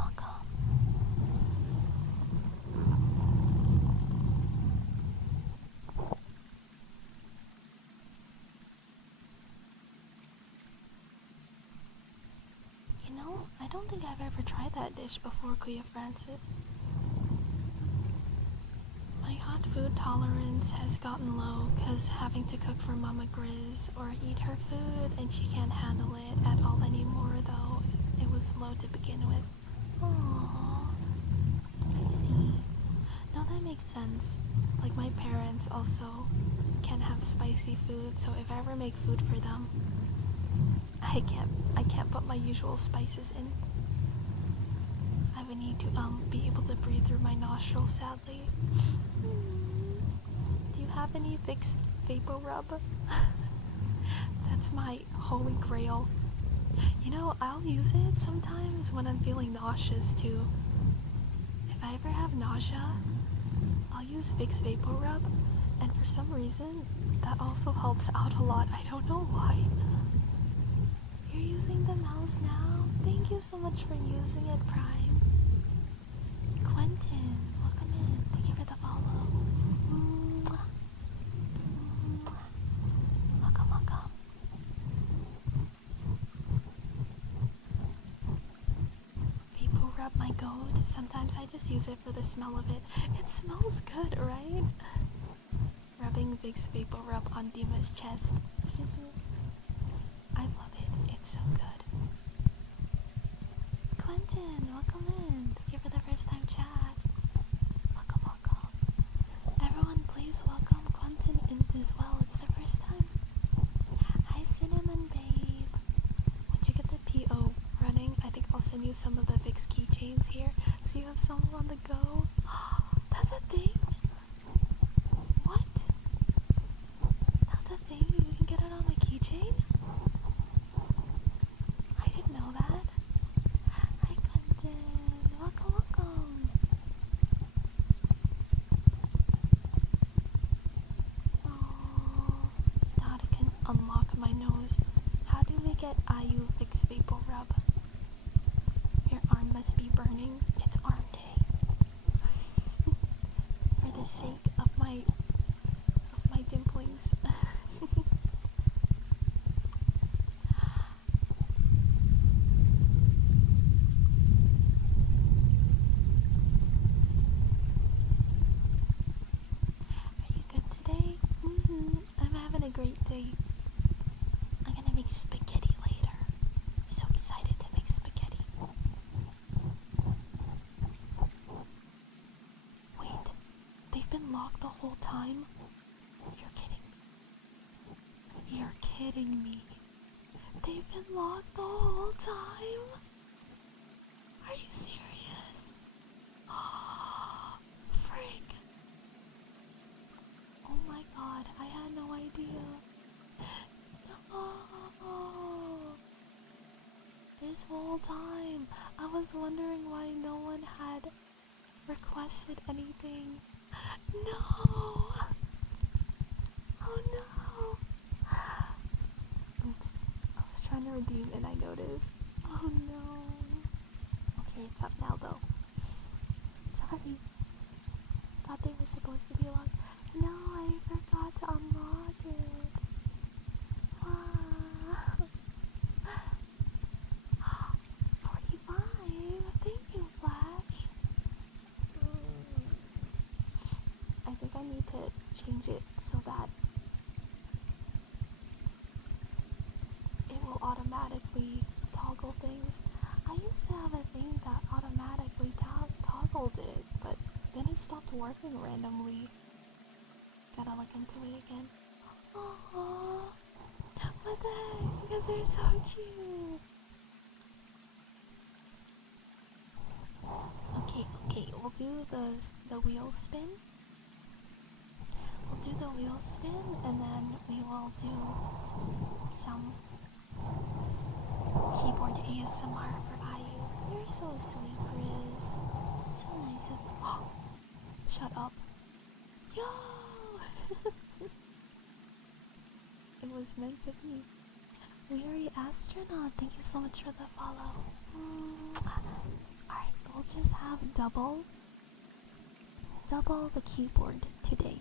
You know, I don't think I've ever tried that dish before, Kuya Francis. My hot food tolerance has gotten low because having to cook for Mama Grizz or eat her food, and she can't handle it at all anymore, though it was low to begin with. Aww, I see. Now that makes sense. Like, my parents also can't have spicy food, so if I ever make food for them, I can't put my usual spices in. I would need to be able to breathe through my nostrils, sadly. Do you have any Vicks Vapor Rub? That's my holy grail. You know, I'll use it sometimes when I'm feeling nauseous too. If I ever have nausea, I'll use Vicks Vapor Rub, and for some reason, that also helps out a lot. I don't know why. You're using the mouse now? Thank you so much for using it, Prime. Quentin, welcome in. Thank you for the follow. Welcome. Vapor Rub, my goat. Sometimes I just use it for the smell of it. It smells good, right? Rubbing Vicks Vapor Rub on Dima's chest. I love it. It's so good. Quentin, welcome in. Thank you for the first time chat. Welcome. Everyone, please welcome Quentin in as well. It's the first time. Hi, Cinnamon Babe. Once you get the PO running, I think I'll send you some of the Vicks keychains here, so you have some on the go. That's a thing? What? That's a thing? You can get it on the keychain? I didn't know that. Hi, Quentin. Welcome. Oh, thought I can unlock my nose. How do we get Ayu Vicks Vapor Rub? Your arm must be burning. It's arm day. For the sake of my dimplings. Are you good today? today. I'm gonna make spaghetti later. So excited to make spaghetti. Wait, they've been locked the whole time? You're kidding. You're kidding me. They've been locked the whole time? Are you serious? Frick. Oh my god, I had no idea. No. This whole time, I was wondering why no one had requested anything. No! Oh no! Oops, I was trying to redeem and I noticed. Oh no. Okay, it's up now though. Sorry. Thought they were supposed to be locked. No, I forgot to unlock it. Wow. 45. Thank you, Flash. I think I need to change it so that it will automatically toggle things. I used to have a thing that automatically toggled it, but then it stopped working randomly. Gotta look into it again. Aww. What the heck? You guys are so cute. Okay, we'll do the wheel spin. We'll do the wheel spin and then we will do some keyboard ASMR for IU. You're so sweet, Chris. So nice of you. Oh, shut up. Yo! It was meant to be. Weary Astronaut, thank you so much for the follow. Alright, we'll just have double the keyboard today.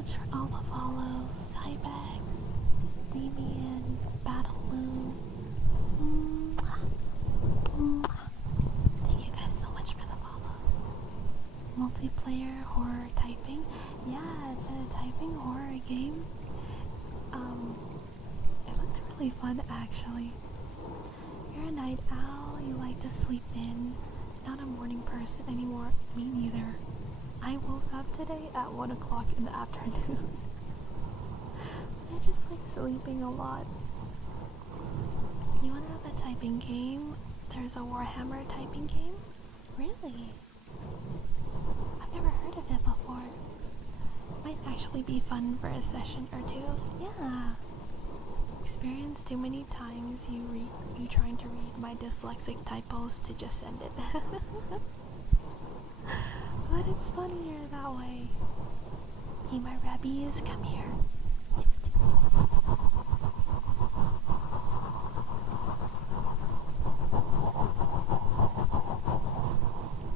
much for all the follows. Cybex, Damian, Battle Moon. Thank you guys so much for the follows. Multiplayer horror typing. Yeah, it's a typing horror game. It looked really fun actually. You're a night owl, you like to sleep in. Not a morning person anymore. Me neither. I woke up today at 1 o'clock in the afternoon. I just like sleeping a lot. You wanna have a typing game? There's a Warhammer typing game? Really? I've never heard of it before. Might actually be fun for a session or two. Yeah. Experience too many times you trying to read my dyslexic typos to just send it. But it's funnier that way. Dima Rabbies, come here.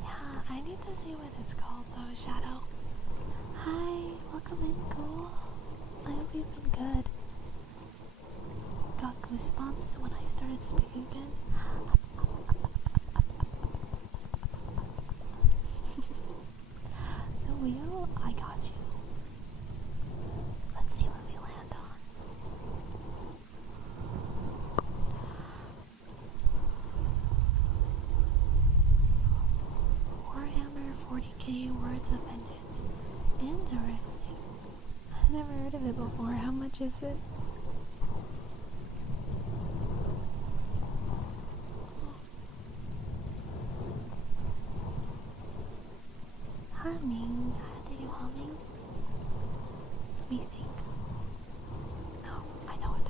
Yeah, I need to see what it's called though, Shadow. Hi, welcome in, cool. I hope you've been good. Got goosebumps when I started speaking. The wheel, I got you. Let's see what we land on. Warhammer 40k Words of Vengeance. Interesting. I've never heard of it before. How much is it? Humming. How do you humming? Let me think. No, I know it.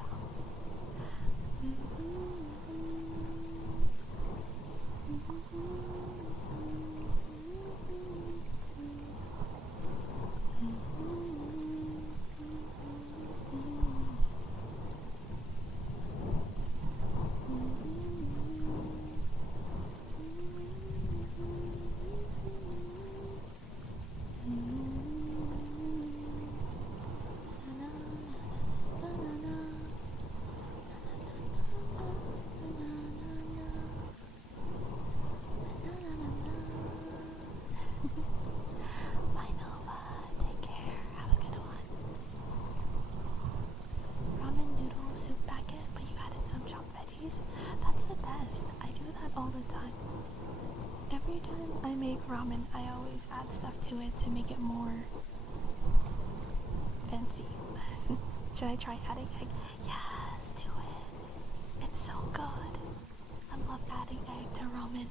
Every time I make ramen, I always add stuff to it to make it more fancy. Should I try adding egg? Yes, do it. It's so good. I love adding egg to ramen.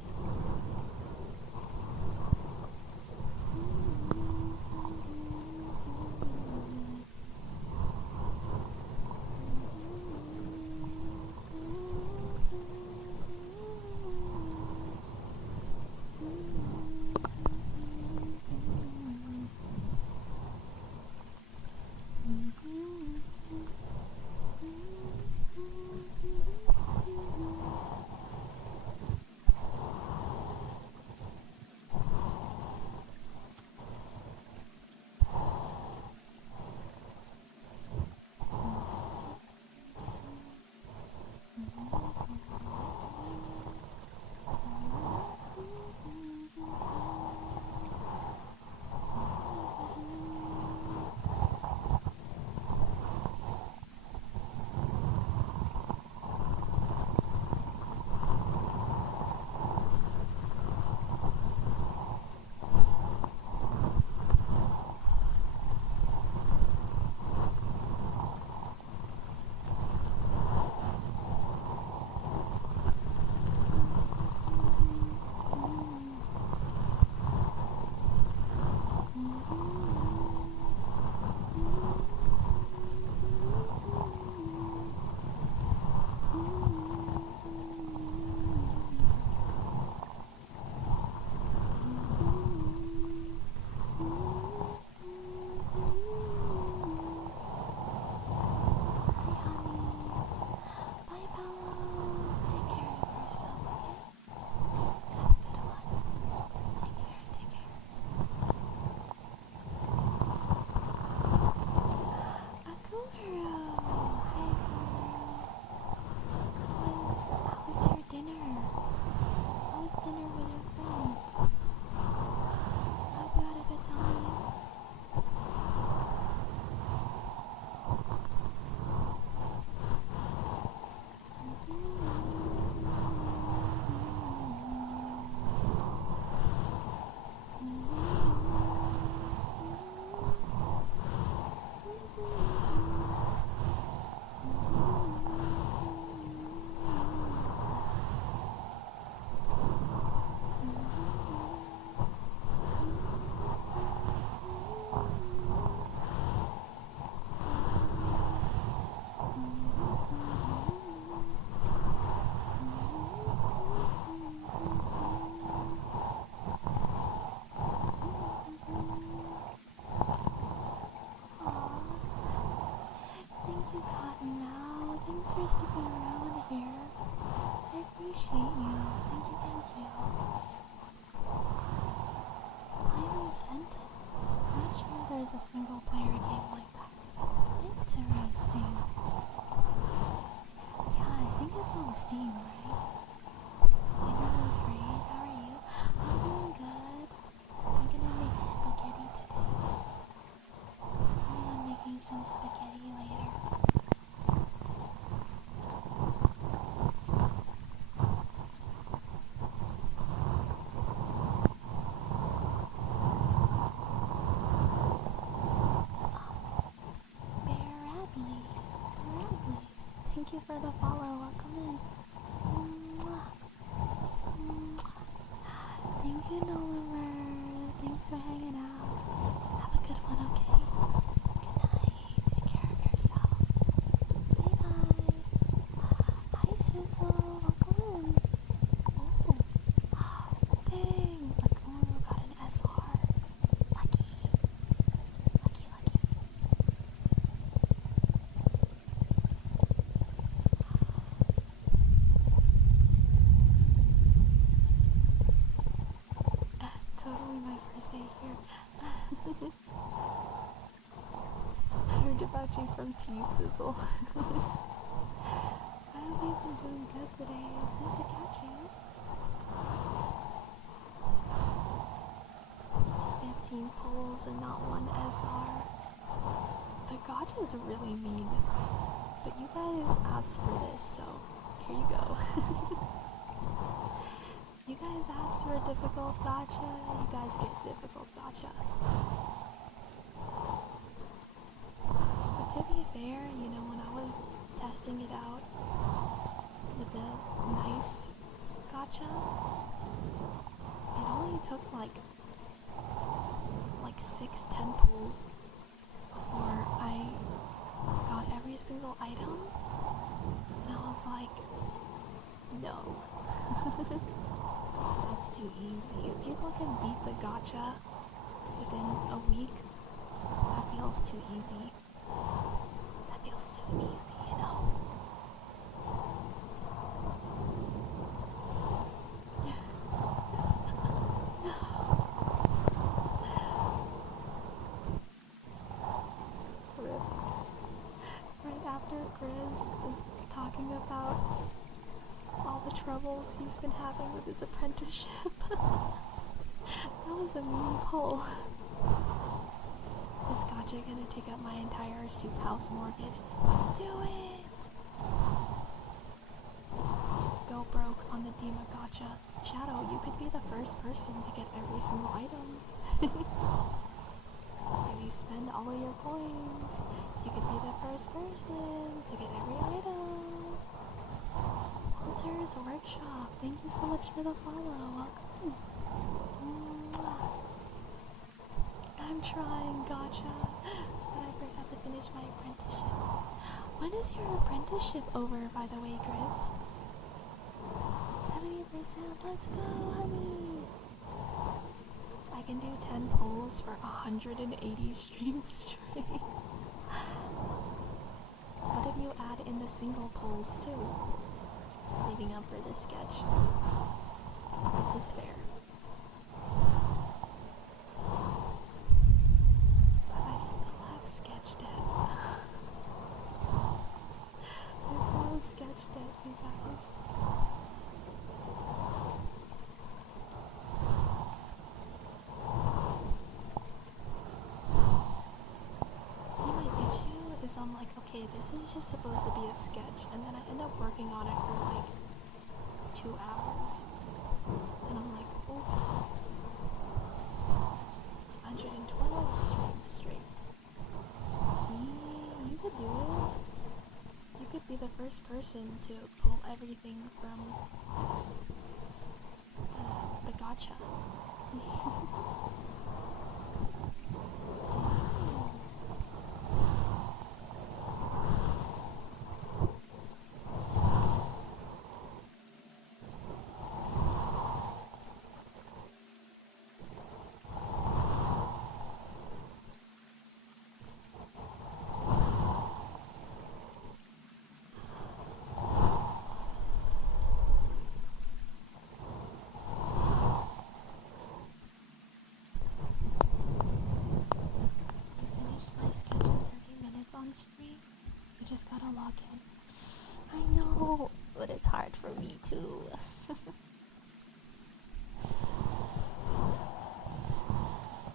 a single player game like that. Interesting. Yeah, I think it's on Steam, right? Dinner was great. How are you? I'm doing good. I'm gonna make spaghetti today. I'm making some spaghetti later. Bradley. Thank you for the follow. Welcome in. Mwah. Mwah. Thank you, Noliver. Thanks for hanging out. Have a good one, okay? Good night. Take care of yourself. Bye bye. Hi, Sizzle. Welcome in. Oh. Dang. Akuru got an SR. Lucky. Totally my first day here. I heard about you from T-Sizzle. I hope you've been doing good today. It's nice to catch you. 15 pulls and not one SR. The gotchas are really mean. But you guys asked for this, so here you go. You guys asked for a difficult gacha, you guys get difficult gacha. But to be fair, you know, when I was testing it out with the nice gacha, it only took like 6-10 pulls before I got every single item. And I was like, no. That's too easy. If people can beat the gacha within a week, that feels too easy. That feels too easy, you know? Rip. Right after Grizz is talking about all the troubles he's been having with his apprenticeship. That was a mean pull. Is gacha gonna take up my entire soup house mortgage? Do it! Go broke on the Dima gacha. Shadow, you could be the first person to get every single item. If you spend all of your coins, you could be the first person to get every item. Walter's Workshop, thank you so much for the follow. Welcome. I'm trying, gacha, but I first have to finish my apprenticeship. When is your apprenticeship over, by the way, Grizz? 70%, let's go, honey. I can do 10 pulls for 180 streams straight. What if you add in the single pulls too? Saving up for this sketch. This is fair. But I still have sketch debt. I still have sketch debt, you guys. See, my issue is I'm like, okay, this is just supposed to be a sketch, and then I end up working on it for like 2 hours. Then I'm like, oops. 112 streams straight. See, you could do it. You could be the first person to pull everything from the gacha. just gotta log in. I know, but it's hard for me too.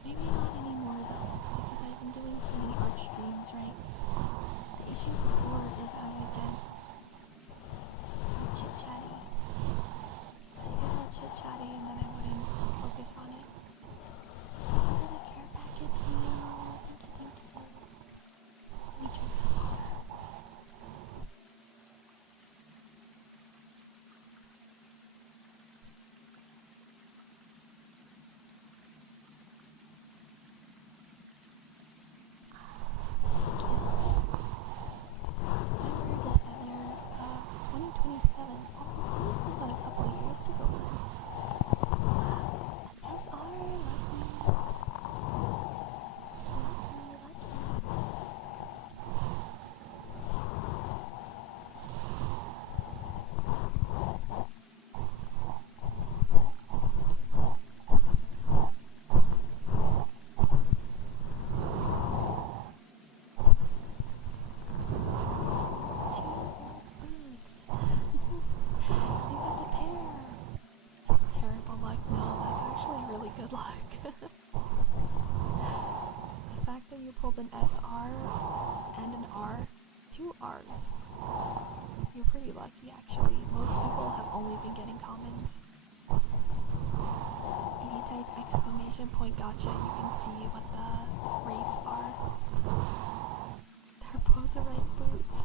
Maybe not anymore though, because I've been doing so many art streams, right? The issue before is I would get chit-chatty. I get all chit-chatty and then I wouldn't focus on it. Oh, the care package, you know. Thank you. Let me drink some water. Pulled an SR and an R, 2 R's. You're pretty lucky actually. Most people have only been getting commons. If you type exclamation point gotcha, you can see what the rates are. They're both the right boots.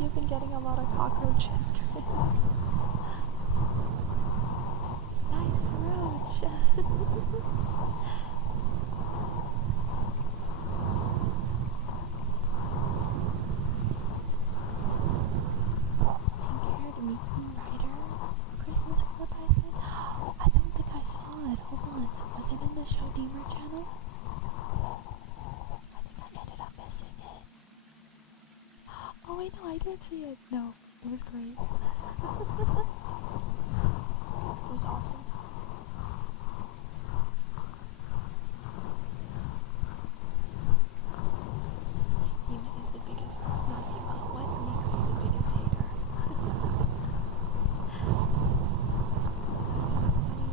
You've been getting a lot of cockroaches, Chris. Nice roach. Pink-haired Miku Rider Christmas clip I said? I don't think I saw it. Hold on. Was it in the show Dima channel? I think I ended up missing it. Oh wait, no, I did see it. No, it was great. It was awesome. Dima is the biggest, not Dima, what? Nico is the biggest hater. That's so funny.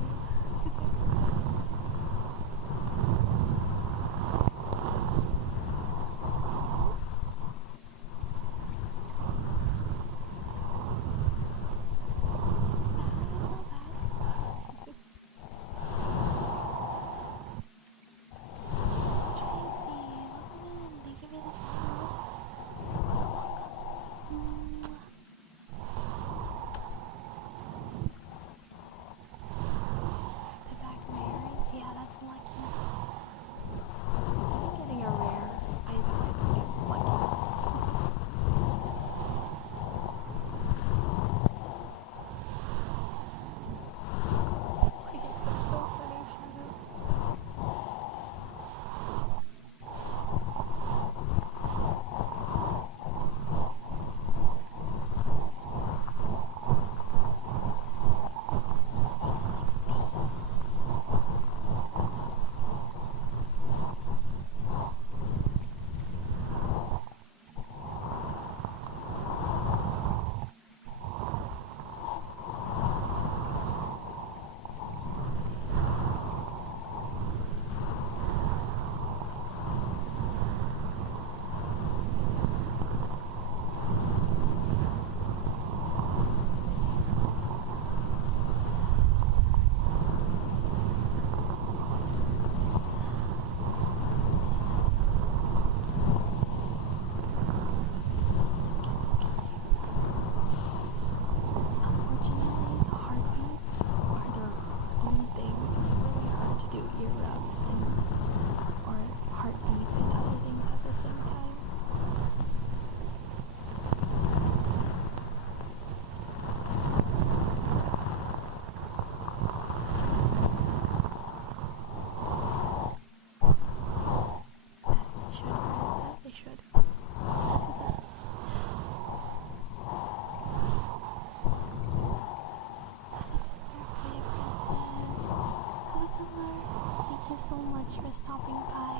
much for stopping by.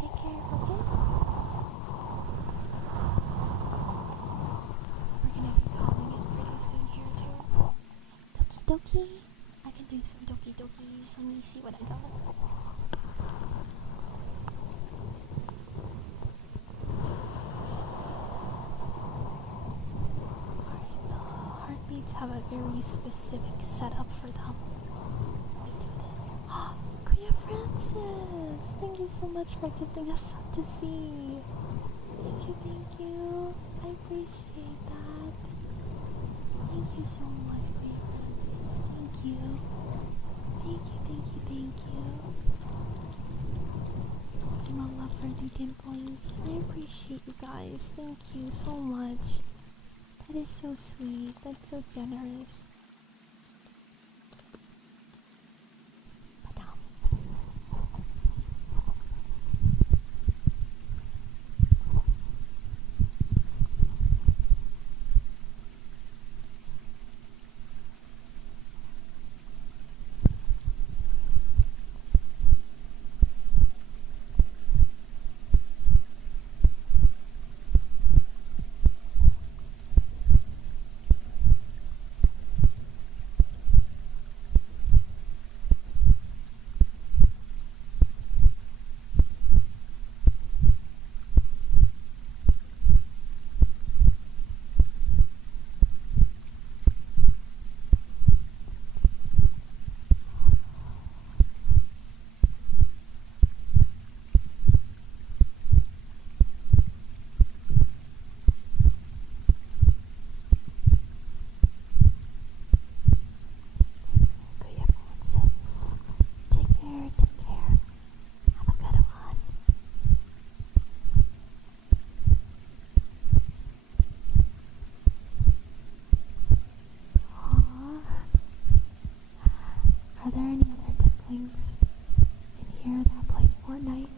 Take care, okay? We're gonna be calling it pretty soon here too. Doki doki. I can do some doki dokis. Let me see what I got. Alright, the heartbeats have a very specific setup for them. Let me do this. Kuya Francis! Thank you so much for gifting us up to see. Thank you. I appreciate that. Thank you so much, Kuya Francis. Thank you. Thank you. I'm a lover of the Tingles. I appreciate you guys. Thank you so much. That is so sweet. That's so generous. Are there any other Tingles in here that play Fortnite?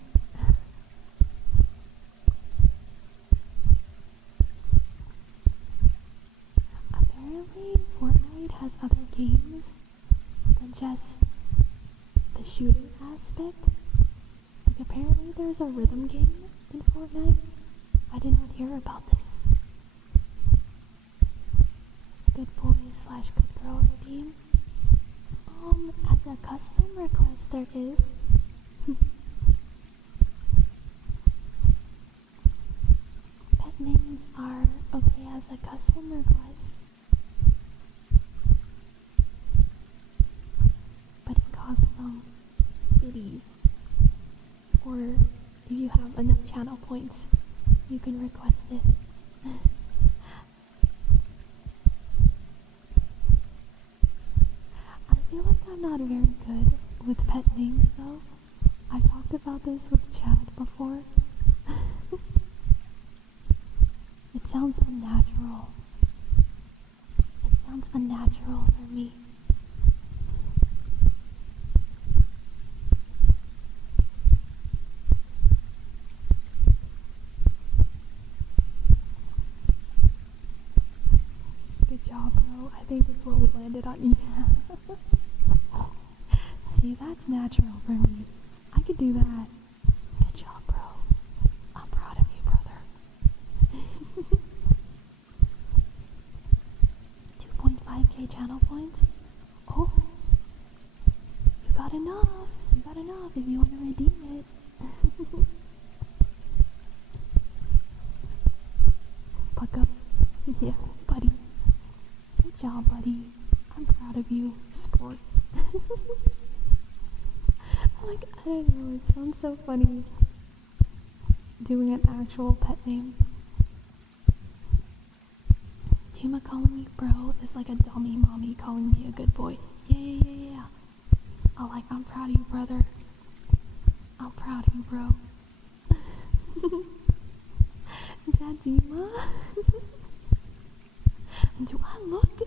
Apparently, Fortnite has other games than just the shooting aspect. Like, apparently there's a rhythm game in Fortnite. I did not hear about this. Good boy / good girl redeem. As a custom request there is. Pet names are okay as a custom request, but it costs some biddies. Or if you have enough channel points, you can request it. I feel like I'm not very good with pet names though. I talked about this with Chad before. It sounds unnatural. It sounds unnatural for me. Good job, bro. I think this is what we landed on. Yeah. See, that's natural for me. I could do that. Good job, bro. I'm proud of you, brother. 2.5k channel points? Oh, you got enough. You got enough if you want to redeem it. Puck up. Yeah, buddy. Good job, buddy. I'm proud of you, sport. Like, I don't know, it sounds so funny doing an actual pet name. Dima calling me bro is like a dummy mommy calling me a good boy. Yeah. I'm proud of you, brother. I'm proud of you, bro. Is that Dima? Do I look?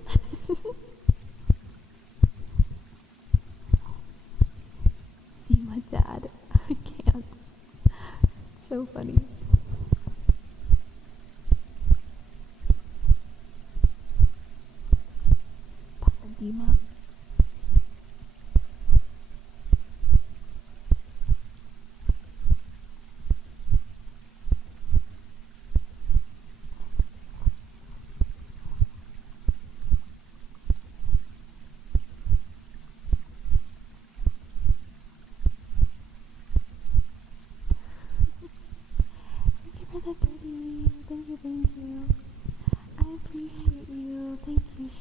Dima dad. I can't. So funny. Papa Dima.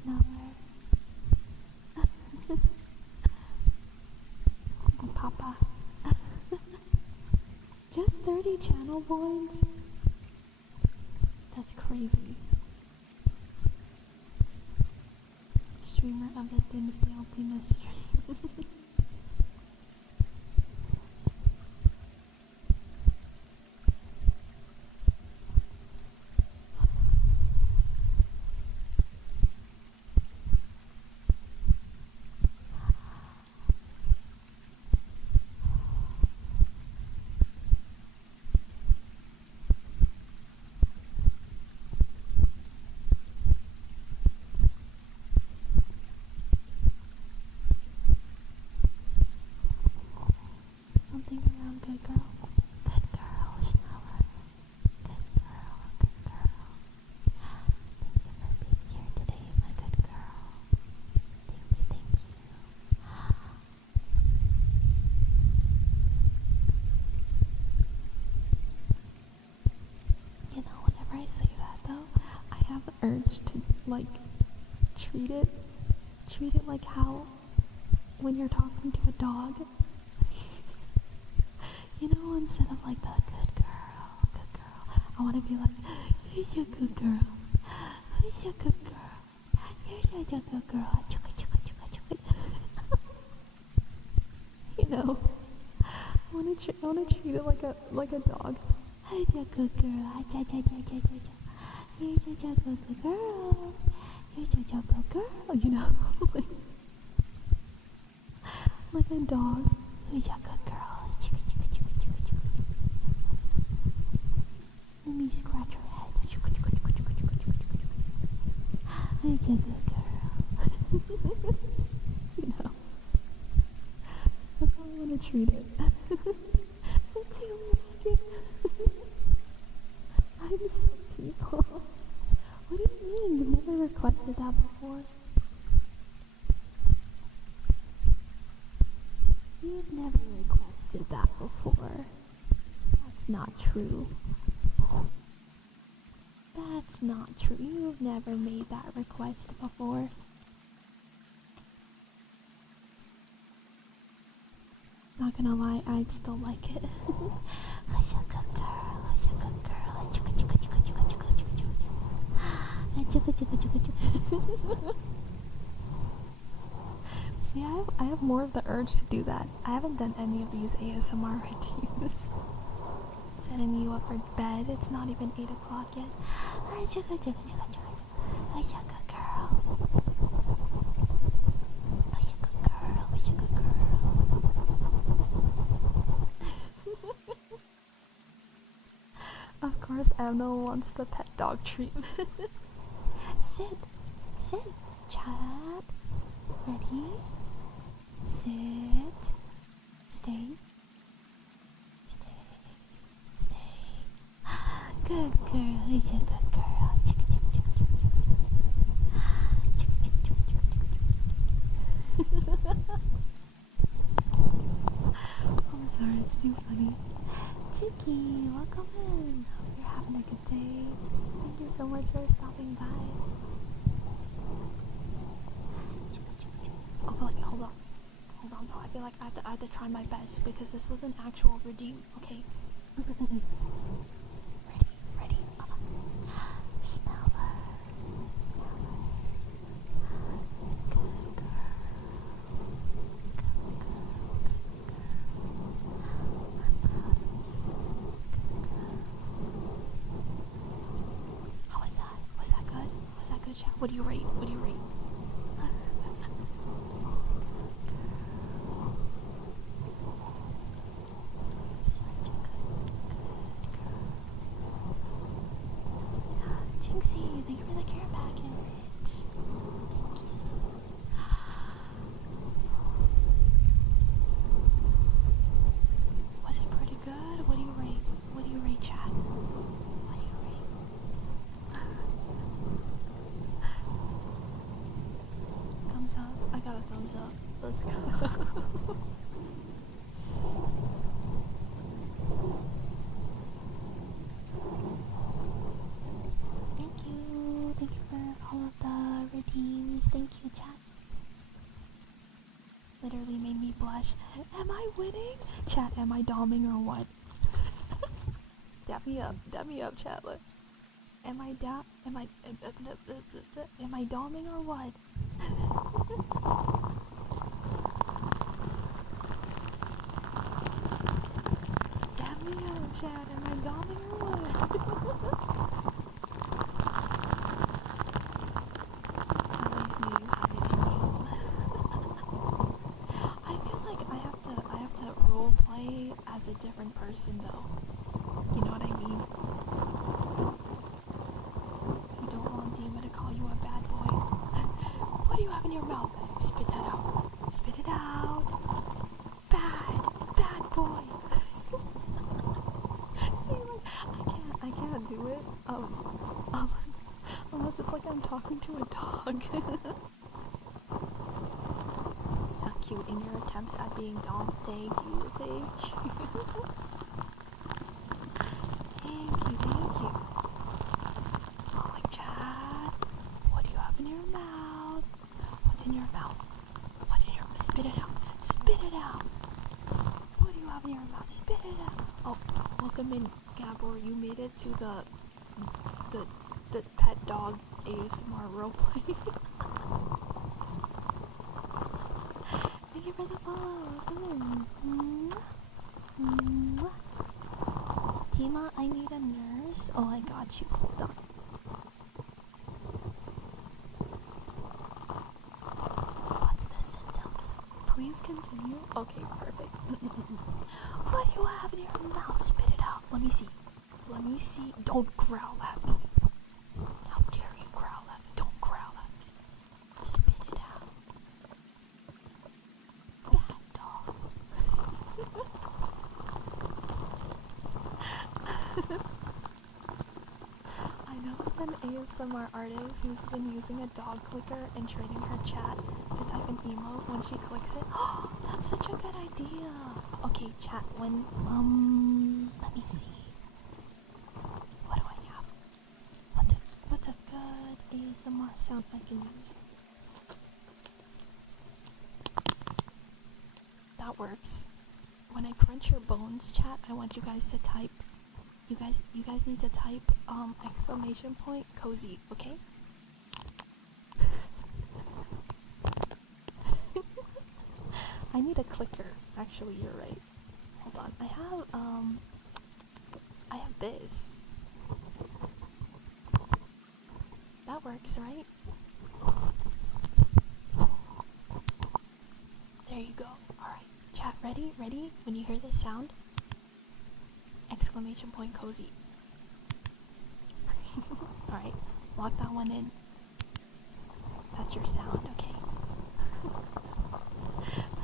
Schneller. Papa. Just 30 channel points? That's crazy. Streamer of the Dimsdale Dima stream. Something around good girl. Good girl, Schneller. Good girl, good girl. Thank you for being here today, my good girl. Thank you, thank you. You know, whenever I say that though, I have the urge to like treat it like how when you're talking to a dog. You know, instead of like the good girl, I want to be like, who's your good girl? Who's your good girl? Here's your good girl. Chuka, chuka, chuka, chuka. You know, I want to treat it like a dog. Who's your good girl? Here's your good girl. Here's your good girl. You know, like a dog. Who's your good girl? Let me scratch her head. Who's your good girl? You know, that's how I want to treat it. Let's see what I'm so people. What do you mean? You've never requested that before? You've never requested that before. That's not true. That's not true. You've never made that request before. Not gonna lie, I'd still like it. Who's your good girl? Who's your good girl? See, I have more of the urge to do that. I haven't done any of these ASMR routines. Setting you up for bed. It's not even 8 o'clock yet. Who's your good girl? Who's your good girl? Who's your good girl? Who's your good girl? Of course, Emma wants the pet dog treatment. Sit, chat. Ready? Sit. Stay. Good girl. Who's your good girl? I'm sorry, it's too funny. Chicky, welcome in. Hope you're having a good day. Thank you so much for stopping by. Oh, but hold on though. I feel like I have to try my best because this was an actual redeem. Okay. Ready. Schneller. Good girl. I'm proud of you. Good girl. How was that? Was that good? Was that good, chat? What do you rate? Thank you for the care package. Thank you. Was it pretty good? What do you rate? Chat? What do you rate? Thumbs up? I got a thumbs up. Let's go. Thank you for all of the redeems. literally made me blush. Am I winning? Chat, am I doming or what? Dap me up, chat. Look. Am I doming or what? Dap me up, chat. Am I doming or what? I always knew you had it in you. I feel like I have to role play as a different person though. You know what I mean? You don't want Dima to call you a bad boy. What do you have in your mouth? Spit that out. Spit it out. Bad boy. See, like, I can't do it. Unless it's like I'm talking to a dog. So cute in your attempts at being dom. Thank you. Thank you. Oh, like, Chad, what do you have in your mouth? What's in your mouth? Spit it out. What do you have in your mouth? Spit it out. Oh, welcome in, Gabor. You made it to the pet dog ASMR roleplay. Thank you for the follow. Come in. Dima, I need a nurse. Oh, I got you. Hold on. What's the symptoms? Please continue. Okay, perfect. What do you have in your mouth? Spit it out. Let me see. Don't growl at me. How dare you growl at me? Don't growl at me. Spit it out. Bad dog. I know of an ASMR artist who's been using a dog clicker and training her chat to type an emote when she clicks it. Oh, that's such a good idea. Okay, chat, when, let me see. What do I have? What's a good ASMR sound I can use? That works. When I crunch your bones, chat, I want you guys to type. You guys need to type exclamation point cozy, okay? I need a clicker. Actually, you're right. Hold on. I have this. That works, right? There you go. Alright. Chat, ready? When you hear this sound, exclamation point cozy. Alright, lock that one in. That's your sound, okay?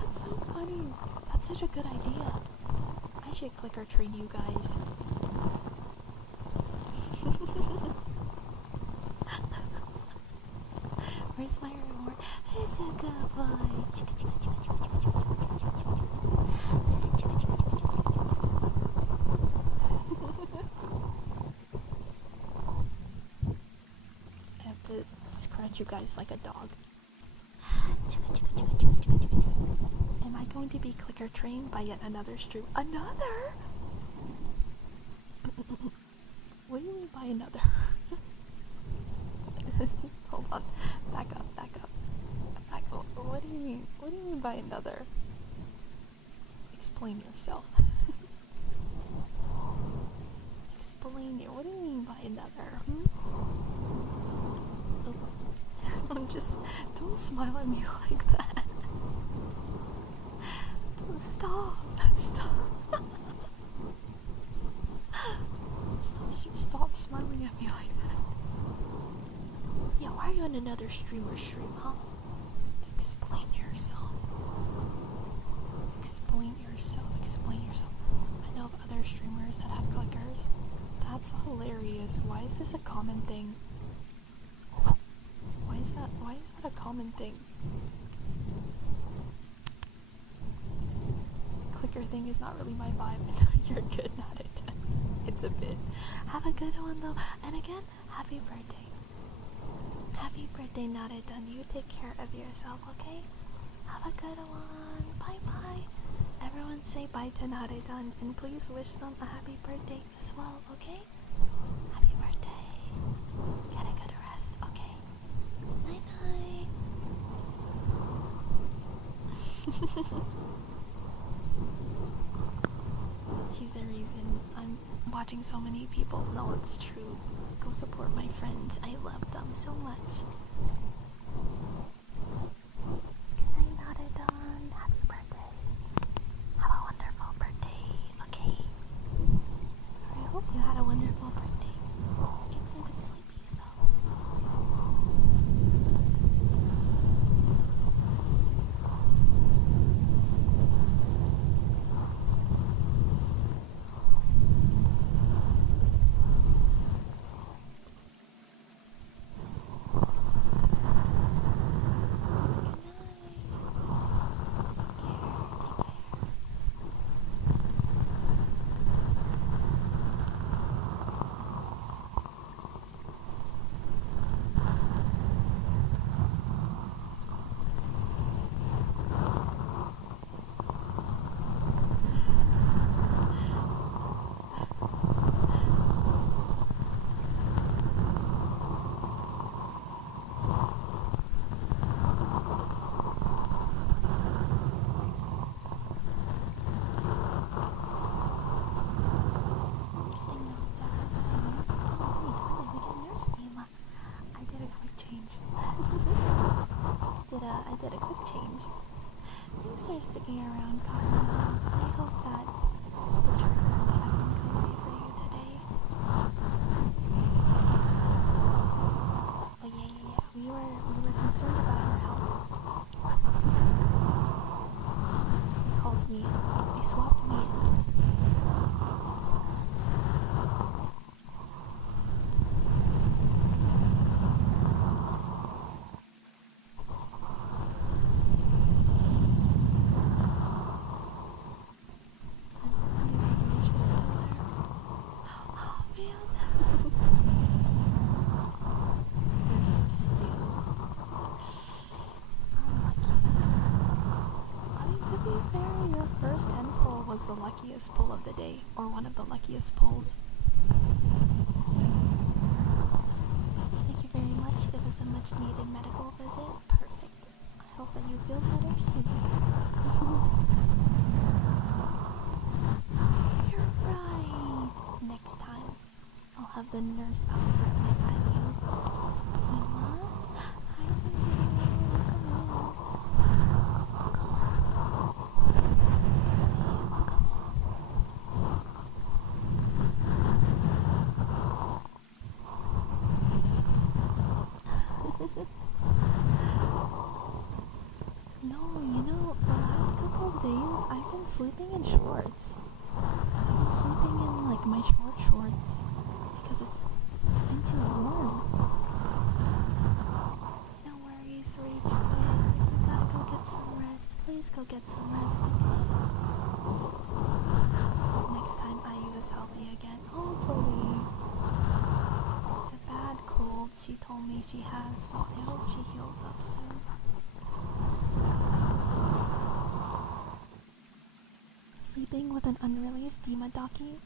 That's so funny. That's such a good idea. I should clicker train you guys. Where's my reward? It's a good boy. I have to scratch you guys like a dog. Am I going to be clicker trained by yet another stream? Another? What do you mean by another? Hold on. Back up. What do you mean? What do you mean by another? Explain yourself. Explain it. What do you mean by another? Don't smile at me like that. Stop. Stop smiling at me like that. Yeah, why are you in another streamer stream, huh? Explain yourself. I know of other streamers that have clickers. That's hilarious. Why is this a common thing? Why is that a common thing? Clicker thing is not really my vibe. You're good at it. It's a bit. Have a good one though. And again, happy birthday. Happy birthday, not it done. You take care of yourself, okay? Have a good one. Bye bye. Everyone say bye to Naredan and please wish them a happy birthday as well, okay? Happy birthday. Get a good rest, okay? Night night. He's the reason I'm watching so many people. No, it's true. Go support my friends. I love them so much. Good night, Naredan. Happy birthday. Have a wonderful birthday, okay? I hope you had a wonderful birthday. Get some good sleepies, though. I did a quick change. Thanks for sticking around, Kyle. I hope that the triggers have been cozy for you today. But yeah. We were concerned about her health. So they called me in. They swapped me in. Was the luckiest pull of the day, or one of the luckiest pulls. Thank you very much. It was a much needed medical visit. Perfect. I hope that you feel better soon. You're right. Next time, I'll have the nurse out for my IU. Dima? Hi, Dima. Days I've been sleeping in shorts. I've been sleeping in like my shorts because it's been too warm. No worries, Rage Quit. You gotta go get some rest. Please go get some rest, okay? Next time IU is healthy again, hopefully. It's a bad cold she told me she has, so I hope she heals up soon. Sleeping with an unreleased Dima docky?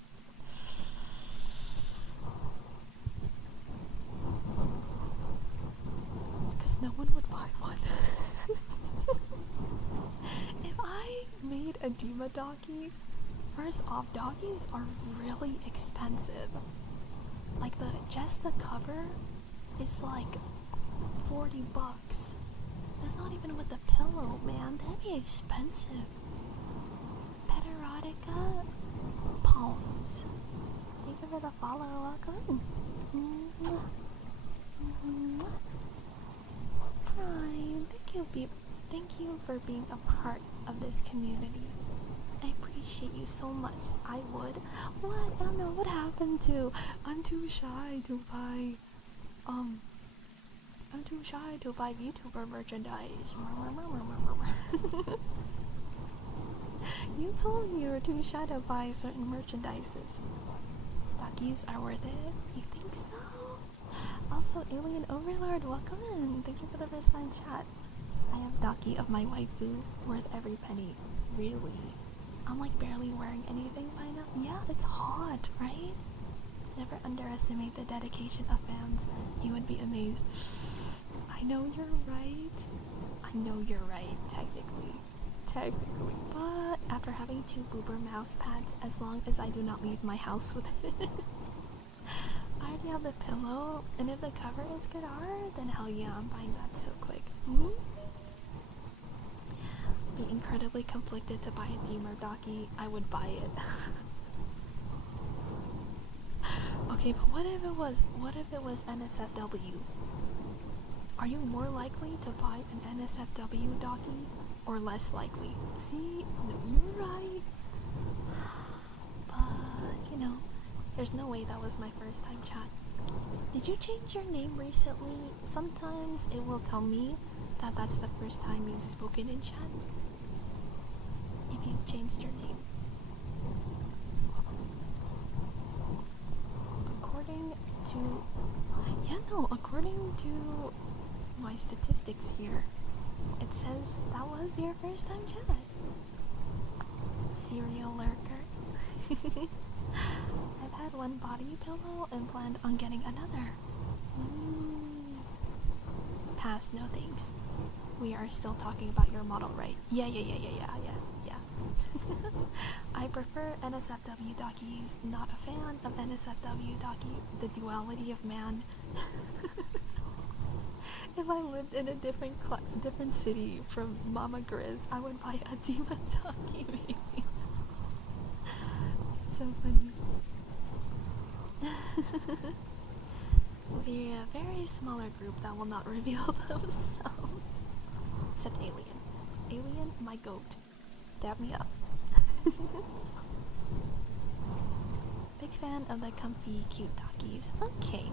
Because no one would buy one. If I made a Dima docky, first off, doggies are really expensive. Like just the cover is like $40. That's not even with the pillow, man. That'd be expensive. Erotica Palms. Thank you for the follow. Welcome. Prime. Thank you for being a part of this community. I appreciate you so much. I would. What? I don't know what happened to. I'm too shy to buy vtuber merchandise. You told me you were too shy to buy certain merchandises. Duckies are worth it? You think so? Also, Alien Overlord, welcome in. Thank you for the first time chat. I have Daki of my waifu worth every penny. Really? I'm like barely wearing anything by now. Yeah, it's hot, right? Never underestimate the dedication of fans. You would be amazed. I know you're right. I know you're right, technically. But after having 2 boober mouse pads, as long as I do not leave my house with it. I already have the pillow, and if the cover is good art, then hell yeah, I'm buying that so quick. Be incredibly conflicted to buy a Dima Daki. I would buy it. Okay, but what if it was NSFW? Are you more likely to buy an NSFW Daki or less likely? See, no, you're right. But you know, there's no way that was my first time chat. Did you change your name recently? Sometimes it will tell me that that's the first time you've spoken in chat. If you've changed your name. According to my statistics here, it says that was your first time chat. Serial lurker. I've had 1 body pillow and planned on getting another. Pass, no thanks. We are still talking about your model, right? Yeah. I prefer NSFW Dakis, not a fan of NSFW Daki, the duality of man. If I lived in a different city from Mama Grizz, I would buy a Dima Daki maybe. It's so funny. We're a very smaller group that will not reveal themselves. Except Alien. Alien, my goat. Dab me up. Big fan of the comfy, cute Dakis. Okay.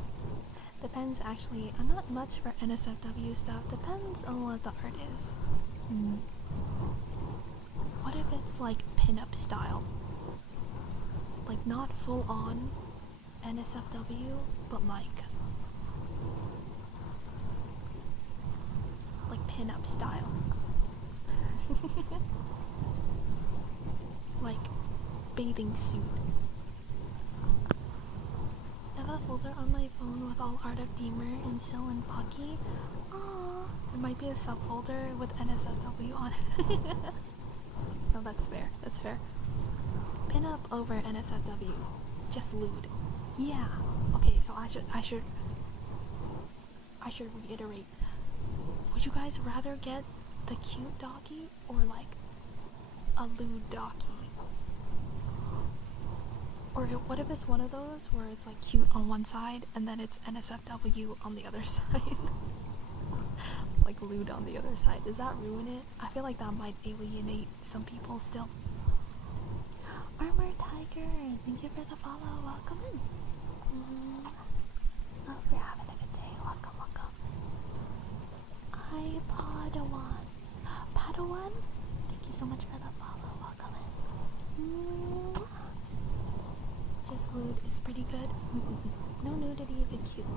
Depends actually. I'm not much for NSFW stuff. Depends on what the art is. What if it's like pin-up style? Like not full on NSFW, but like pin-up style. Like bathing suit. I have a folder on my phone with all art of Dima and Sil and Pocky. Aww. There might be a subfolder with NSFW on it. No, that's fair. Pin up over NSFW. Just lewd. Yeah. Okay, so I should reiterate. Would you guys rather get the cute doggy or like a lewd doggy? Or what if it's one of those where it's like cute on one side and then it's NSFW on the other side? Like lewd on the other side. Does that ruin it? I feel like that might alienate some people still. Armor Tiger, thank you for the follow. Welcome in. Hope you're having a good day. Welcome. Hi, Padawan. Thank you so much for the follow. Welcome in. Just lewd is pretty good. No nudity if it's cute.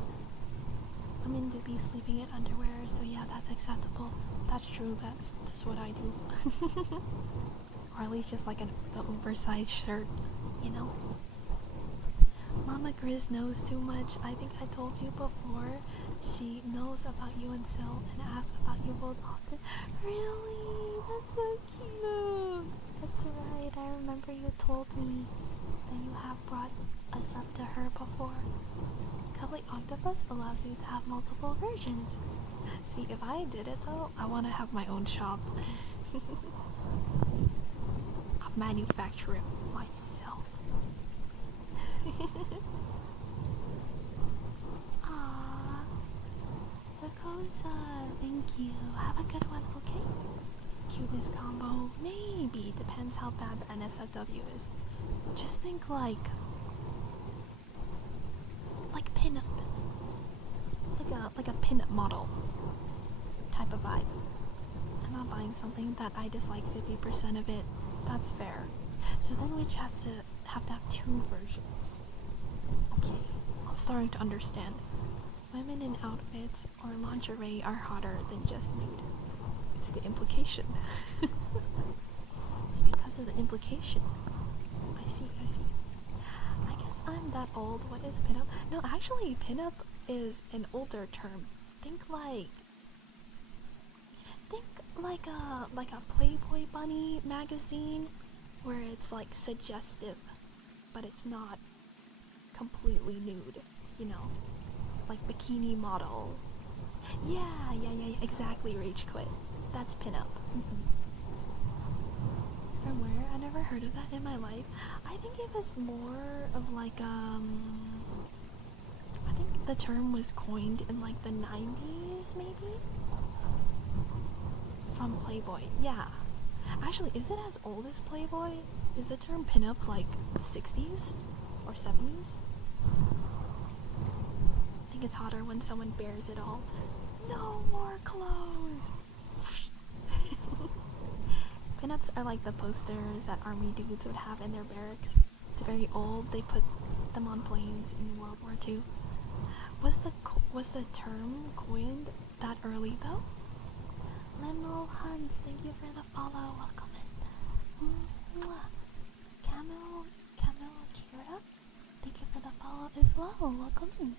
Women do be sleeping in underwear, so yeah, that's acceptable. That's true. That's what I do. Or at least just like the oversized shirt, you know. Mama Grizz knows too much. I think I told you before. She knows about you and Sil and asks about you both often. Really? That's so cute. That's right. I remember you told me that you have brought us up to her before. Cuddly Octopus allows you to have multiple versions. See, if I did it though, I want to have my own shop. I'll manufacture it myself. Aww. Lakosa, thank you. Have a good one, okay? Cuteness combo, maybe. Depends how bad the NSFW is. Just think like pin-up. Like a pin-up model type of vibe. I'm not buying something that I dislike 50% of it. That's fair. So then we'd have to have 2 versions. Okay, I'm starting to understand. Women in outfits or lingerie are hotter than just nude. It's the implication. It's because of the implication. I see. I guess I'm that old. What is pinup? No, actually, pinup is an older term. Think a Playboy bunny magazine where it's like suggestive, but it's not completely nude, you know, like bikini model. Yeah, exactly, Rage Quit. That's pinup. From where? I never heard of that in my life. I think it was more of like, I think the term was coined in like the 90s, maybe? From Playboy, yeah. Actually, is it as old as Playboy? Is the term pinup like 60s or 70s? I think it's hotter when someone bears it all. No more clothes! Pinups are like the posters that army dudes would have in their barracks. It's very old. They put them on planes in World War II. Was the term coined that early though? Limo Hunts, thank you for the follow. Welcome in. Camel Kira, thank you for the follow as well. Welcome in.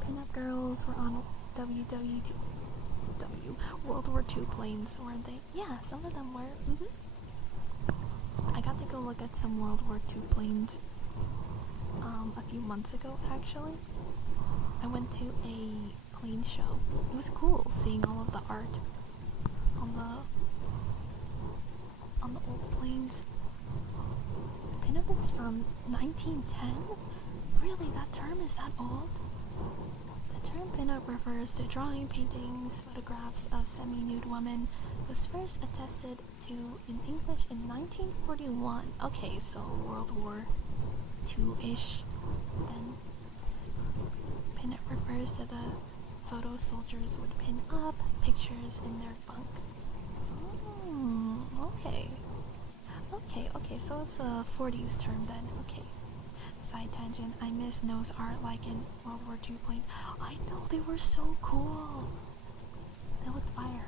Pinup girls were on World War II planes, weren't they? Yeah, some of them were. I got to go look at some World War II planes a few months ago, actually. I went to a plane show. It was cool seeing all of the art on the old planes. Pinup is from 1910? Really, that term is that old? The term pinup refers to drawing, paintings, photographs of semi-nude women. Was first attested to in English in 1941. Okay, so World War II-ish then. Pinup refers to the photo soldiers would pin up pictures in their bunk. Okay, so it's a 40s term then. Okay. Side tangent, I miss nose art like in World War II planes. I know, they were so cool. They looked fire.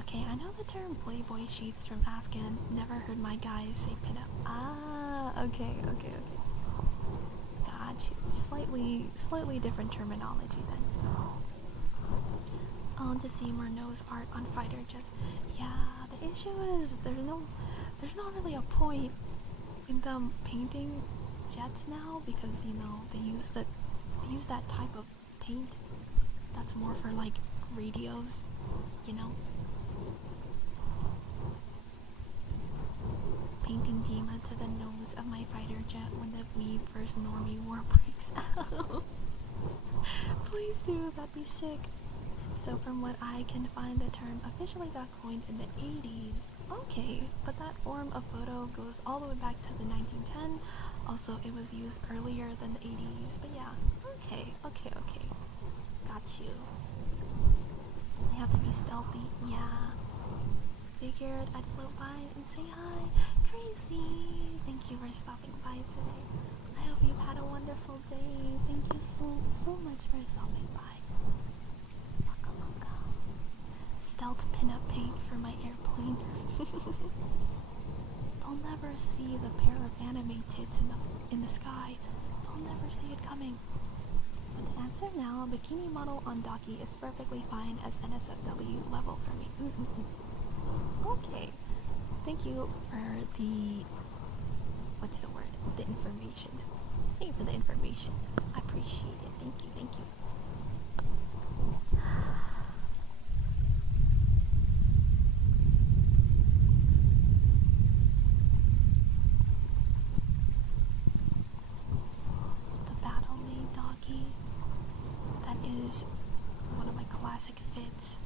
Okay, I know the term Playboy sheets from Afghan. Never heard my guys say pinup. Okay. Gotcha. Slightly different terminology then. I want to see more nose art on fighter jets. Yeah, the issue is there's not really a point in them painting jets now because, you know, they use that type of paint that's more for like radios, you know. Painting Dima to the nose of my fighter jet when the Weeb first normie war breaks out. Please do, that'd be sick. So from what I can find, the term officially got coined in the 80s. Okay, but that form of photo goes all the way back to the 1910. Also, it was used earlier than the 80s, but yeah. Okay. Got you. They have to be stealthy, yeah. Figured I'd float by and say hi. Crazy! Thank you for stopping by today. I hope you've had a wonderful day. Thank you so much for stopping by. Stealth pinup paint for my airplane. They'll never see the pair of anime tits in the sky. They'll never see it coming. But the answer now, bikini model on Docky is perfectly fine as NSFW level for me. Okay. Thank you for the... what's the word? The information. Thank you for the information. I appreciate it. Thank you. Is one of my classic fits.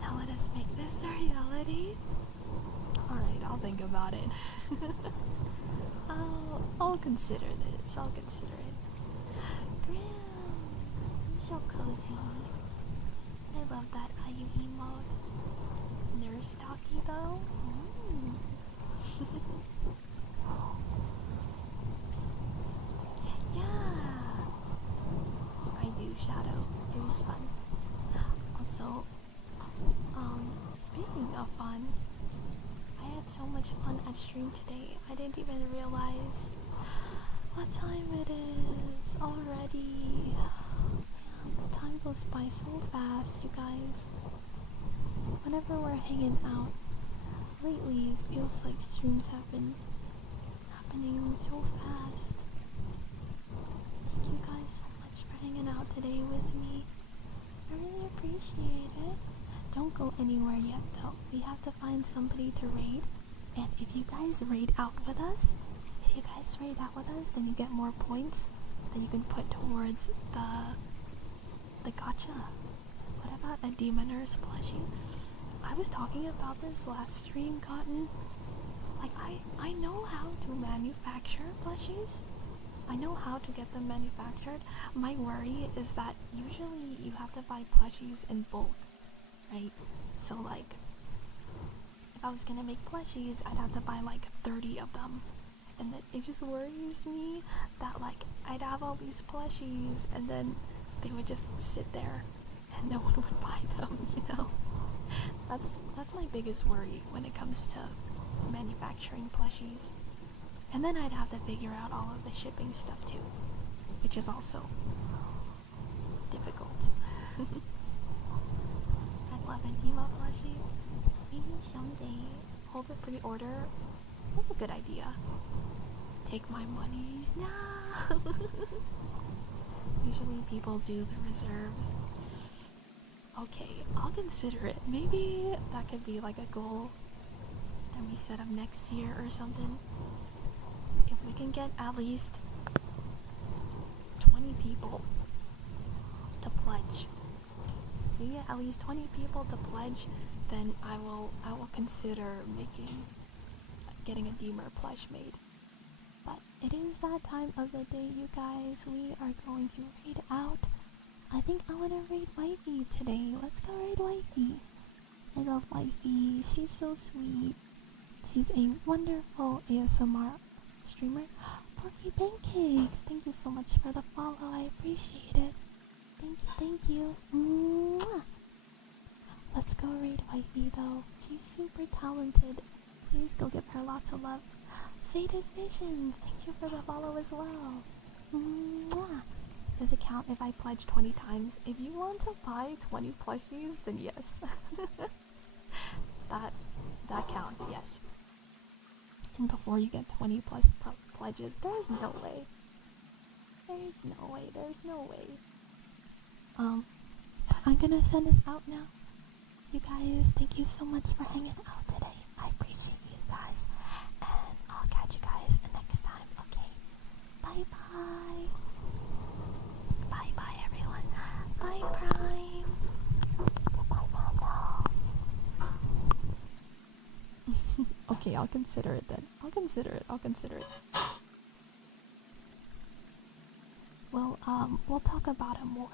Now let us make this a reality. Alright, I'll think about it. I'll consider this. Grim, you're so cozy. I love that IU emote. Nurse Docky though. Yeah. I do, Shadow. It was fun. so much fun at stream today. I didn't even realize what time it is already. The time goes by so fast, you guys. Whenever we're hanging out, lately it feels like streams have been happening so fast. Thank you guys so much for hanging out today with me. I really appreciate it. Don't go anywhere yet though. We have to find somebody to raid. And if you guys raid out with us, then you get more points that you can put towards the gacha. What about a Dima nurse plushie? I was talking about this last stream, Cotton. Like, I know how to manufacture plushies. I know how to get them manufactured. My worry is that usually you have to buy plushies in bulk, right? So like, if I was gonna make plushies, I'd have to buy like 30 of them. And then it just worries me that like, I'd have all these plushies and then they would just sit there and no one would buy them, you know? That's my biggest worry when it comes to manufacturing plushies. And then I'd have to figure out all of the shipping stuff too, which is also difficult. I love a Dima plushie. Maybe someday hold a pre-order. That's a good idea. Take my monies now. Usually people do the reserves. Okay, I'll consider it. Maybe that could be like a goal that we set up next year or something. If we can get at least 20 people to pledge. If we get at least 20 people to pledge, then I will consider getting a Dima plush made. But it is that time of the day, you guys. We are going to raid out. I think I want to raid Wifey today. Let's go raid Wifey. I love Wifey. She's so sweet. She's a wonderful ASMR streamer. Porky Pancakes, thank you so much for the follow. I appreciate it. Thank you. Mwah. Let's go raid Wifey though. She's super talented. Please go give her lots of love. Faded Visions, thank you for the follow as well. Mwah. Does it count if I pledge 20 times? If you want to buy 20 plushies, then yes. that counts, yes. And before you get 20 plus pledges, there's no way. There's no way. I'm gonna send this out now. You guys, thank you so much for hanging out today. I appreciate you guys. And I'll catch you guys next time, okay? Bye-bye. Bye-bye, everyone. Bye, Prime. Okay, I'll consider it then. I'll consider it. Well, we'll talk about it more